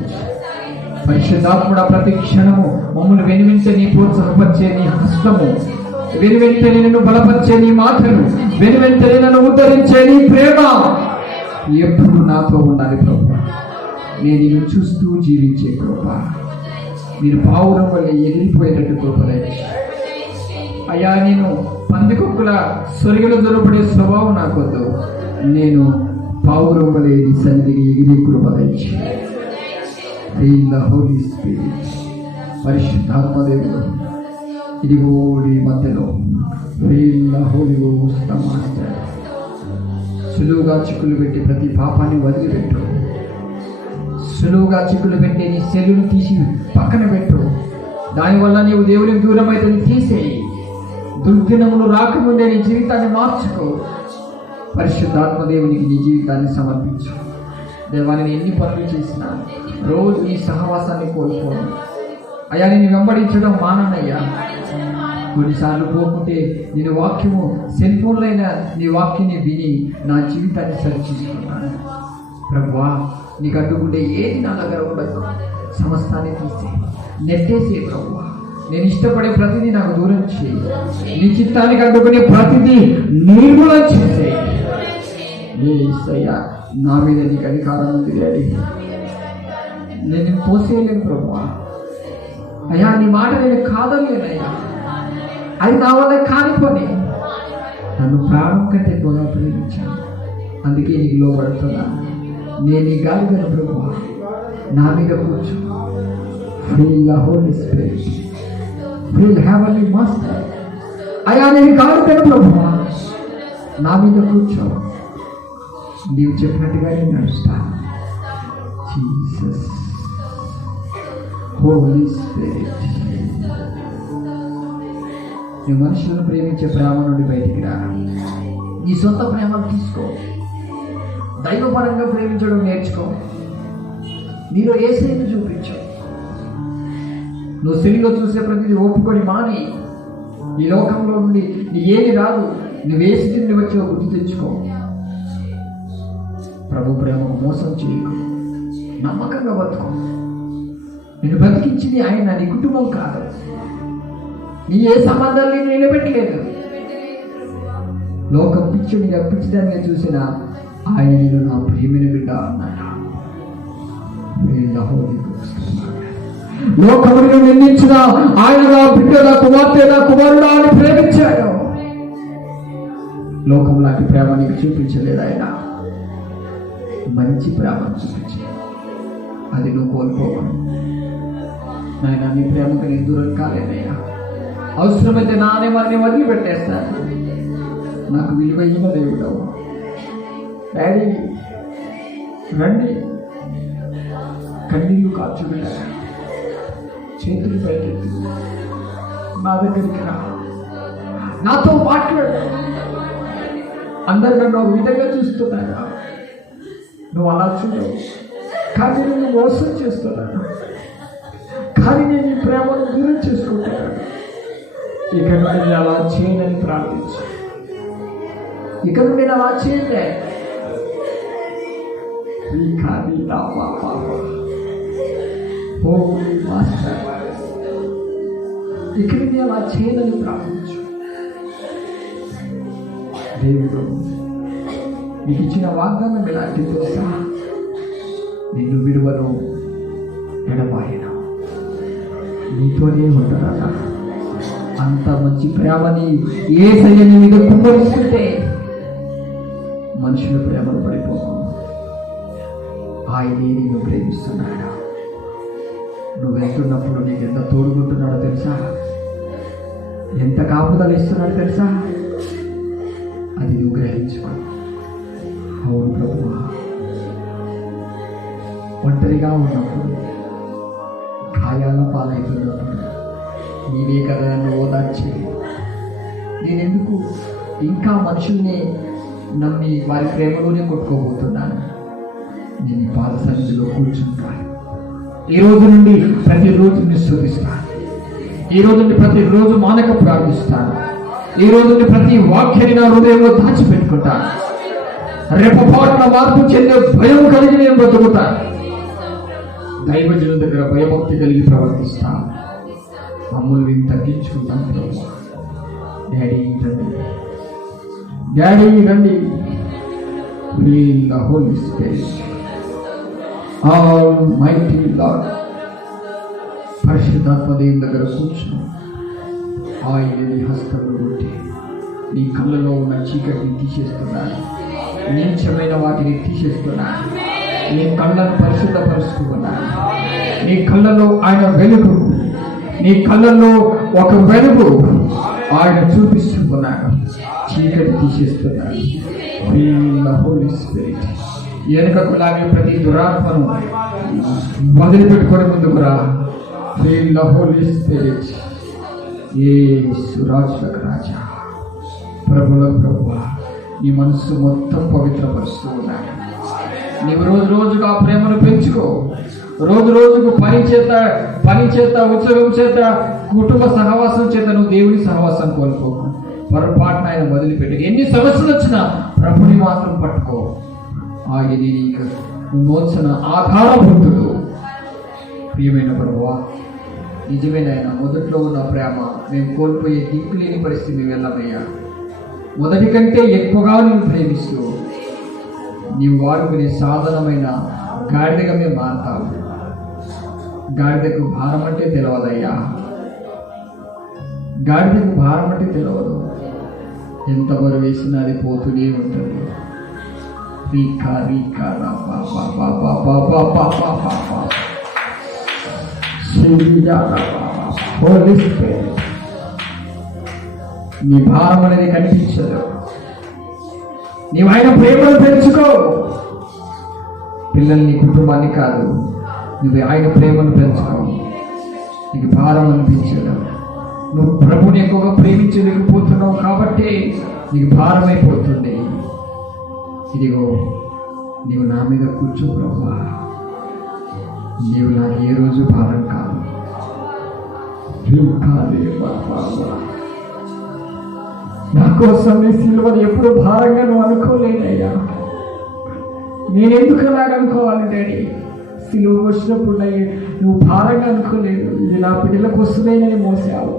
పరిశుద్ధాత్ముడ ప్రతి క్షణము మమ్మల్ని వెనువెంటే నీ ప్రోత్సాహపరిచే నీ హస్తము, వెనువెంటనే నన్ను బలపరిచే నీ మాటలు, వెనువెంటనే నన్ను ఉద్ధరించే నీ ప్రేమ ఎప్పుడు నాతో ఉండాలి ప్రభువా. నేను నిన్ను చూస్తూ జీవించే కృప, మీరు పావురం వల్ల ఎగిరిపోయేటట్టు కృపలే అయ్యా. నేను పందికొక్కుల సొరిగలు దొరపడే స్వభావం నాకొద్దు. నేను పావురం వల్ల నీ సన్నిధిని ఎగిరి కృపలే. హోలీ స్పిరిట్, పరిశుద్ధాత్మదేవుడు ఇదిగో నీ మధ్యలో హోలీ మాస్టర్ సులువుగా చిక్కులు పెట్టి ప్రతి పాపాన్ని వదిలిపెట్టు. సులువుగా చిక్కులు పెట్టి నీ సెల్లును తీసి పక్కన పెట్టు. దానివల్ల నీవు దేవునికి దూరం అయితే తీసేయి. దుర్దినములు రాకముందే నీ జీవితాన్ని మార్చుకో. పరిశుద్ధాత్మ దేవునికి నీ జీవితాన్ని సమర్పించు. దేవాన్ని ఎన్ని పనులు చేసినా రోజు నీ సహవాసాన్ని కోల్పోను అయ్యా. నేను వెంబడించడం మాననయ్యా. కొన్నిసార్లు పోకుంటే నేను వాక్యము సెల్ ఫోన్లో అయినా నీ వాక్యాన్ని విని నా జీవితాన్ని సరిచేసుకున్నాను ప్రభువా. నీకు అడ్డుకుంటే ఏది నా దగ్గర ఉండదు. సమస్తాన్ని తీసే నెట్టేసే ప్రభువా. నేను ఇష్టపడే ప్రతిదీ నాకు దూరం చేయి. నీ చిత్తానికి అడ్డుకునే ప్రతిదీ నిర్మూలన చేసే. ఏసయ్యా, నా మీద నీకు అధికారం ఉంది డాడీ. నేను తోసేయలేను ప్రభువా. అయ్యా, నీ మాట నేను కాదలేనయ్యా. అది నా వల్ల కానిపోని. నన్ను ప్రాణం కంటే ఎక్కువగా ప్రేమించాను. అందుకే నీకు లోపడుతున్నా. నేను ఈ గాలి గల ప్రభువా, నా మీద కూర్చో. Feel the Holy Spirit, feel heavenly master. అయ్యా, నేను గాలి గల ప్రభువా, నా మీద కూర్చో, నీవు చెప్పినట్టుగా నేను నడుస్తాను. జీసస్, హోలీ స్పిరిట్, నువ్వు మనుషులను ప్రేమించే ప్రేమ నుండి బయటికి రా. నీ సొంత ప్రేమను తీసుకో. దైవపరంగా ప్రేమించడం నేర్చుకో. నీలో యేసయ్యను చూపించు. నువ్వు సిరిలో చూసే ప్రతిదీ ఒప్పుకొని మాని, ఈ లోకంలో నుండి నీ ఏది రాదు, నువ్వు ఏ స్థితిని వచ్చో గుర్తు తెచ్చుకో. ప్రభు ప్రేమకు మోసం చేయకు, నమ్మకంగా బతుకు. నేను బతికించింది ఆయన, నీ కుటుంబం కాదు. నీ ఏ సంబంధాన్ని నిలబెట్టలేదు. లోకం పిచ్చినిగా పిచ్చిదానిగా చూసిన ఆయన నేను నా ప్రియమైన బిడ్డ అన్నాడు. లోకమును నిందించిన ఆయన బిడ్డగా, కుమార్తెగా, కుమారుడా అని ప్రేమించాడు. లోకం లాంటి ప్రేమ నీకు చూపించలేదు. ఆయన మంచి ప్రేమను చూపించి అది నువ్వు కోల్పోవాలి. నాయన, నీ ప్రేమకు నేను దూరం కాలేదయ్యా. అవసరమైతే నానే వారిని వదిలిపెట్టేస్తాను. నాకు విలువైన దేవుడవు. డాడీ రండి, కన్నీళ్ళు కార్చుకుంటారా, చేతులు పైకెత్తి నా దగ్గరికి రా, నాతో మాట్లాడు. అందరు నన్ను ఒక విధంగా చూస్తున్నారా, నువ్వు అలా చూడవు, కానీ నేను మోసం చేస్తున్నాను, కానీ నేను ఈ ప్రేమను దూరం చేసుకుంటున్నాను. ఇక నుండి నేను అలా చేయనని ప్రార్థించు. ఇక నుండి నేను అలా చేయలే. ఇక నుండి అలా చేయనని ప్రార్థించు. దేవుడు నీకు ఇచ్చిన వాగ్దానం ఎలాంటి తెలుసా? నిన్ను విడువను, ఎడబాయను, నీతోనే ఉంటారట. అంత మంచి ప్రేమని యేసయ్య నీ మీద కుమ్మరిస్తుంటే మనుషుల ప్రేమను పడిపోకు. ఆయనే నిన్ను ప్రేమిస్తున్నాడు. నువ్వు వెళ్తున్నప్పుడు నీకు ఎంత తోడుకుంటున్నాడో తెలుసా? ఎంత కాపుదలు ఇస్తున్నాడో తెలుసా? అది నువ్వు గ్రహించుకో. అవును ప్రభువా, ఒంటరిగా ఉన్నప్పుడు, గాయాల పాలైతున్నప్పుడు నీవే కదా నన్ను ఓదార్చి. నేనెందుకు ఇంకా మనుషుల్ని నమ్మి వారి ప్రేమలోనే కొట్టుకోబోతున్నాను? నేను ఈ పాద సన్నిధిలో కూర్చుంటాను. ఈ రోజు నుండి ప్రతిరోజు నిశ్చయిస్తాను. ఈ రోజు నుండి ప్రతిరోజు మానక ప్రార్థిస్తాను. ఈ రోజు నుండి ప్రతి వాక్యాన్ని నా హృదయంలో దాచిపెట్టుకుంటాను. రేపపాటున మార్పు చెందే భయం కలిగి నేను బ్రతుకుతాను. దైవజనుల దగ్గర భయభక్తి కలిగి ప్రవర్తిస్తాను. మమ్మల్ని తగ్గించుకుంటాను. డాడీ రండి, డాడీ రండి. Feel the Holy Spirit, Almighty Lord. పరిశుద్ధాత్మ దేవుని దగ్గర కూర్చుని ఆయన నీ హస్తంలో కొట్టి నీ కళ్ళలో ఉన్న చీకటిని తీసేస్తున్నాను. నీచమైన వాటిని తీసేస్తున్నాను. నీ కళ్ళను పరిశుద్ధపరుస్తున్నాను. నీ కళ్ళలో ఆయన వెలుగు, నీ కళ్ళల్లో ఒక వెలుగు ఆయన చూపిస్తున్నాడు. చీకటి తీసేస్తున్నాడు. హోలీ స్పిరిట్, వెనుకకు లాగే ప్రతి దురాత్మను వదిలిపెట్టుకొని ముందుకు రా. Feel the Holy Spirit. Yesu రాజులకు రాజా, ప్రభులకు ప్రభువా, నీ మనసు మొత్తం పవిత్రపరుస్తూ ఉన్నాడు. నీవు రోజు రోజుగా ప్రేమను పెంచుకో. రోజు రోజుకు పని చేత ఉద్యోగం చేత కుటుంబ సహవాసం చేత నువ్వు దేవుని సహవాసం కోల్పోకు. పొరపాటున ఆయన వదిలిపెట్టు. ఎన్ని సమస్యలు వచ్చినా ప్రభుని మాత్రం పట్టుకో. ఆయన నీకు మోచన ఆధారభూతుడు. ప్రియమైన ప్రభువా, నిజమైన ఆయన మొదట్లో ఉన్న ప్రేమ మేము కోల్పోయే దిక్కులేని పరిస్థితి మేము వెళ్ళమయ్యా. మొదటి కంటే ఎక్కువగా నువ్వు ప్రేమిస్తూ నీవు వాడుకునే సాధనమైన గాడిదగా మేము మారుతాము. గాడిదకు భారం అంటే తెలియదయ్యా. గాడిదకు భారం అంటే తెలియదు. ఎంత బరువు వేసినా అది పోతూనే ఉంటుంది. నీ భారం అనేది కనిపించదు. నీవు ఆయన ప్రేమను పెంచుకో. పిల్లల్ని, కుటుంబాన్ని కాదు, నువ్వు ఆయన ప్రేమను పెంచుకో. నీకు భారం అనిపించదు. నువ్వు ప్రభుని ఎక్కువగా ప్రేమించలేకపోతున్నావు కాబట్టి నీకు భారం అయిపోతుంది. ఇదిగో నీవు నా మీద కూర్చో ప్రభువా, నీవు నాకు ఏ రోజు భారం కాదు. నా కోసం నీ సిలువను ఎప్పుడు భారంగా నువ్వు అనుకోలేదయ్యా. నేనెందుకు అలాగనుకోవాలి డాడీ? సిలువ వచ్చినప్పుడు నువ్వు భారంగా అనుకోలేదు. ఇది నా బిడ్డలకు వస్తుందని మోసావు.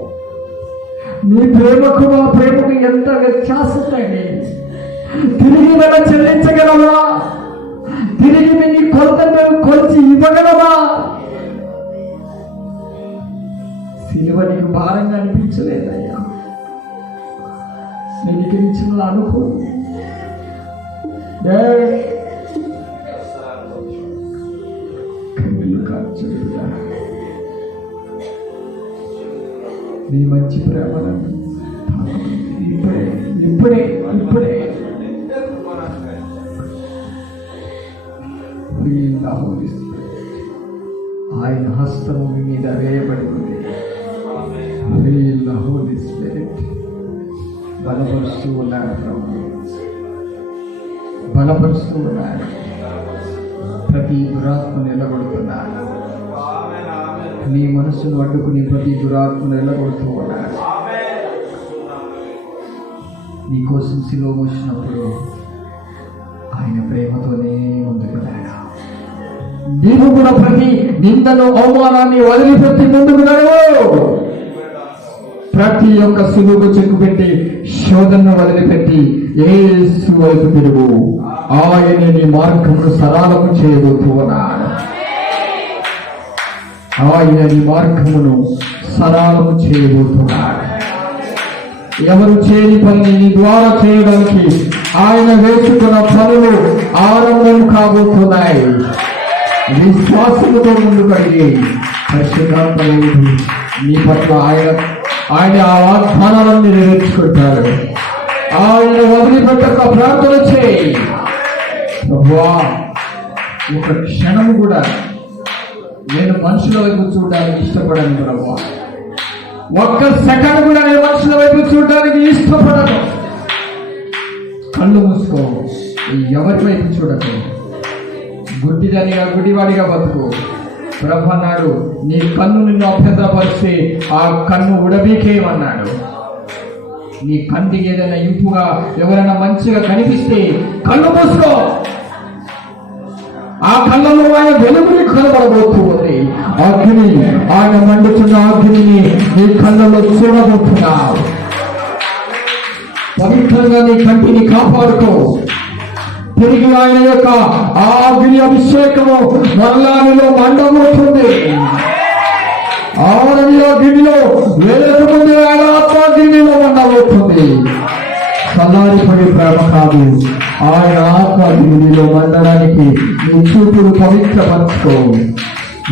నీ ప్రేమకు మా ప్రేమకు ఎంత వ్యత్యాసం అండి. తిరిగి మనం చెల్లించగలవా? తిరిగి నీ కొలత మేము కొలిచి ఇవ్వగలవా? సిలువ నీకు భారంగా అనిపించలేదయ్యా. నేను ఇక ఇచ్చిన అనుకో కన్నులు కార్చుడా. నీ మంచి ప్రేమను ఇప్పుడే ఇప్పుడే ఇప్పుడే ఆయన హస్తము మీద వేయబడి ఉంది. బలపరుస్తూ ఉన్నాడు ప్రభు, బలపరుస్తూ ఉన్నాడు. ప్రతి దురాత్మను ఎల్లగొడుతున్నాడు. నీ మనసును అడ్డుకుని ప్రతి దురాత్మను ఎల్లగొడుతూ ఉన్నాడు. నీకోసం సిలువ మోసినప్పుడు ఆయన ప్రేమతోనే ముందుకు రాడు. నీవు కూడా ప్రతి నిందను, అవమానాన్ని వదిలిపెట్టి ముందుకు నడువు. ప్రతి ఒక్క సిలువకు చెక్కు పెట్టి శోధనను వదిలిపెట్టి యేసు వైపు తిరుగు. ఆయన నీ మార్గమును సరళము చేయబోతూ ఉన్నాడు. ఆయన నీ మార్గమును సరళము చేయబోతున్నాడు. ఎవరు చేయని పని నీ ద్వారా చేయడానికి ఆయన వేసుకున్న పనులు ఆరంభం కాబోతున్నాయి. విశ్వాసముతో ముందుకు అడిగి పరిశుద్ధాత్మ నీ పట్ల ఆయన ఆ వాగ్దానాలను నెరవేర్చుకుంటారు. ఆయన వదిలిపెట్టక ప్రార్థన చేయి. ప్రభువా, ఒక క్షణము కూడా నేను మనుషుల వైపు చూడడానికి ఇష్టపడను ప్రభువా. ఒక్క సెకండ్ కూడా నేను మనుషుల వైపు చూడడానికి ఇష్టపడను. కళ్ళు మూసుకో, ఎవరి వైపు చూడకు. గుడ్డిదానిగా గుడివాడిగా బతుకు. ప్రభు అన్నాడు, నీ కన్ను నిన్ను అభ్యంతరపరిస్తే ఆ కన్ను ఉడబీకేయమన్నాడు. నీ కంటికి ఏదైనా ఇంపుగా ఎవరైనా మంచిగా కనిపిస్తే కన్ను మూసుకో. ఆ కళ్ళలో ఆయన వెలుగుని కనబడబోతుంది. అగ్ని, ఆయన మండుతున్న అగ్నిని నీ కళ్ళలో చూడబోతున్నావు. పవిత్రంగా నీ కంటిని కాపాడుకో. తిరిగి ఆయన యొక్క ఆ అగ్ని అభిషేకము మరలానిలో మండబోతుంది. ఆరని అగ్నిలో వేలకముందు ఆయన ఆత్మాగ్నిలో మండబోతుంది. చల్లారిపడి ప్రేమ కాదు, ఆయన ఆత్మాగ్నిలో మండడానికి నీ చూపులు పవిత్రపరచుకో.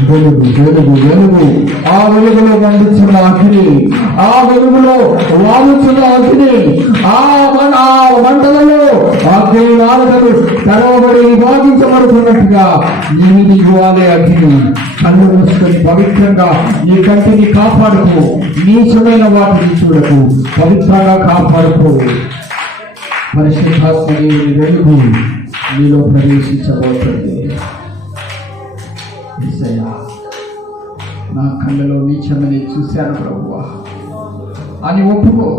వెలుగు వెలుగు వెలుగు, ఆ వెలుగులో మండుచున్న అగ్ని, ఆ వెలుగులో వాలుచున్న అగ్ని, ఆ మంటలలో అగ్ని నాలుగలు తెరవబడి విభాగించబడుతున్నట్టుగా నీది ఇవ్వాలి అగ్ని. కళ్ళు మూసుకొని పవిత్రంగా నీ కంటిని కాపాడుకో. నీచమైన వాటిని చూడకు, పవిత్రంగా కాపాడుకో. పరిశుద్ధాత్మ దేవుని వెలుగు నీలో ప్రవేశించబోతుంది. నా కళ్ళలో నీచమని చూశాను ప్రభువా అని ఒప్పుకో.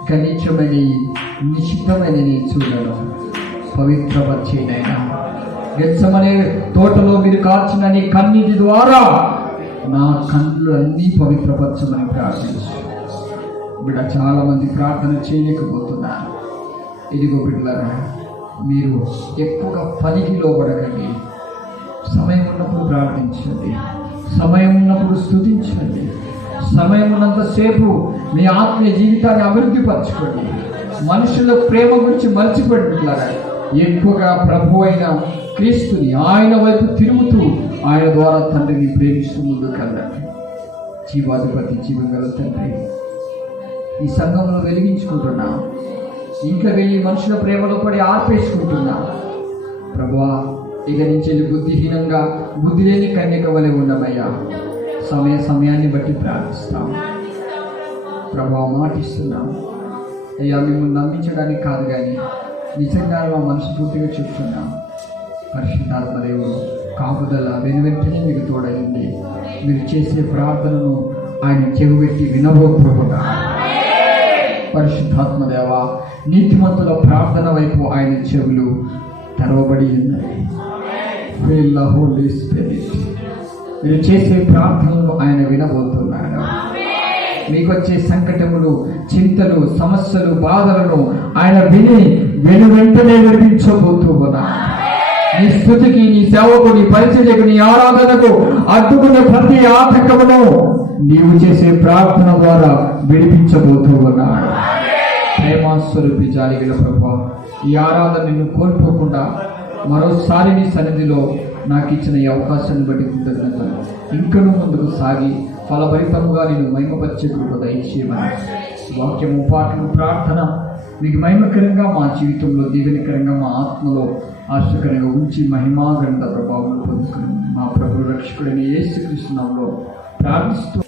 ఇక నీచమని నిశ్చితమైన నీ చూడను. పవిత్రపరిచేనైనా గెత్సెమనే తోటలో మీరు కార్చిన నీ కన్నీటి ద్వారా నా కళ్ళు అన్నీ పవిత్రపరచమని ప్రార్థించు. బిడ్డ, చాలా మంది ప్రార్థన చేయలేకపోతున్నారు. ఇదిగో బిడ్డలారా, మీరు ఎక్కువగా పనికి లోబడకండి. సమయం ఉన్నప్పుడు ప్రార్థించండి, సమయం ఉన్నప్పుడు స్తుతించండి, సమయం ఉన్నంతసేపు మీ ఆత్మీయ జీవితాన్ని అభివృద్ధి పరచుకోండి. మనుషుల ప్రేమ గురించి మర్చిపెట్టుకున్నారా? ఎక్కువగా ప్రభు అయిన క్రీస్తుని ఆయన వైపు తిరుగుతూ ఆయన ద్వారా తండ్రిని ప్రేమిస్తూ ముందుకు వెళ్ళండి. జీవాధిపతి, జీవంగల తండ్రి, ఈ సంఘంలో వెలిగించుకుంటున్నాం. ఇంట్లో వెళ్ళి మనుషుల ప్రేమలో పడి ఆర్పేసుకుంటున్నా. ప్రభువా, ఇక నుంచి బుద్ధిహీనంగా బుద్ధి లేని కన్యక వలె ఉండమయ్యా. సమయాన్ని బట్టి ప్రార్థిస్తాం ప్రభువా, మాటిస్తున్నాం అయ్యా. మిమ్మల్ని నమ్మించడానికి కాదు కానీ నిజంగా మా మనస్ఫూర్తిగా చెప్తున్నాం. పరిశుద్ధాత్మ దేవుడు కాపుదల వెనువెంటనే మీకు తోడైంది. మీరు చేసే ప్రార్థనను ఆయన చెవిపెట్టి వినబోతున్నా. పరిశుద్ధాత్మ దేవ, నీతిమంతుల ప్రార్థన వైపు ఆయన చెవులు తెరవబడి ఉన్నది. హోలీ స్పిరిట్, మీరు చేసే ప్రార్థనలు ఆయన వినబోతున్నాడు. మీకు వచ్చే సంకటములు, చింతలు, సమస్యలు, బాధలను ఆయన విని వెంటనే విడిపించబోతున్నా. నీ స్తుతికి, నీ సేవకు, నీ పరిచర్యకు, నీ ఆరాధనకు అడ్డుకున్న ప్రతి ఆటంకమును నీవు చేసే ప్రార్థన ద్వారా విడిపించబోతున్నాడు. ప్రేమాస్వరూపి జాలిగల ప్రభువా, ఈ ఆరాధన నిన్ను కోల్పోకుండా మరోసారి నీ సన్నిధిలో నాకు ఇచ్చిన ఈ అవకాశాన్ని బట్టి కృతజ్ఞతలు. ఇంకనూ ముందుకు సాగి ఫలభరితముగా నేను మహిమపరిచే కృప దయచేయమని వాక్యము, పాటలు, ప్రార్థన మీకు మహిమకరంగా మా జీవితంలో, దీవెనకరంగా మా ఆత్మలో ఆశ్చర్యంగా ఉంచి మహిమాగంధ ప్రభావం పొందుకుని మా ప్రభు రక్షకుడైన యేసుక్రీస్తు నామములో ప్రార్థిస్తూ